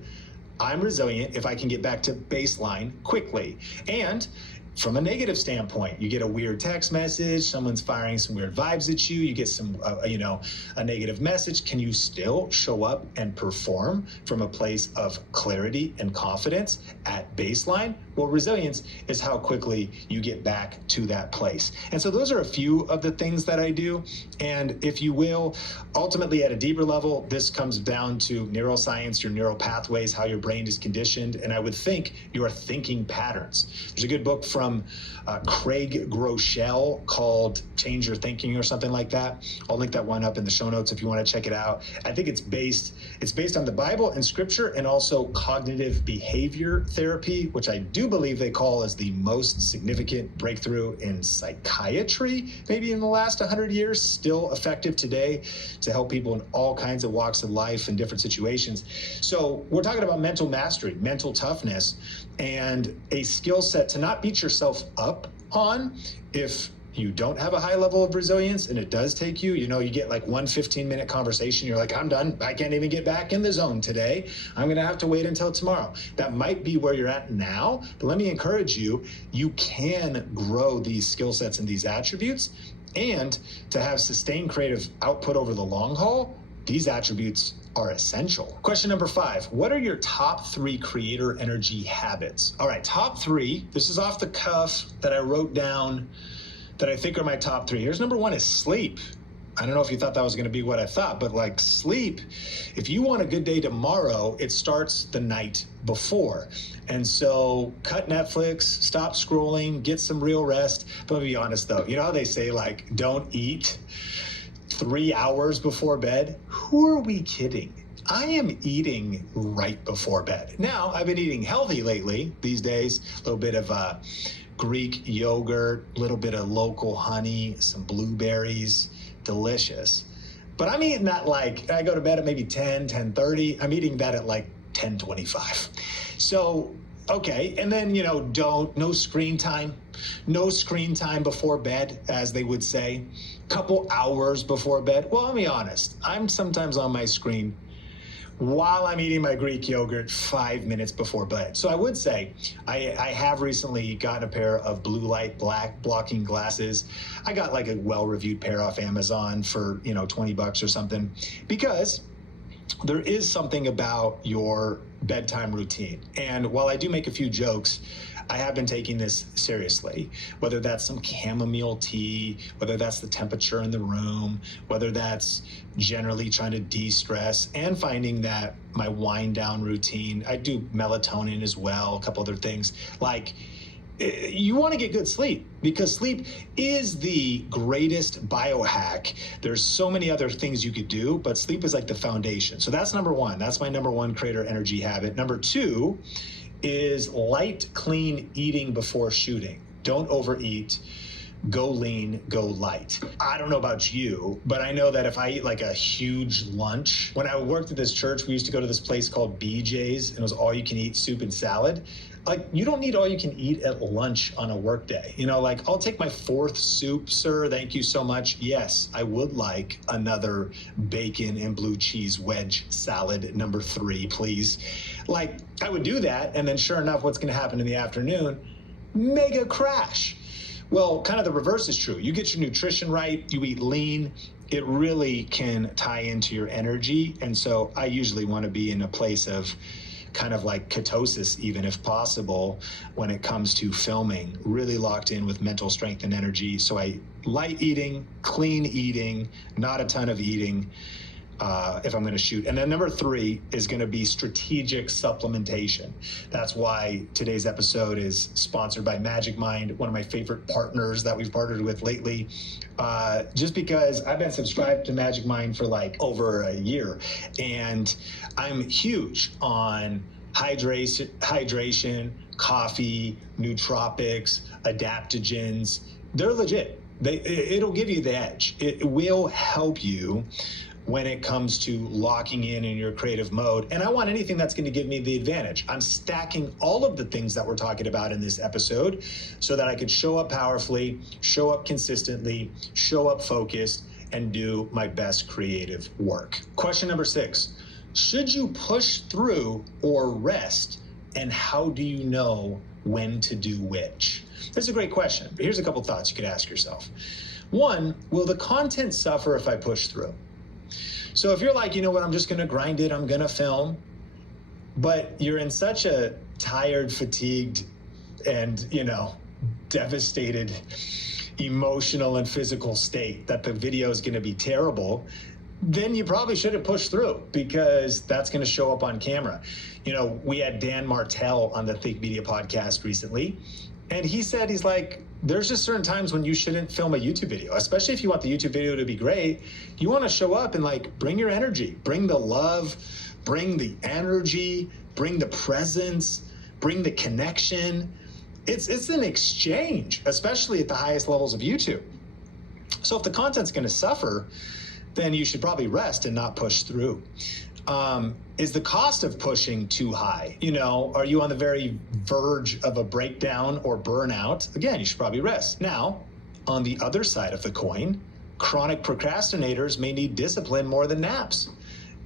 I'm resilient if I can get back to baseline quickly. And from a negative standpoint, you get a weird text message, someone's firing some weird vibes at you, you get some, a negative message. Can you still show up and perform from a place of clarity and confidence at baseline? Well, resilience is how quickly you get back to that place. And so those are a few of the things that I do. And if you will, ultimately at a deeper level, this comes down to neuroscience, your neural pathways, how your brain is conditioned. And I would think your thinking patterns. There's a good book from Craig Groeschel called Change Your Thinking or something like that. I'll link that one up in the show notes if you want to check it out. I think it's based on the Bible and scripture and also cognitive behavior therapy, which I do believe they call as the most significant breakthrough in psychiatry, maybe in the last 100 years, still effective today to help people in all kinds of walks of life and different situations. So we're talking about mental mastery, mental toughness, and a skill set to not beat yourself up on if you don't have a high level of resilience and it does take you, you get like one 15-minute conversation. You're like, I'm done. I can't even get back in the zone today. I'm going to have to wait until tomorrow. That might be where you're at now, but let me encourage you, you can grow these skill sets and these attributes, and to have sustained creative output over the long haul, these attributes are essential. Question number 5, what are your top 3 creator energy habits? All right, top 3, this is off the cuff that I wrote down that I think are my top 3. Here's number 1 is sleep. I don't know if you thought that was going to be what I thought, but like sleep, if you want a good day tomorrow, it starts the night before. And so cut Netflix, stop scrolling, get some real rest. But let me be honest though, you know how they say like, don't eat 3 hours before bed? Who are we kidding? I am eating right before bed. Now, I've been eating healthy lately these days, a little bit of Greek yogurt, a little bit of local honey, some blueberries, delicious. But I'm eating that like, I go to bed at maybe 10:30. I'm eating that at like 10:25. So, okay. And then, no screen time before bed, as they would say, couple hours before bed. Well, I'll be honest. I'm sometimes on my screen while I'm eating my Greek yogurt 5 minutes before bed. So I would say I have recently gotten a pair of blue light black blocking glasses. I got like a well-reviewed pair off Amazon for, $20 or something, because there is something about your bedtime routine. And while I do make a few jokes, I have been taking this seriously, whether that's some chamomile tea, whether that's the temperature in the room, whether that's generally trying to de-stress, and finding that my wind down routine, I do melatonin as well, a couple other things. Like, you want to get good sleep, because sleep is the greatest biohack. There's so many other things you could do, but sleep is like the foundation. So that's number one. That's my number one creator energy habit. Number two is light, clean eating before shooting. Don't overeat. Go lean, go light. I don't know about you, but I know that if I eat like a huge lunch, when I worked at this church, we used to go to this place called BJ's, and it was all you can eat soup and salad. Like, you don't need all you can eat at lunch on a work day. You know, like, I'll take my fourth soup, sir. Thank you so much. Yes, I would like another bacon and blue cheese wedge salad, number 3, please. Like, I would do that. And then sure enough, what's going to happen in the afternoon? Mega crash. Well, kind of the reverse is true. You get your nutrition right, you eat lean, it really can tie into your energy. And so I usually want to be in a place of kind of like ketosis, even if possible, when it comes to filming, really locked in with mental strength and energy. So I light eating, clean eating, not a ton of eating if I'm going to shoot. And then number 3 is going to be strategic supplementation. That's why today's episode is sponsored by Magic Mind, one of my favorite partners that we've partnered with lately. Just because I've been subscribed to Magic Mind for like over a year, and I'm huge on hydration, coffee, nootropics, adaptogens. They're legit. It'll give you the edge. It will help you when it comes to locking in your creative mode. And I want anything that's going to give me the advantage. I'm stacking all of the things that we're talking about in this episode so that I could show up powerfully, show up consistently, show up focused, and do my best creative work. Question number 6, should you push through or rest? And how do you know when to do which? That's a great question, but here's a couple thoughts you could ask yourself. 1, will the content suffer if I push through? So if you're like, you know what, I'm just going to grind it, I'm going to film, but you're in such a tired, fatigued, and, you know, devastated emotional and physical state that the video is going to be terrible, then you probably shouldn't push through, because that's going to show up on camera. You know, we had Dan Martell on the Think Media podcast recently, and he said, he's like, there's just certain times when you shouldn't film a YouTube video, especially if you want the YouTube video to be great. You want to show up and like bring your energy, bring the love, bring the energy, bring the presence, bring the connection. It's an exchange, especially at the highest levels of YouTube. So if the content's going to suffer, then you should probably rest and not push through. Is the cost of pushing too high? You know, are you on the very verge of a breakdown or burnout? Again, you should probably rest. Now, on the other side of the coin, chronic procrastinators may need discipline more than naps.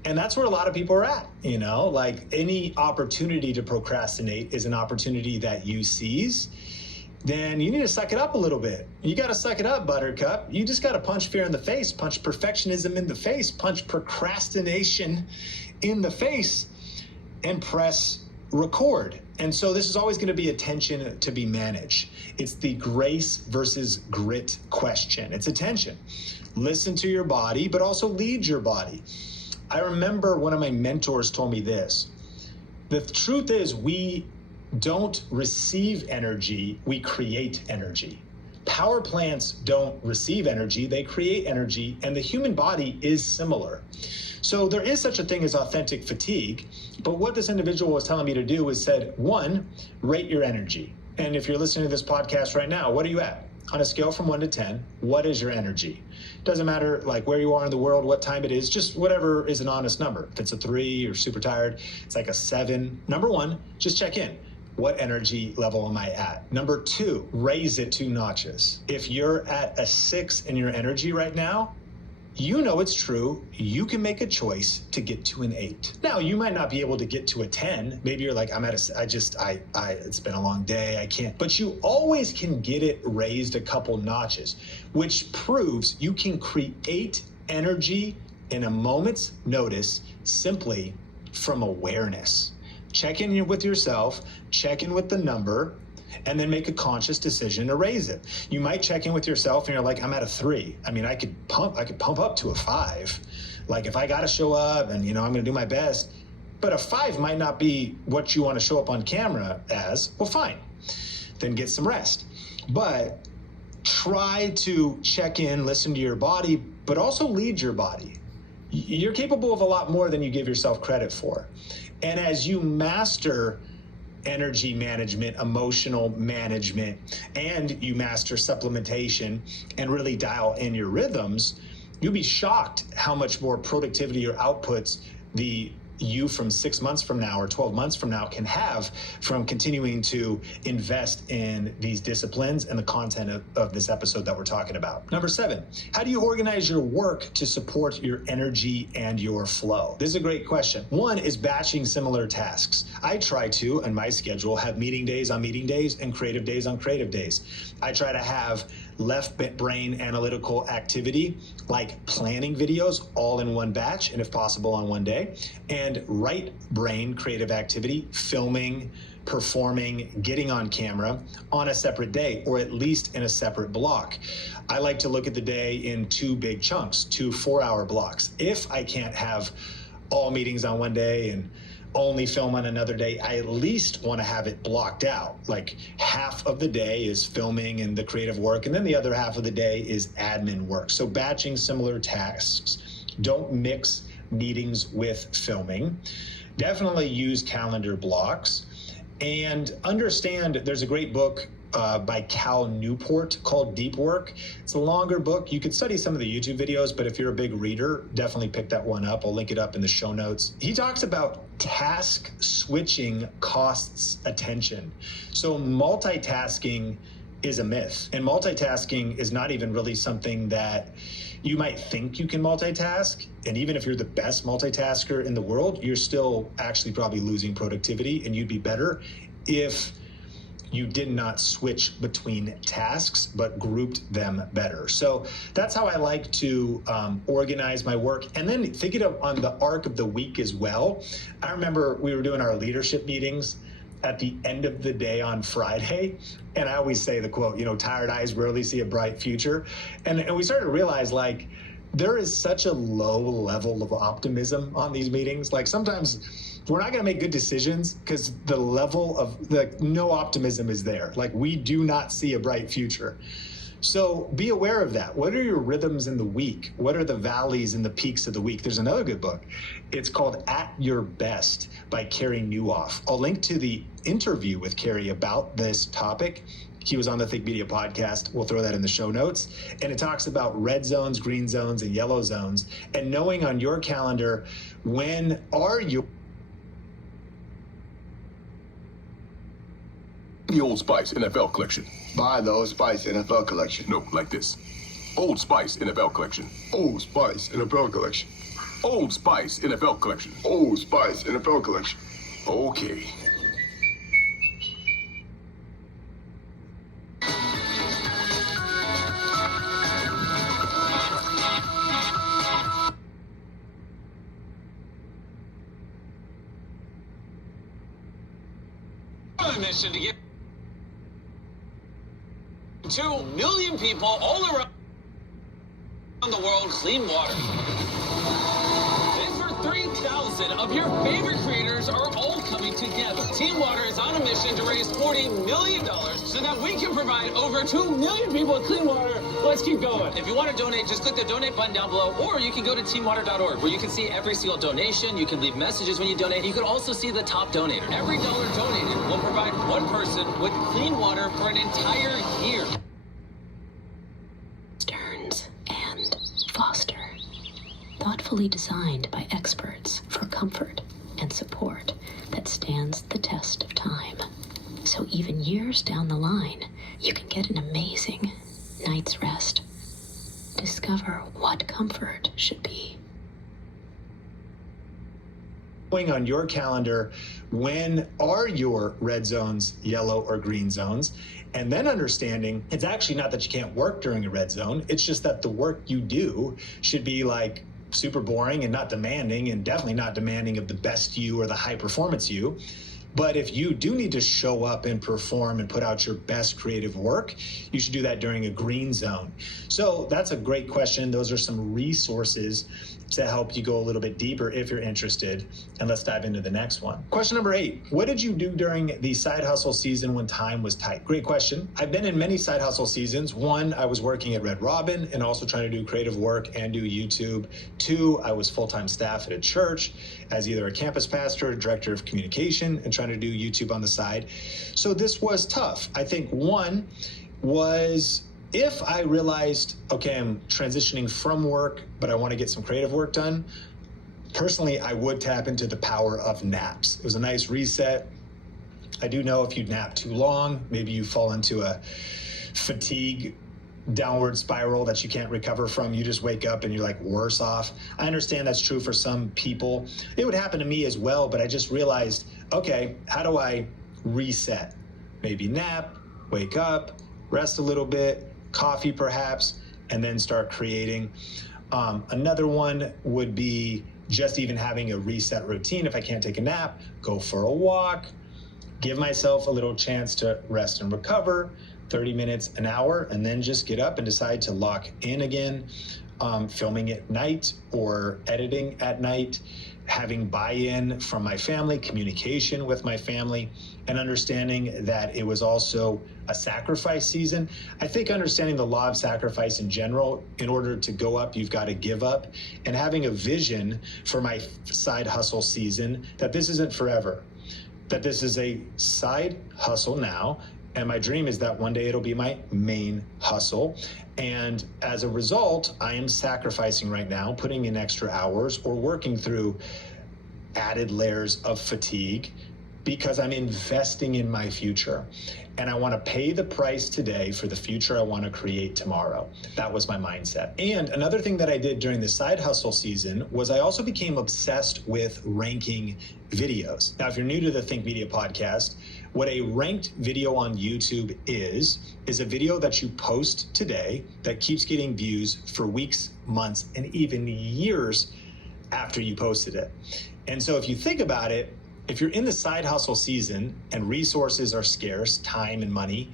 And that's where a lot of people are at, you know, like any opportunity to procrastinate is an opportunity that you seize. Then you need to suck it up a little bit. You got to suck it up, Buttercup. You just got to punch fear in the face, punch perfectionism in the face, punch procrastination in the face, and press record. And so this is always going to be a tension to be managed. It's the grace versus grit question. It's a tension. Listen to your body, but also lead your body. I remember one of my mentors told me this. The truth is, we don't receive energy, we create energy. Power plants don't receive energy, they create energy, and the human body is similar. So there is such a thing as authentic fatigue, but what this individual was telling me to do is said, 1, rate your energy. And if you're listening to this podcast right now, what are you at? On a scale from 1 to 10, what is your energy? Doesn't matter like where you are in the world, what time it is, just whatever is an honest number. If it's a 3 or super tired, it's like a 7. Number 1, just check in. What energy level am I at? Number 2, raise it 2 notches. If you're at a 6 in your energy right now, you know it's true. You can make a choice to get to an 8. Now, you might not be able to get to a 10. Maybe you're like, I'm at a, it's been a long day, I can't. But you always can get it raised a couple notches, which proves you can create energy in a moment's notice simply from awareness. Check in with yourself, check in with the number, and then make a conscious decision to raise it. You might check in with yourself and you're like, I'm at a 3. I mean, I could pump up to a 5. Like if I got to show up and, I'm going to do my best, but a 5 might not be what you want to show up on camera as. Well, fine. Then get some rest. But try to check in, listen to your body, but also lead your body. You're capable of a lot more than you give yourself credit for. And as you master energy management, emotional management, and you master supplementation and really dial in your rhythms, you'll be shocked how much more productivity or outputs you from 6 months from now or 12 months from now can have from continuing to invest in these disciplines and the content of this episode that we're talking about. Number 7, how do you organize your work to support your energy and your flow? This is a great question. One is batching similar tasks. I try to, on my schedule, have meeting days on meeting days and creative days on creative days. I try to have left brain analytical activity like planning videos all in one batch and if possible on one day, and right brain creative activity, filming, performing, getting on camera on a separate day or at least in a separate block. I like to look at the day in 2 big chunks, 2 4-hour blocks. If I can't have all meetings on one day and only film on another day, I at least want to have it blocked out. Like half of the day is filming and the creative work, and then the other half of the day is admin work. So batching similar tasks. Don't mix meetings with filming. Definitely use calendar blocks. And understand there's a great book by Cal Newport called Deep Work. It's a longer book. You could study some of the YouTube videos, but if you're a big reader, definitely pick that one up. I'll link it up in the show notes. He talks about task switching costs attention. So multitasking is a myth, and multitasking is not even really something that you might think you can multitask. And even if you're the best multitasker in the world, you're still actually probably losing productivity, and you'd be better if you did not switch between tasks, but grouped them better. So that's how I like to organize my work. And then thinking of on the arc of the week as well. I remember we were doing our leadership meetings at the end of the day on Friday. And I always say the quote, tired eyes rarely see a bright future. And we started to realize there is such a low level of optimism on these meetings. Like sometimes we're not going to make good decisions because the level of no optimism is there. Like we do not see a bright future. So be aware of that. What are your rhythms in the week? What are the valleys and the peaks of the week? There's another good book. It's called At Your Best by Carey Nieuwhof. I'll link to the interview with Carey about this topic. He was on the Think Media podcast. We'll throw that in the show notes. And it talks about red zones, green zones, and yellow zones. And knowing on your calendar, when are you... The Old Spice NFL collection. Buy the Old Spice NFL collection. No, like this. Old Spice NFL collection. Old Spice NFL collection. Old Spice NFL collection. Old Spice NFL collection. Okay. Mission to get 2 million people all around the world clean water. And for 3,000 of your favorite creators are all coming together. Team Water is on a mission to raise $40 million so that we can provide over 2 million people with clean water. Let's keep going. If you want to donate, just click the donate button down below, or you can go to teamwater.org where you can see every single donation. You can leave messages when you donate. You can also see the top donator. Every dollar donated will provide one person with clean water for an entire year. Stearns and Foster. Thoughtfully designed by experts for comfort and support that stands the test of time. So even years down the line, you can get an amazing night's rest. Discover what comfort should be. Going on your calendar, when are your red zones, yellow or green zones? And then understanding it's actually not that you can't work during a red zone. It's just that the work you do should be like super boring and not demanding, and definitely not demanding of the best you or the high performance you. But if you do need to show up and perform and put out your best creative work, you should do that during a green zone. So that's a great question. Those are some resources to help you go a little bit deeper if you're interested. And let's dive into the next one. Question number 8, what did you do during the side hustle season when time was tight? Great question. I've been in many side hustle seasons. 1, I was working at Red Robin and also trying to do creative work and do YouTube. 2, I was full-time staff at a church as either a campus pastor, director of communication, and trying to do YouTube on the side. So this was tough. I think 1 was, if I realized, okay, I'm transitioning from work, but I want to get some creative work done, personally, I would tap into the power of naps. It was a nice reset. I do know if you nap too long, maybe you fall into a fatigue downward spiral that you can't recover from. You just wake up and you're like worse off. I understand that's true for some people. It would happen to me as well, but I just realized, okay, how do I reset? Maybe nap, wake up, rest a little bit, coffee perhaps, and then start creating. Another one would be just even having a reset routine. If I can't take a nap, go for a walk, give myself a little chance to rest and recover, 30 minutes, an hour, and then just get up and decide to lock in again. Filming at night or editing at night, having buy-in from my family, communication with my family, and understanding that it was also a sacrifice season. I think understanding the law of sacrifice in general, in order to go up, you've got to give up, and having a vision for my side hustle season, that this isn't forever, that this is a side hustle now, and my dream is that one day it'll be my main hustle. And as a result, I am sacrificing right now, putting in extra hours or working through added layers of fatigue because I'm investing in my future. And I want to pay the price today for the future I want to create tomorrow. That was my mindset. And another thing that I did during the side hustle season was I also became obsessed with ranking videos. Now, if you're new to the Think Media podcast, what a ranked video on YouTube is a video that you post today that keeps getting views for weeks, months, and even years after you posted it. And so if you think about it, if you're in the side hustle season and resources are scarce, time and money,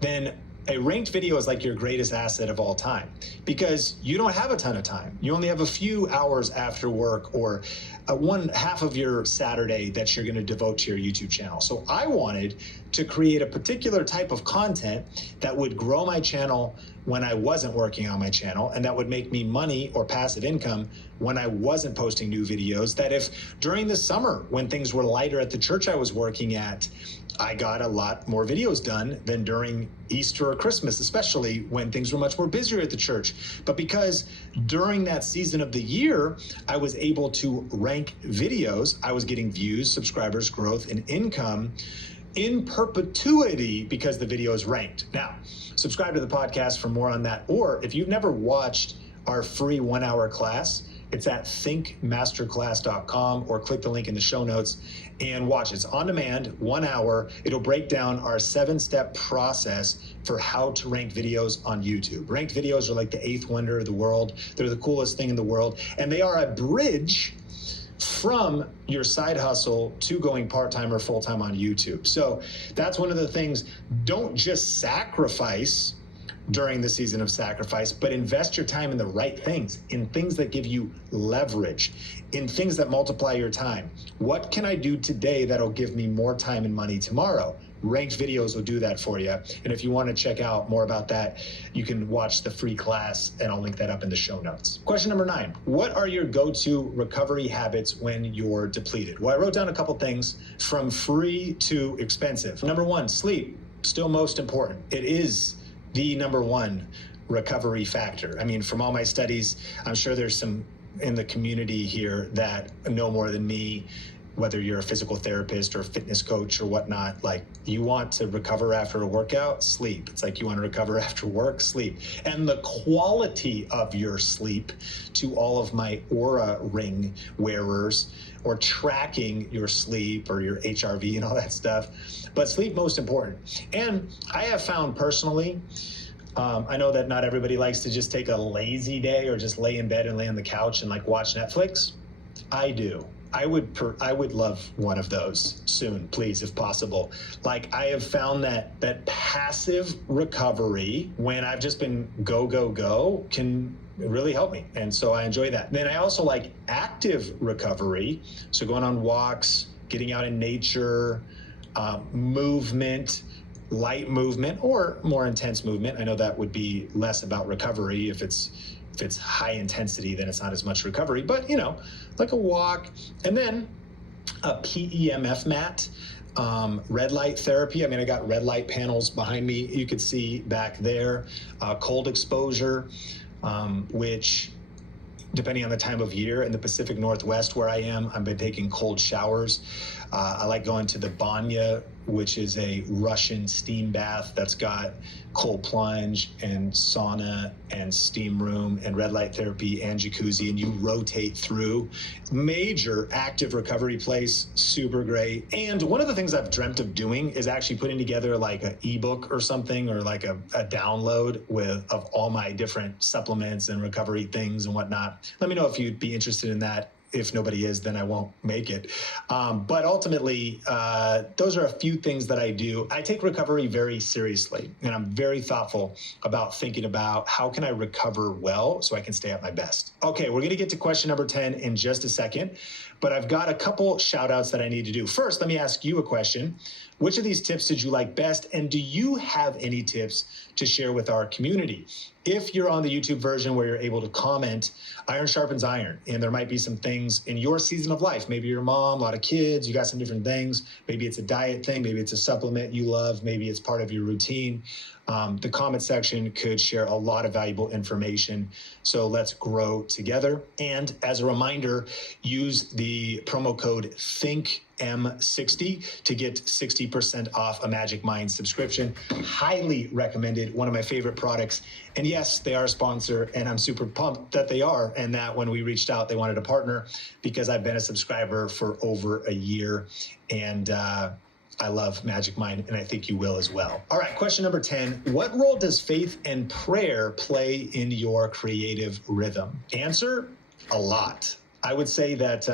then a ranked video is like your greatest asset of all time because you don't have a ton of time. You only have a few hours after work or one half of your Saturday that you're going to devote to your YouTube channel. So I wanted to create a particular type of content that would grow my channel when I wasn't working on my channel, and that would make me money or passive income when I wasn't posting new videos. That if during the summer when things were lighter at the church I was working at, I got a lot more videos done than during Easter or Christmas, especially when things were much more busier at the church. But because during that season of the year, I was able to rank videos, I was getting views, subscribers, growth, and income in perpetuity because the video is ranked. Now, subscribe to the podcast for more on that. Or if you've never watched our free 1-hour class, it's at thinkmasterclass.com or click the link in the show notes and watch. It's on demand, 1 hour. It'll break down our 7-step process for how to rank videos on YouTube. Ranked videos are like the 8th wonder of the world. They're the coolest thing in the world. And they are a bridge from your side hustle to going part-time or full-time on YouTube. So that's one of the things. Don't just sacrifice during the season of sacrifice, but invest your time in the right things, in things that give you leverage, in things that multiply your time. What can I do today that'll give me more time and money tomorrow? Ranked videos will do that for you. And if you want to check out more about that, you can watch the free class, and I'll link that up in the show notes. Question number 9, what are your go-to recovery habits when you're depleted? Well, I wrote down a couple things from free to expensive. Number 1, sleep, still most important. It is the number 1 recovery factor. I mean, from all my studies, I'm sure there's some in the community here that know more than me, whether you're a physical therapist or a fitness coach or whatnot. Like, you want to recover after a workout, sleep. It's like you want to recover after work, sleep. And the quality of your sleep, to all of my Oura ring wearers, or tracking your sleep or your HRV and all that stuff. But sleep most important. And I have found personally, I know that not everybody likes to just take a lazy day or just lay in bed and lay on the couch and like watch Netflix. I do. I would love one of those soon, please, if possible. Like, I have found that passive recovery, when I've just been go, can really help me. And so I enjoy that. Then I also like active recovery. So going on walks, getting out in nature, movement, light movement, or more intense movement. I know that would be less about recovery. If it's high intensity, then it's not as much recovery, but like a walk. And then a PEMF mat, red light therapy. I mean, I got red light panels behind me. You could see back there, cold exposure, which, depending on the time of year, in the Pacific Northwest where I am, I've been taking cold showers. I like going to the Banya, which is a Russian steam bath that's got cold plunge and sauna and steam room and red light therapy and jacuzzi, and you rotate through. Major active recovery place, super great. And one of the things I've dreamt of doing is actually putting together like an ebook or something, or like a download of all my different supplements and recovery things and whatnot. Let me know if you'd be interested in that. If nobody is, then I won't make it. But ultimately, those are a few things that I do. I take recovery very seriously, and I'm very thoughtful about thinking about how can I recover well so I can stay at my best. Okay, we're going to get to question number 10 in just a second, but I've got a couple shout outs that I need to do. First, let me ask you a question. Which of these tips did you like best? And do you have any tips to share with our community? If you're on the YouTube version where you're able to comment, iron sharpens iron. And there might be some things in your season of life. Maybe you're a mom, a lot of kids, you got some different things. Maybe it's a diet thing. Maybe it's a supplement you love. Maybe it's part of your routine. The comment section could share a lot of valuable information. So let's grow together. And as a reminder, use the promo code ThinkM60 to get 60% off a Magic Mind subscription. Highly recommended, one of my favorite products. And yes, they are a sponsor, and I'm super pumped that they are, and that when we reached out, they wanted to partner, because I've been a subscriber for over a year, and I love Magic Mind, and I think you will as well. All right, question number 10. What role does faith and prayer play in your creative rhythm? Answer, a lot. I would say that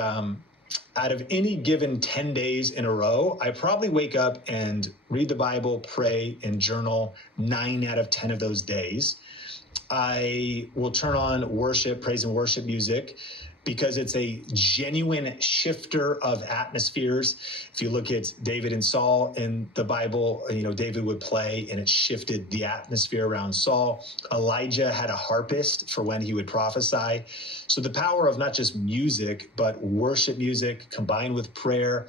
out of any given 10 days in a row, I probably wake up and read the Bible, pray, and journal 9 out of 10 of those days. I will turn on worship, praise and worship music, because it's a genuine shifter of atmospheres. If you look at David and Saul in the Bible, David would play and it shifted the atmosphere around Saul. Elijah had a harpist for when he would prophesy. So the power of not just music, but worship music combined with prayer,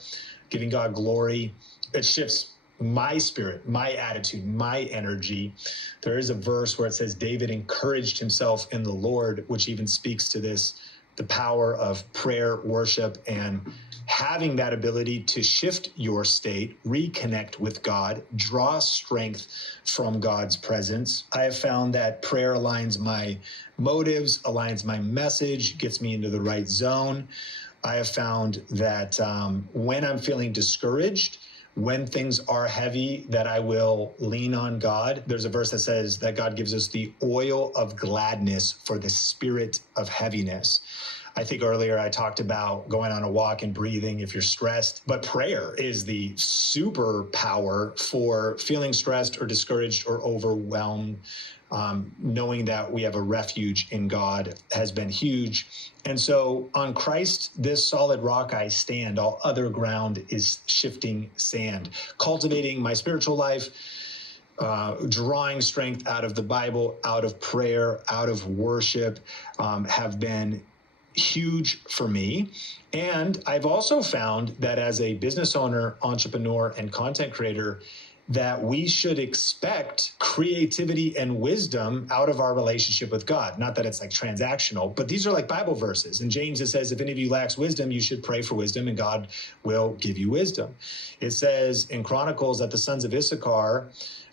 giving God glory, it shifts my spirit, my attitude, my energy. There is a verse where it says David encouraged himself in the Lord, which even speaks to this, the power of prayer, worship, and having that ability to shift your state, reconnect with God, draw strength from God's presence. I have found that prayer aligns my motives, aligns my message, gets me into the right zone. I have found that when I'm feeling discouraged, when things are heavy, that I will lean on God. There's a verse that says that God gives us the oil of gladness for the spirit of heaviness. I think earlier I talked about going on a walk and breathing if you're stressed, but prayer is the superpower for feeling stressed or discouraged or overwhelmed. Knowing that we have a refuge in God has been huge. And so on Christ, this solid rock I stand, all other ground is shifting sand. Cultivating my spiritual life, drawing strength out of the Bible, out of prayer, out of worship, have been huge for me. And I've also found that as a business owner, entrepreneur, and content creator, that we should expect creativity and wisdom out of our relationship with God. Not that it's like transactional, but these are like Bible verses. In James, it says, if any of you lacks wisdom, you should pray for wisdom and God will give you wisdom. It says in Chronicles that the sons of Issachar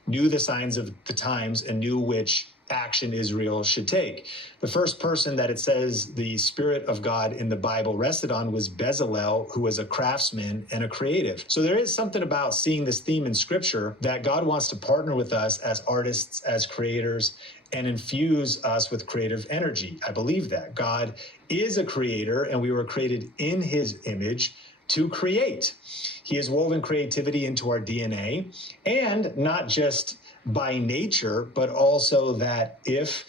knew the signs of the times and knew which action Israel should take. The first person that it says the Spirit of God in the Bible rested on was Bezalel, who was a craftsman and a creative. So there is something about seeing this theme in Scripture that God wants to partner with us as artists, as creators, and infuse us with creative energy. I believe that God is a creator and we were created in his image to create. He has woven creativity into our DNA, and not just by nature, but also that if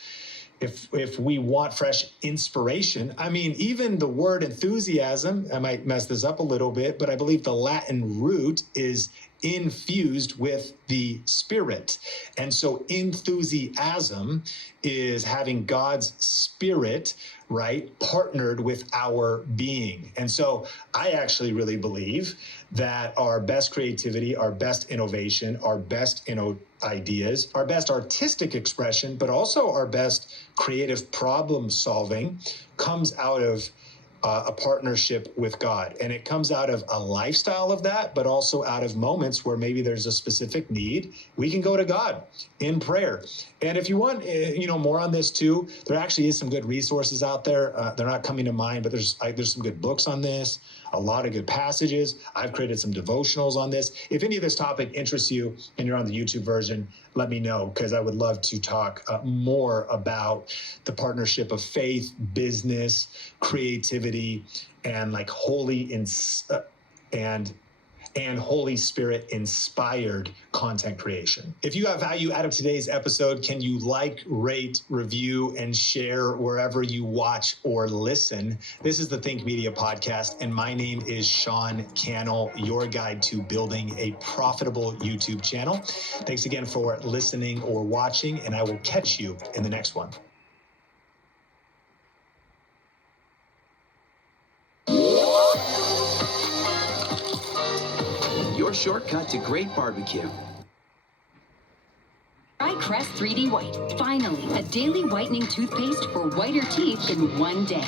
we want fresh inspiration, I mean, even the word enthusiasm, I might mess this up a little bit, but I believe the Latin root is infused with the Spirit. And so enthusiasm is having God's Spirit, right, partnered with our being. And so I actually really believe that our best creativity, our best innovation, our best ideas, our best artistic expression, but also our best creative problem solving comes out of a partnership with God. And it comes out of a lifestyle of that, but also out of moments where maybe there's a specific need. We can go to God in prayer. And if you want, more on this too, there actually is some good resources out there. They're not coming to mind, but there's some good books on this, a lot of good passages. I've created some devotionals on this. If any of this topic interests you and you're on the YouTube version, let me know, because I would love to talk more about the partnership of faith, business, creativity, and like Holy Spirit inspired content creation. If you got value out of today's episode, can you like, rate, review, and share wherever you watch or listen? This is the Think Media Podcast, and my name is Sean Cannell, your guide to building a profitable YouTube channel. Thanks again for listening or watching, and I will catch you in the next one. Your shortcut to great barbecue. Try Crest 3D White. Finally, a daily whitening toothpaste for whiter teeth in one day.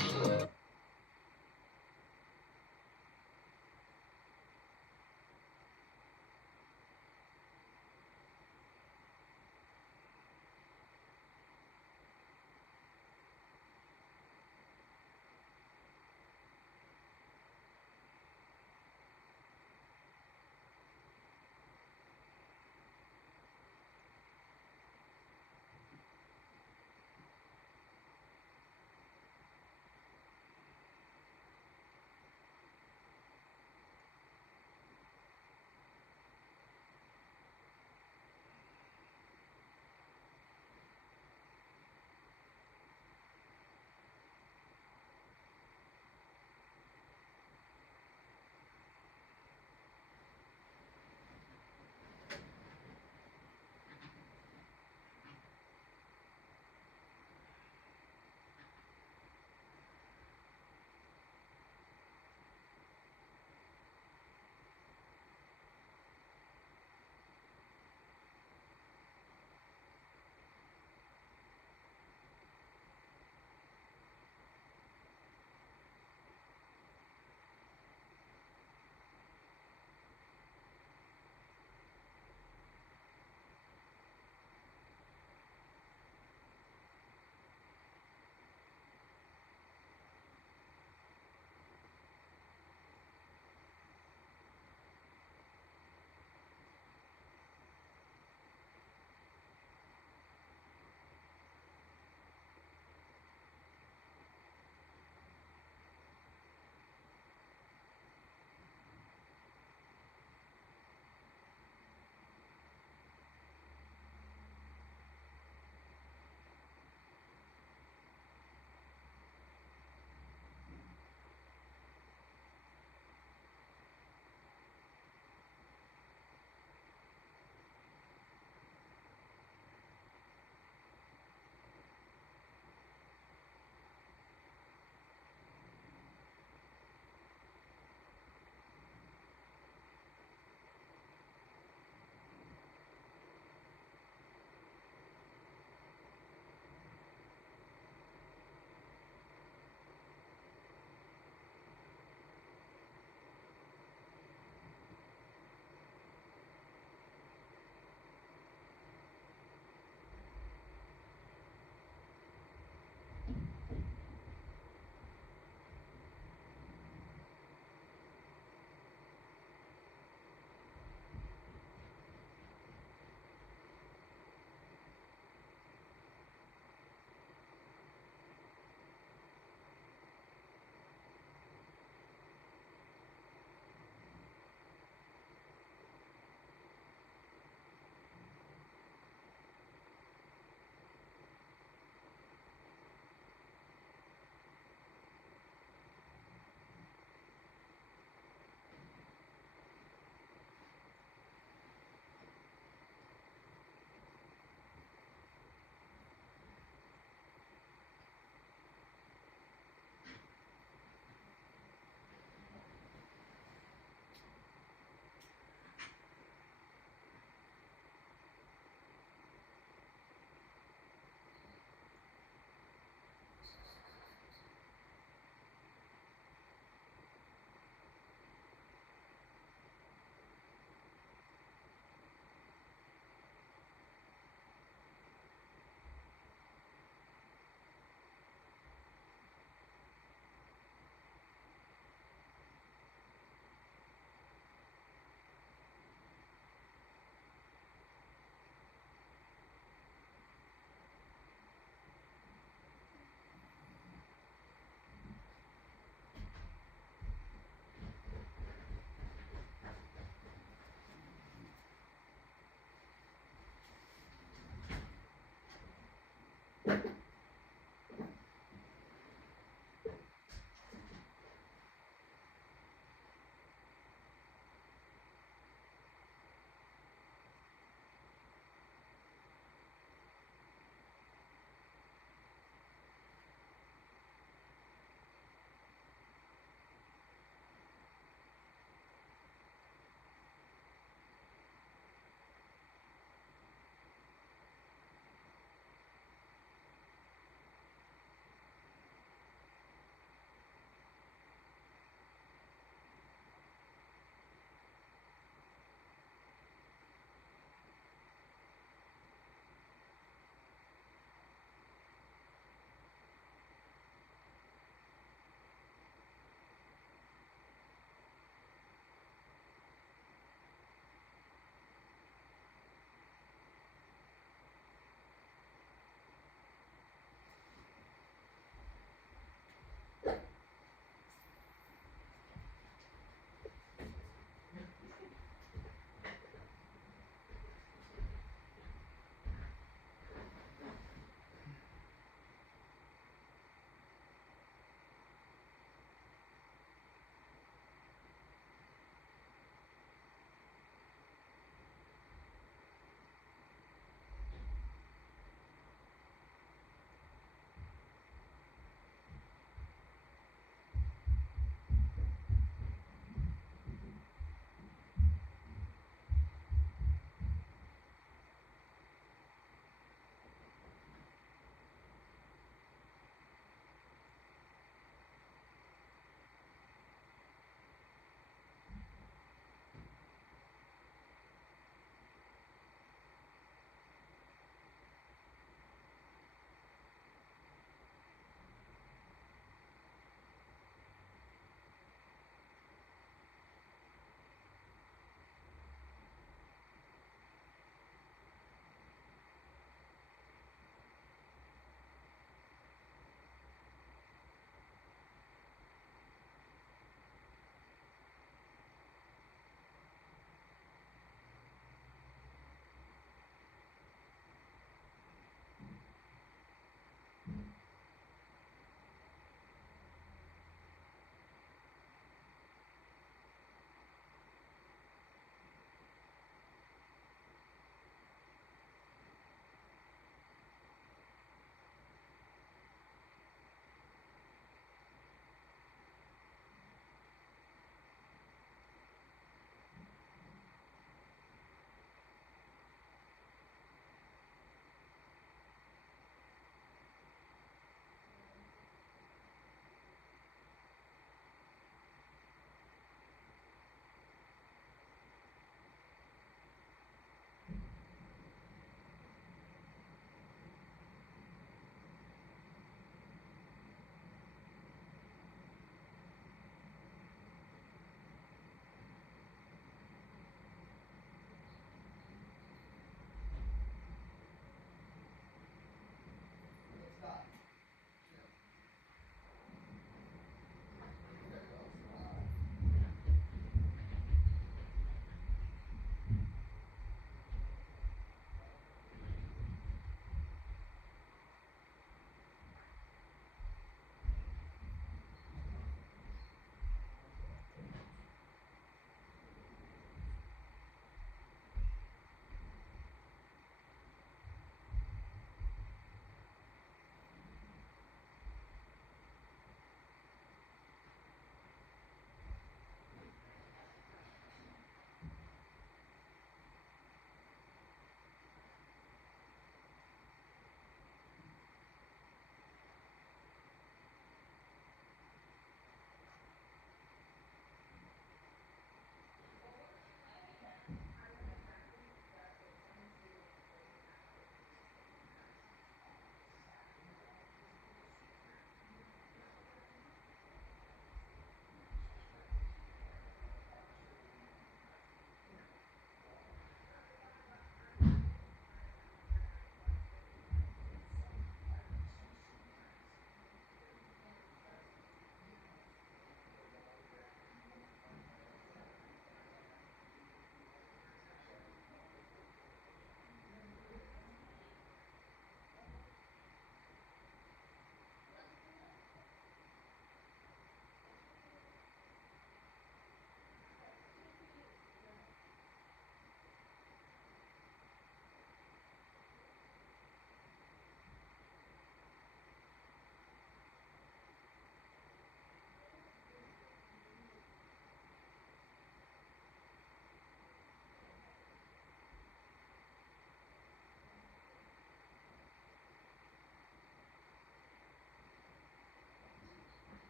Bye.